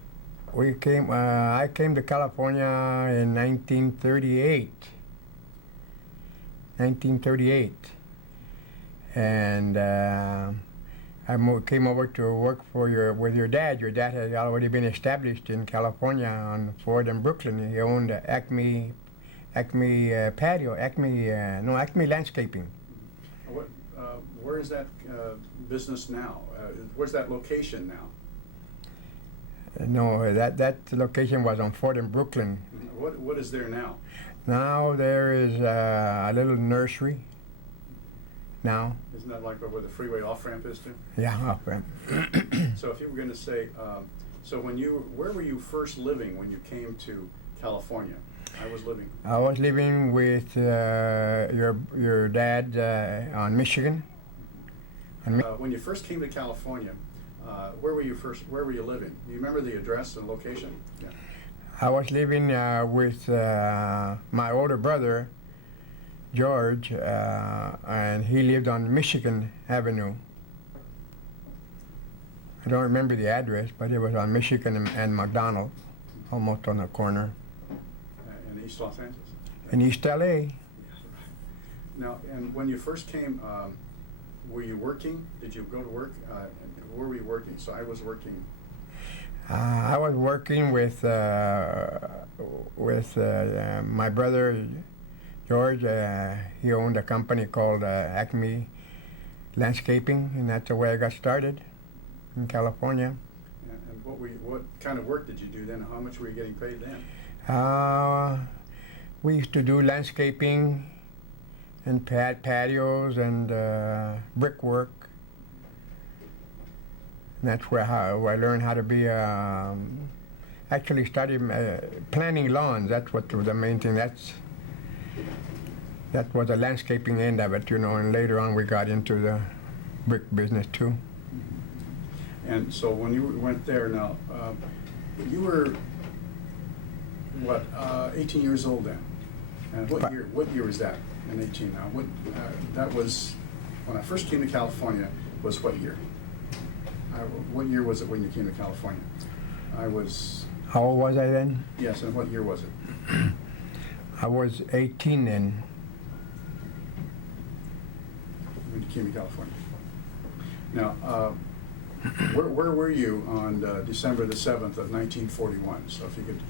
We came. I came to California in 1938. 1938, and came over to work with your dad. Your dad had already been established in California on Ford and Brooklyn. He owned Acme Patio, Acme Landscaping. Where is that business now? Where's that location now? No, that location was on Ford and Brooklyn. What is there now? Now there is a little nursery. Now, Isn't that like where the freeway off-ramp is to? yeah, up there. So if you were going to say, so where were you first living when you came to California? I was living with your dad on Michigan. When you first came to California, where were you living? Do you remember the address and location? Yeah. I was living with my older brother, George, and he lived on Michigan Avenue. I don't remember the address, but it was on Michigan and McDonald, almost on the corner. In East Los Angeles? In East LA. Now, and when you first came, were you working? Did you go to work? Where were you working? So I was working. I was working with my brother George. He owned a company called Acme Landscaping, and that's the way I got started in California. And what kind of work did you do then? How much were you getting paid then? We used to do landscaping and patios and brickwork. And that's where I learned how to be. Actually started planting lawns. That's what was the main thing. That was the landscaping end of it, you know. And later on, we got into the brick business too. And so when you went there, now you were what 18 years old then. And what year was that? In 18 now. That was when I first came to California. Was what year? What year was it when you came to California? I was. How old was I then? Yes, and what year was it? I was 18 then. When you came to California. Now, where were you on December the 7th of 1941? So if you could,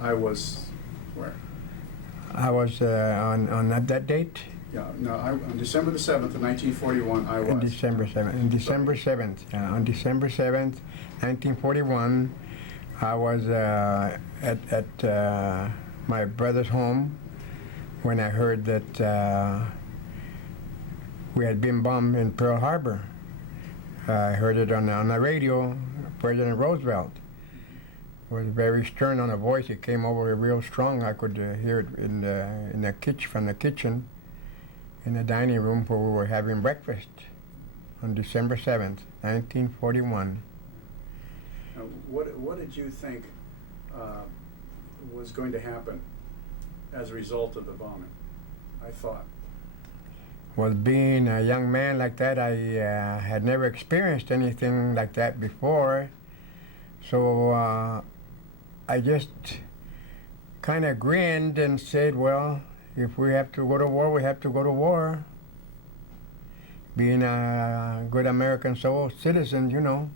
I was where? I was on that date. Yeah, no, on December the 7th of 1941, I was. On December 7th. On December 7th, 1941, I was at my brother's home when I heard that we had been bombed in Pearl Harbor. I heard it on the radio. President Roosevelt was very stern on the voice. It came over real strong. I could hear it in the kitchen, from the kitchen, in the dining room where we were having breakfast on December 7th, 1941. What did you think was going to happen as a result of the bombing? I thought. Well, being a young man like that, I had never experienced anything like that before. So I just kind of grinned and said, well, if we have to go to war, we have to go to war. Being a good American citizen, you know.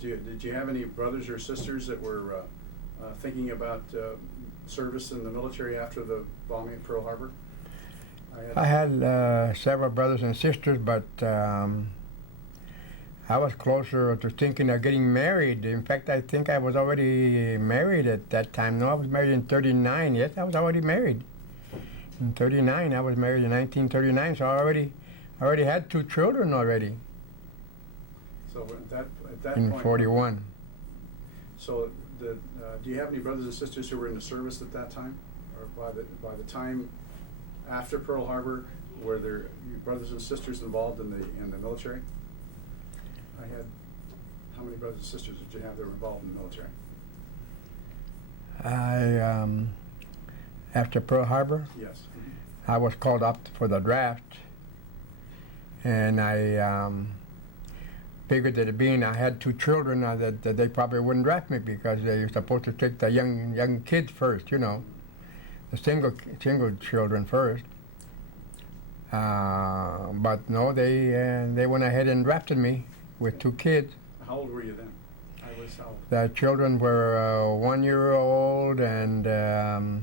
Did you have any brothers or sisters that were thinking about service in the military after the bombing of Pearl Harbor? I had several brothers and sisters, but I was closer to thinking of getting married. In fact, I think I was already married at that time. No, I was married in 39. Yes, I was already married. In 39, I was married in 1939, so I already had 2 children already. So at that in point. 41. So do you have any brothers and sisters who were in the service at that time, or by the time after Pearl Harbor, were there brothers and sisters involved in the military? How many brothers and sisters did you have that were involved in the military? After Pearl Harbor? Yes. I was called up for the draft, and I figured that being I had 2 children, that they probably wouldn't draft me because they're supposed to take the young kids first, you know, the single children first. But no, they went ahead and drafted me with 2 kids. How old were you then? The children were 1 year old, and the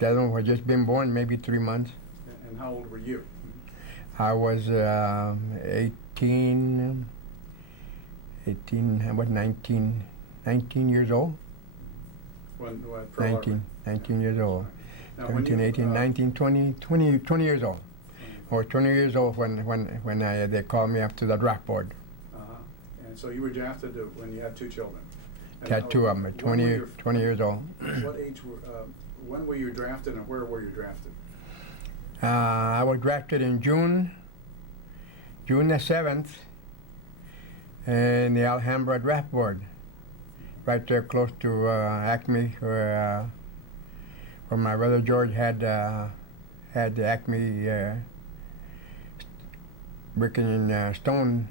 other one had just been born, maybe 3 months. And how old were you? I was 18, I was 19 years old. What Pearl Harbor? 19 years old. Now, when 17, you, 18, 19, 20 years old. I was 20 years old when they called me up to the draft board. And so you were drafted when you had 2 children. And Had 2 of them, when 20 years old. What age when were you drafted and where were you drafted? I was drafted in June the 7th in the Alhambra draft board, right there close to Acme, where my brother George had the Acme brick and stone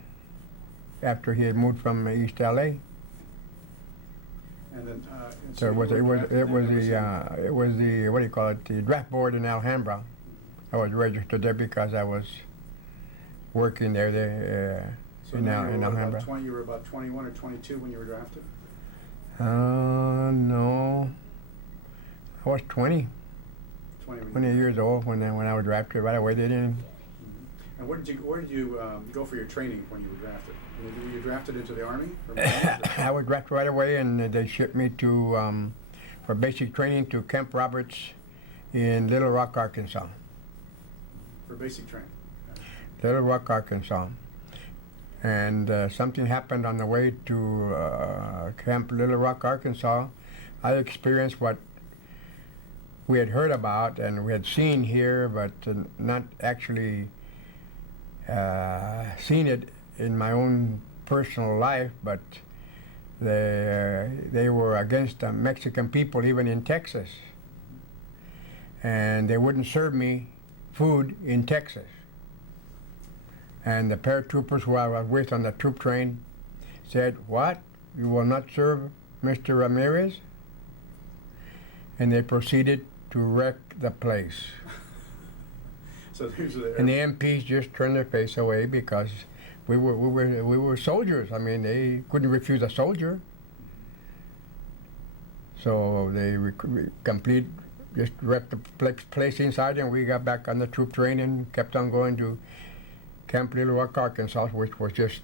after he had moved from East LA. And then, So it was the what do you call it, the draft board in Alhambra. I was registered there because I was working there so in now Alhambra. You were about 21 or 22 when you were drafted? No, I was 20 20 years old when I was drafted. Right away they didn't. And where did you go for your training when you were drafted? Were you drafted into the Army? Or I was drafted right away, and they shipped me to for basic training to Camp Roberts in Little Rock, Arkansas. For basic training? Little Rock, Arkansas. And something happened on the way to Camp Little Rock, Arkansas. I experienced what we had heard about and we had seen here, but not actually seen it in my own personal life. But they were against the Mexican people, even in Texas. And they wouldn't serve me food in Texas. And the paratroopers who I was with on the troop train said, "What? You will not serve Mr. Ramirez?" And they proceeded to wreck the place. So these are And the MPs just turned their face away because we were soldiers. I mean, they couldn't refuse a soldier. So they just wrecked the place inside, and we got back on the troop train and kept on going to Camp Little Rock, Arkansas, which was just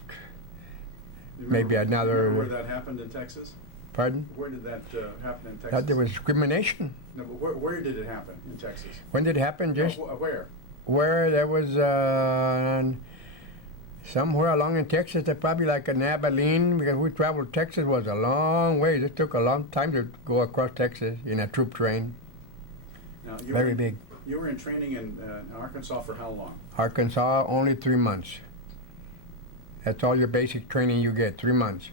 maybe another. Remember where that happened in Texas? Pardon? Where did that happen in Texas? That there was discrimination. No, but where did it happen in Texas? When did it happen? Just where? where there was somewhere along in Texas, probably like in Abilene, because we traveled. Texas was a long way. It took a long time to go across Texas in a troop train. Now, Very big. You were in training in Arkansas for how long? Arkansas, only 3 months. That's all your basic training you get, 3 months.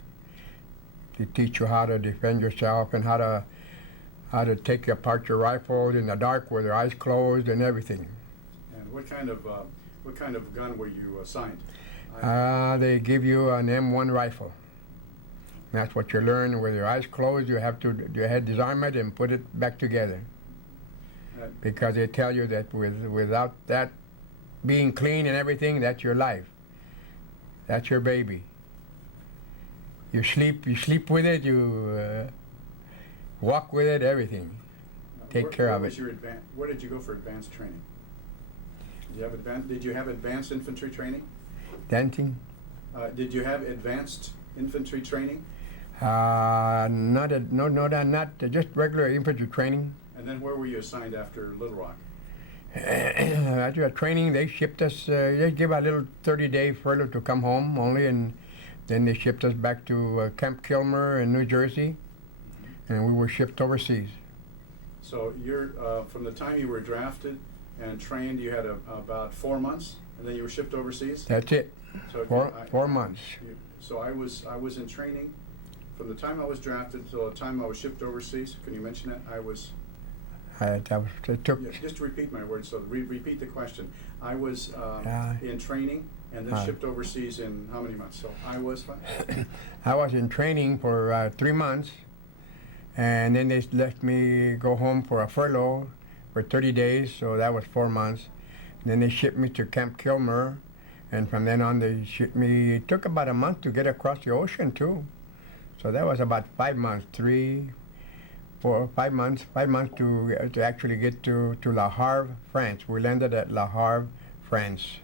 They teach you how to defend yourself and how to take apart your rifle in the dark with your eyes closed and everything. And what kind of gun were you assigned? They give you an M1 rifle. That's what you learn with your eyes closed. You have to disarm it and put it back together. Because they tell you that without that being clean and everything, that's your life. That's your baby. You sleep with it, you walk with it, everything. Take care of it. Where did you go for advanced training? Did you have advanced infantry training? Dancing? Did you have advanced infantry training? Not just regular infantry training. And then where were you assigned after Little Rock? After training, they shipped us, they gave a little 30-day furlough to come home only, and then they shipped us back to Camp Kilmer in New Jersey, and we were shipped overseas. So you're, from the time you were drafted and trained, you had about 4 months, and then you were shipped overseas? That's it, So 4 months. So I was in training from the time I was drafted till the time I was shipped overseas. Can you mention that? Just to repeat my words, so repeat the question. I was in training and then shipped overseas in how many months? So I was I was in training for 3 months, and then they left me go home for a furlough for 30 days, so that was 4 months. And then they shipped me to Camp Kilmer, and from then on they shipped me. It took about a month to get across the ocean too, so that was about 5 months, 5 months to actually get to Le Havre, France. We landed at Le Havre, France.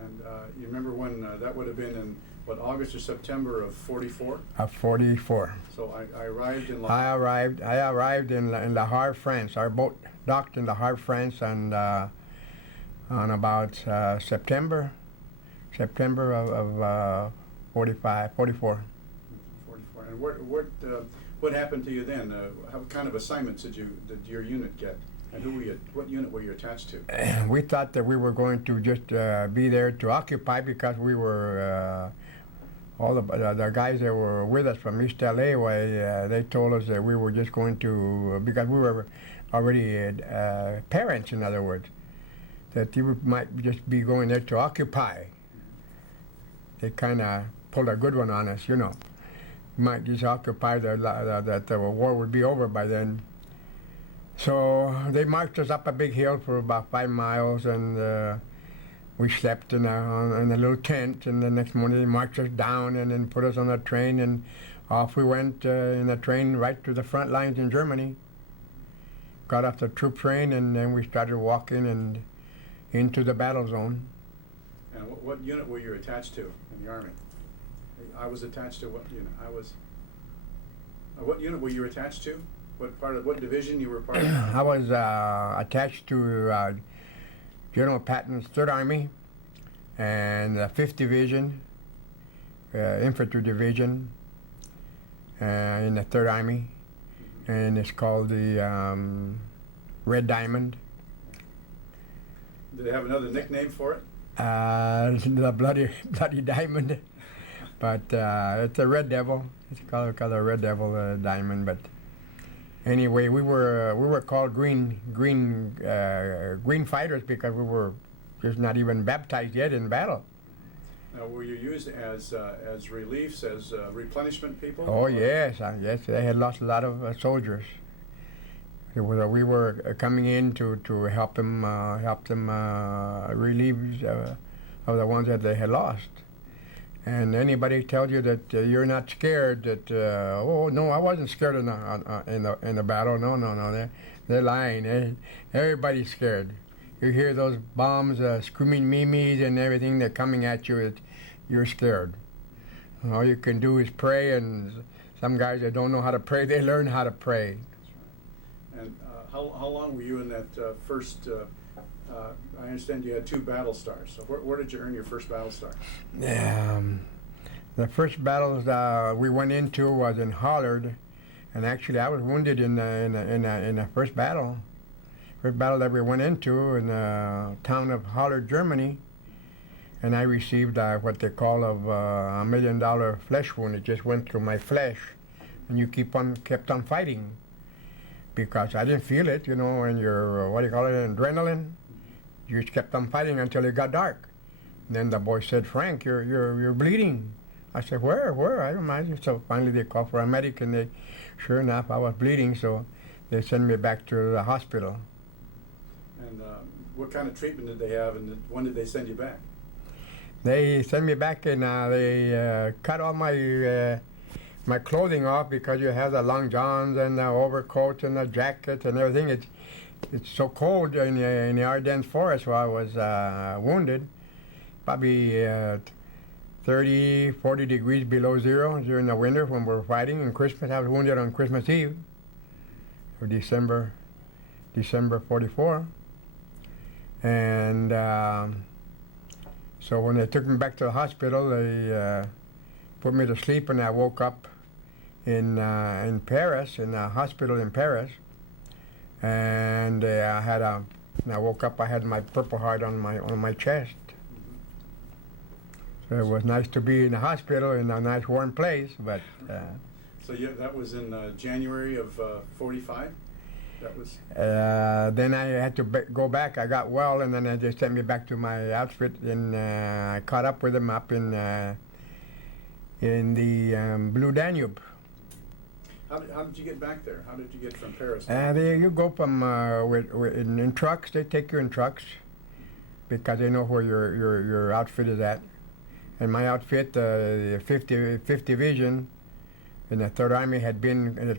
And you remember when that would have been in what, August or September of 44? Of 44. So I arrived in I arrived in La Havre, France. Our boat docked in La Havre, France, and on about September of 44. 44. And what happened to you then? What kind of assignments did your unit get? And what unit were you attached to? We thought that we were going to just be there to occupy because we were all the guys that were with us from East LA. They told us that we were just going to, because we were already parents, in other words, that we might just be going there to occupy. They kind of pulled a good one on us, you know. We might just occupy that the war would be over by then. So they marched us up a big hill for about 5 miles, and we slept in a little tent. And the next morning they marched us down and then put us on a train, and off we went in a train right to the front lines in Germany. Got off the troop train, and then we started walking and into the battle zone. And what unit were you attached to in the Army? I was attached to what unit? What unit were you attached to? What division you were part of? I was attached to General Patton's 3rd Army and the 5th Division, Infantry Division in the 3rd Army, and it's called the Red Diamond. Did they have another nickname for it? The bloody Diamond, but it's a Red Devil. It's called a Red Devil Diamond, but. Anyway, we were called green fighters because we were just not even baptized yet in battle. Now, were you used as reliefs, as replenishment people? Oh yes, yes. They had lost a lot of soldiers. We were coming in to help them relieve of the ones that they had lost. And anybody tells you that you're not scared, that oh no, I wasn't scared in the battle. No, they're lying. Everybody's scared. You hear those bombs, screaming mimes and everything. They're coming at you. You're scared. All you can do is pray. And some guys that don't know how to pray, they learn how to pray. And how long were you in that first? I understand you had 2 battle stars. So where did you earn your first battle star? The first battles we went into was in Hollard, and actually I was wounded in the first battle. First battle that we went into in the town of Hollard, Germany, and I received what they call a $1 million flesh wound. It just went through my flesh, and you kept on fighting because I didn't feel it, you know, and your adrenaline. You just kept on fighting until it got dark. And then the boy said, "Frank, you're bleeding." I said, "Where? I don't mind." So finally they called for a medic, and sure enough, I was bleeding. So they sent me back to the hospital. And what kind of treatment did they have, and when did they send you back? They sent me back, and they cut all my clothing off because you have the long johns and the overcoat and the jacket and everything. It's so cold in the Ardennes forest where I was wounded, probably 30, 40 degrees below zero during the winter when we were fighting. And Christmas, I was wounded on Christmas Eve, or December 44. And so when they took me back to the hospital, they put me to sleep, and I woke up in Paris, in a hospital in Paris. And when I woke up, I had my Purple Heart on my chest. So it was nice to be in the hospital in a nice warm place, but. So that was in January of 45. That was. Then I had to go back. I got well, and then they sent me back to my outfit, and I caught up with them up in the Blue Danube. How did you get back there? How did you get from Paris? You go from in trucks. They take you in trucks because they know where your outfit is at. And my outfit, the 5th Division in the 3rd Army had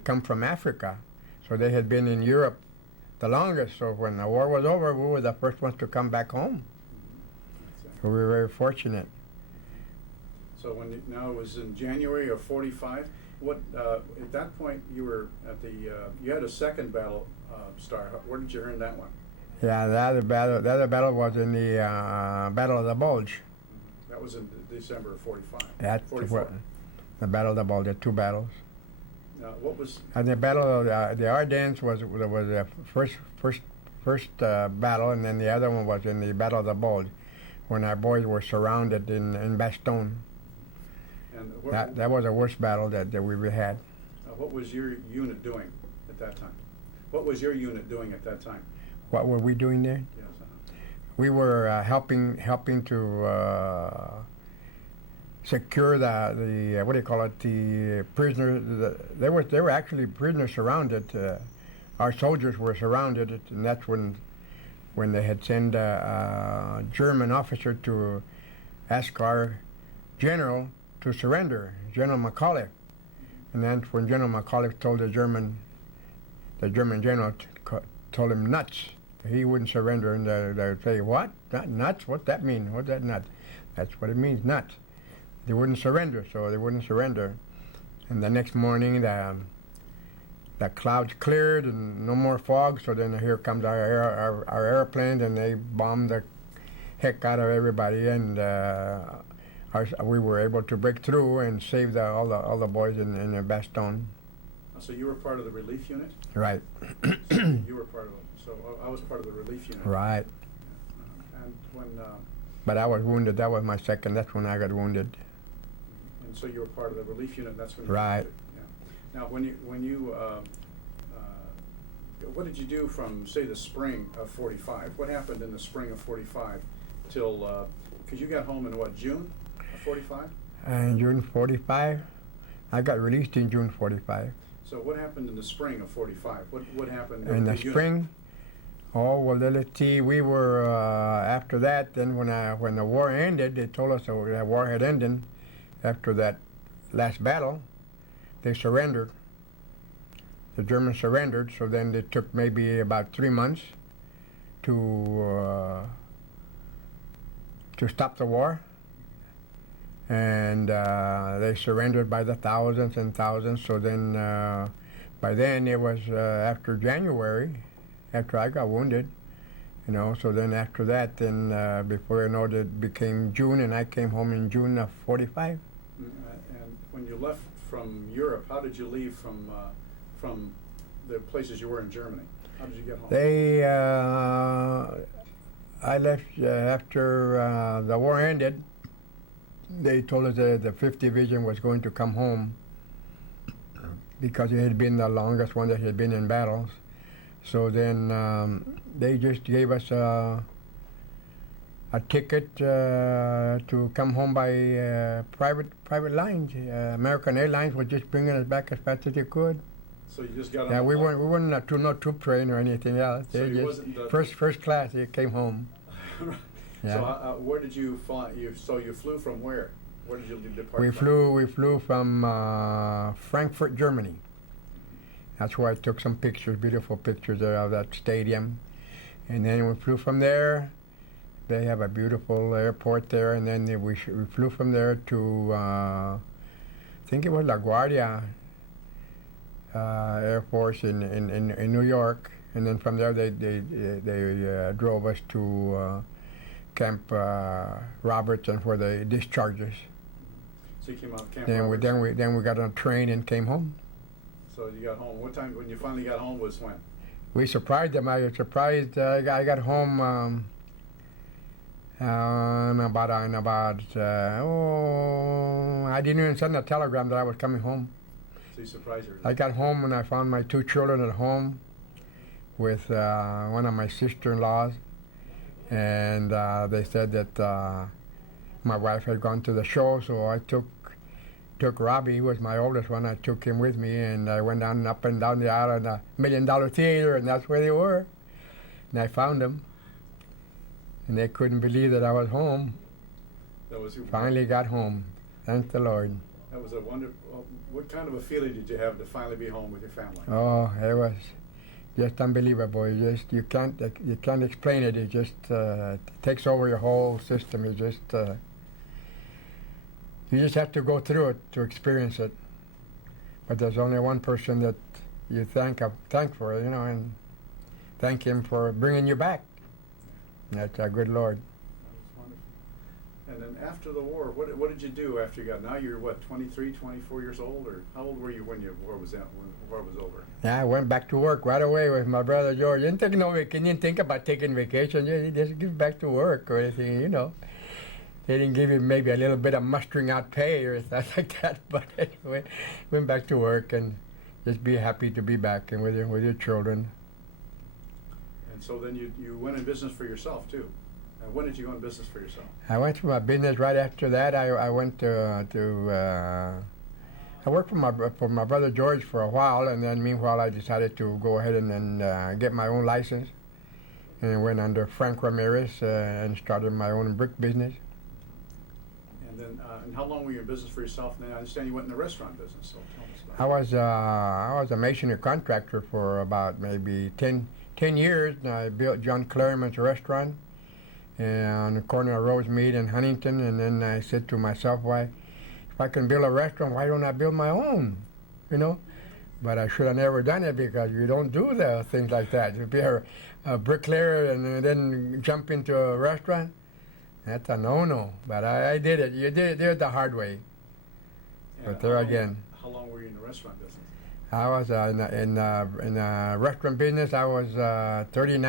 come from Africa, so they had been in Europe the longest. So when the war was over, we were the first ones to come back home. So we were very fortunate. So now it was in January of '45. What at that point you were at the you had a second battle star. Where did you earn that one? Yeah, the other battle was in the Battle of the Bulge. That was in December of '45. That's 44. the Battle of the Bulge. The two battles. What was? And the Battle of the Ardennes was the first battle, and then the other one was in the Battle of the Bulge, when our boys were surrounded in Bastogne. And That was the worst battle that we had. what was your unit doing at that time? What was your unit doing at that time? What were we doing there? Yes. We were helping to secure the what do you call it? The prisoners. They were actually prisoners surrounded. Our soldiers were surrounded, and that's when they had sent a German officer to ask our general to surrender, General McCulloch. And then when General McCulloch told the German general told him nuts, he wouldn't surrender, and they would say, what? Not nuts? What's that mean? What's that nut? That's what it means, nuts. They wouldn't surrender, so they wouldn't surrender. And the next morning, the clouds cleared and no more fog, so then here comes our airplanes, and they bombed the heck out of everybody, and we were able to break through and save all the boys in the Bastogne. So you were part of the relief unit? Right. So you were part of it. So I was part of the relief unit. Right. And when But I was wounded. That was my second. That's when I got wounded. and so you were part of the relief unit. That's when you Right. did it. Yeah. Now when you what did you do from say the spring of '45? What happened in the spring of '45 till because you got home in what, June of '45? In June '45, I got released in June '45. So what happened in the spring of '45? What happened In the with unit? spring, oh well, let's see. We were after that. Then when the war ended, they told us the war had ended. After that last battle, they surrendered. The Germans surrendered. So then it took maybe about 3 months to stop the war. And they surrendered by the thousands and thousands. So then, by then it was after January, after I got wounded, you know. So then after that, then before I know it became June, and I came home in June of '45. And when you left from Europe, how did you leave from the places you were in Germany? How did you get home? I left after the war ended. They told us that the 5th Division was going to come home because it had been the longest one that had been in battles. So then they just gave us a ticket to come home by private lines. American Airlines was just bringing us back as fast as they could. So you just got on Yeah, the we plane. weren't to no troop train or anything else. So They you just wasn't the- first class. They came home. Yeah. So where did you fly? So you flew from where? Where did you depart? We from? flew from Frankfurt, Germany. That's where I took some pictures, beautiful pictures of that stadium. And then we flew from there. They have a beautiful airport there, and then we flew from there to I think it was LaGuardia Air Force in New York, and then from there they drove us to Camp Roberts, and where they discharged us. So you came out of Camp Then Roberts. we got on a train and came home. So you got home. What time when you finally got home was when? We surprised them. I was surprised. I got home I didn't even send a telegram that I was coming home. So you surprised her. I got home and I found my 2 children at home with one of my sister-in-laws, and they said that my wife had gone to the show, so I took Robbie, who was my oldest one. I took him with me, and I went up and down the aisle in the $1 Million Theater, and that's where they were. And I found them, and they couldn't believe that I was home. That was Finally got home. Thank the Lord. That was a wonderful. What kind of a feeling did you have to finally be home with your family? Oh, it was just unbelievable. You can't explain it. It just takes over your whole system. It just You just have to go through it to experience it. But there's only one person that you thank for, you know, and thank him for bringing you back. That's our good Lord. That was wonderful. And then after the war, what did you do after you got? Now you're what, 23, 24 years old, or how old were you when your war was out? When the war was over? Yeah, I went back to work right away with my brother George. You didn't think about taking vacation. You just get back to work or anything, you know. They didn't give you maybe a little bit of mustering out pay or stuff like that. But anyway, went back to work and just be happy to be back and with your children. And so then you went in business for yourself too. And when did you go in business for yourself? I went to my business right after that. I went I worked for my brother George for a while, and then meanwhile I decided to go ahead and get my own license, and went under Frank Ramirez and started my own brick business. And then, and how long were you in business for yourself? And then I understand you went in the restaurant business. So tell us about it. I was a masonry contractor for about maybe 10 years. And I built John Claryman's restaurant on the corner of Rosemead and Huntington. And then I said to myself, why, if I can build a restaurant, why don't I build my own? You know? But I should have never done it, because you don't do the things like that. You be a bricklayer and then jump into a restaurant. That's a no-no, but I did it. You did it the hard way. And but there again. How long were you in the restaurant business? I was in the restaurant business. I was 37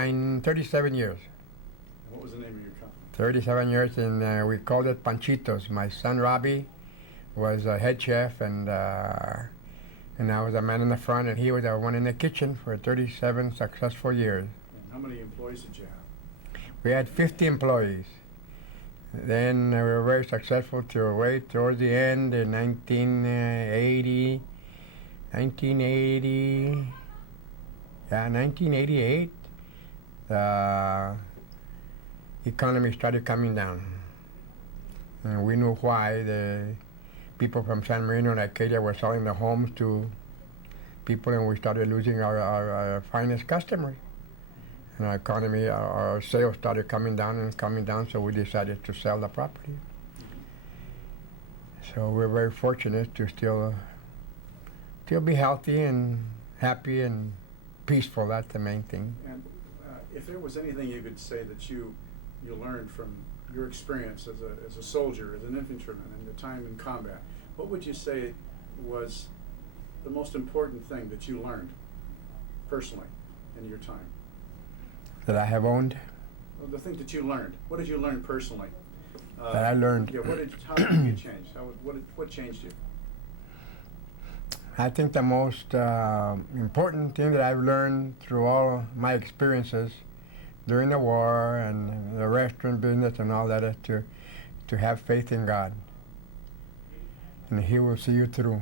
years. And what was the name of your company? 37 years, and we called it Panchitos. My son Robbie was a head chef, and I was a man in the front, and he was the one in the kitchen for 37 successful years. And how many employees did you have? We had 50 employees. Then we were very successful towards the end in 1988. The economy started coming down. And we knew why. The people from San Marino and Acadia were selling their homes to people, and we started losing our finest customers. And our economy, our sales started coming down, so we decided to sell the property. So we're very fortunate to still be healthy and happy and peaceful. That's the main thing. And if there was anything you could say that you learned from your experience as a soldier, as an infantryman, and your time in combat, what would you say was the most important thing that you learned personally in your time? That I have owned? Well, the thing that you learned. What did you learn personally? That I learned. Yeah. How did you change? What changed you? I think the most important thing that I've learned through all my experiences during the war and the restaurant business and all that is to have faith in God, and He will see you through.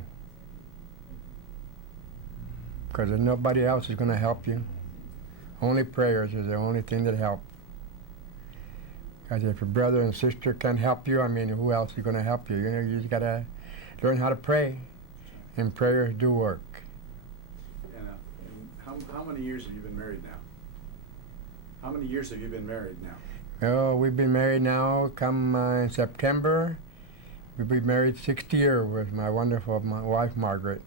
Because nobody else is going to help you. Only prayers is the only thing that helps. Because if your brother and sister can't help you, I mean, who else is going to help you? You know, you just got to learn how to pray, and prayers do work. And how many years have you been married now? How many years have you been married now? Oh, we've been married now, come in September. We've been married 60 years with my wonderful wife, Margaret.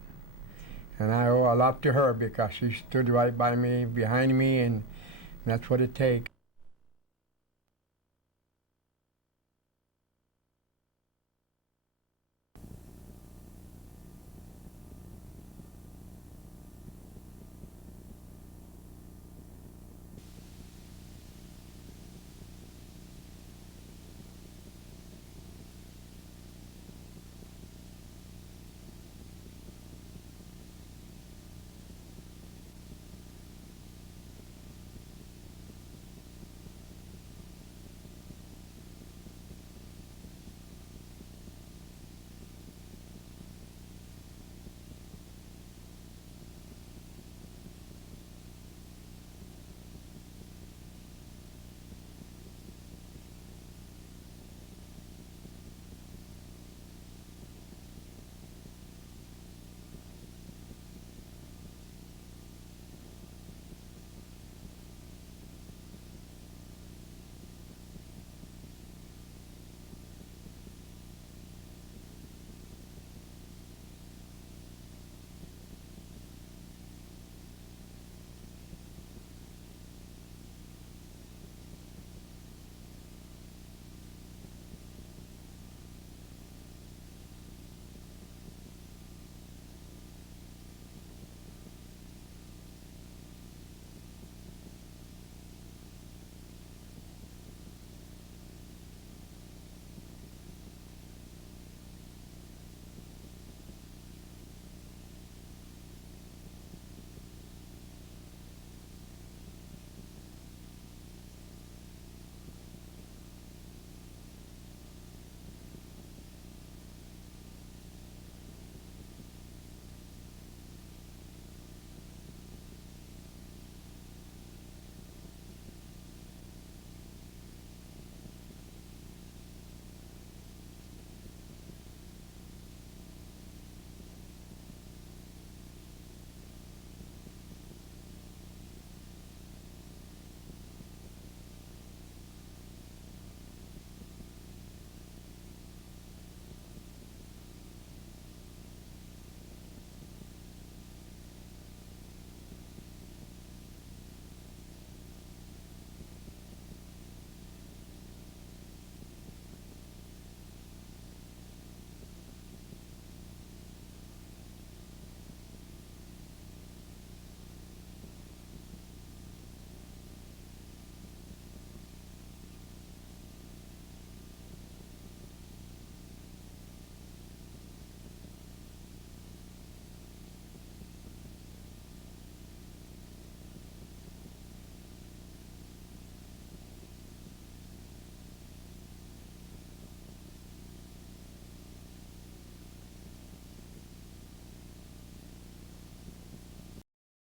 And I owe a lot to her, because she stood right by me, behind me, and that's what it takes.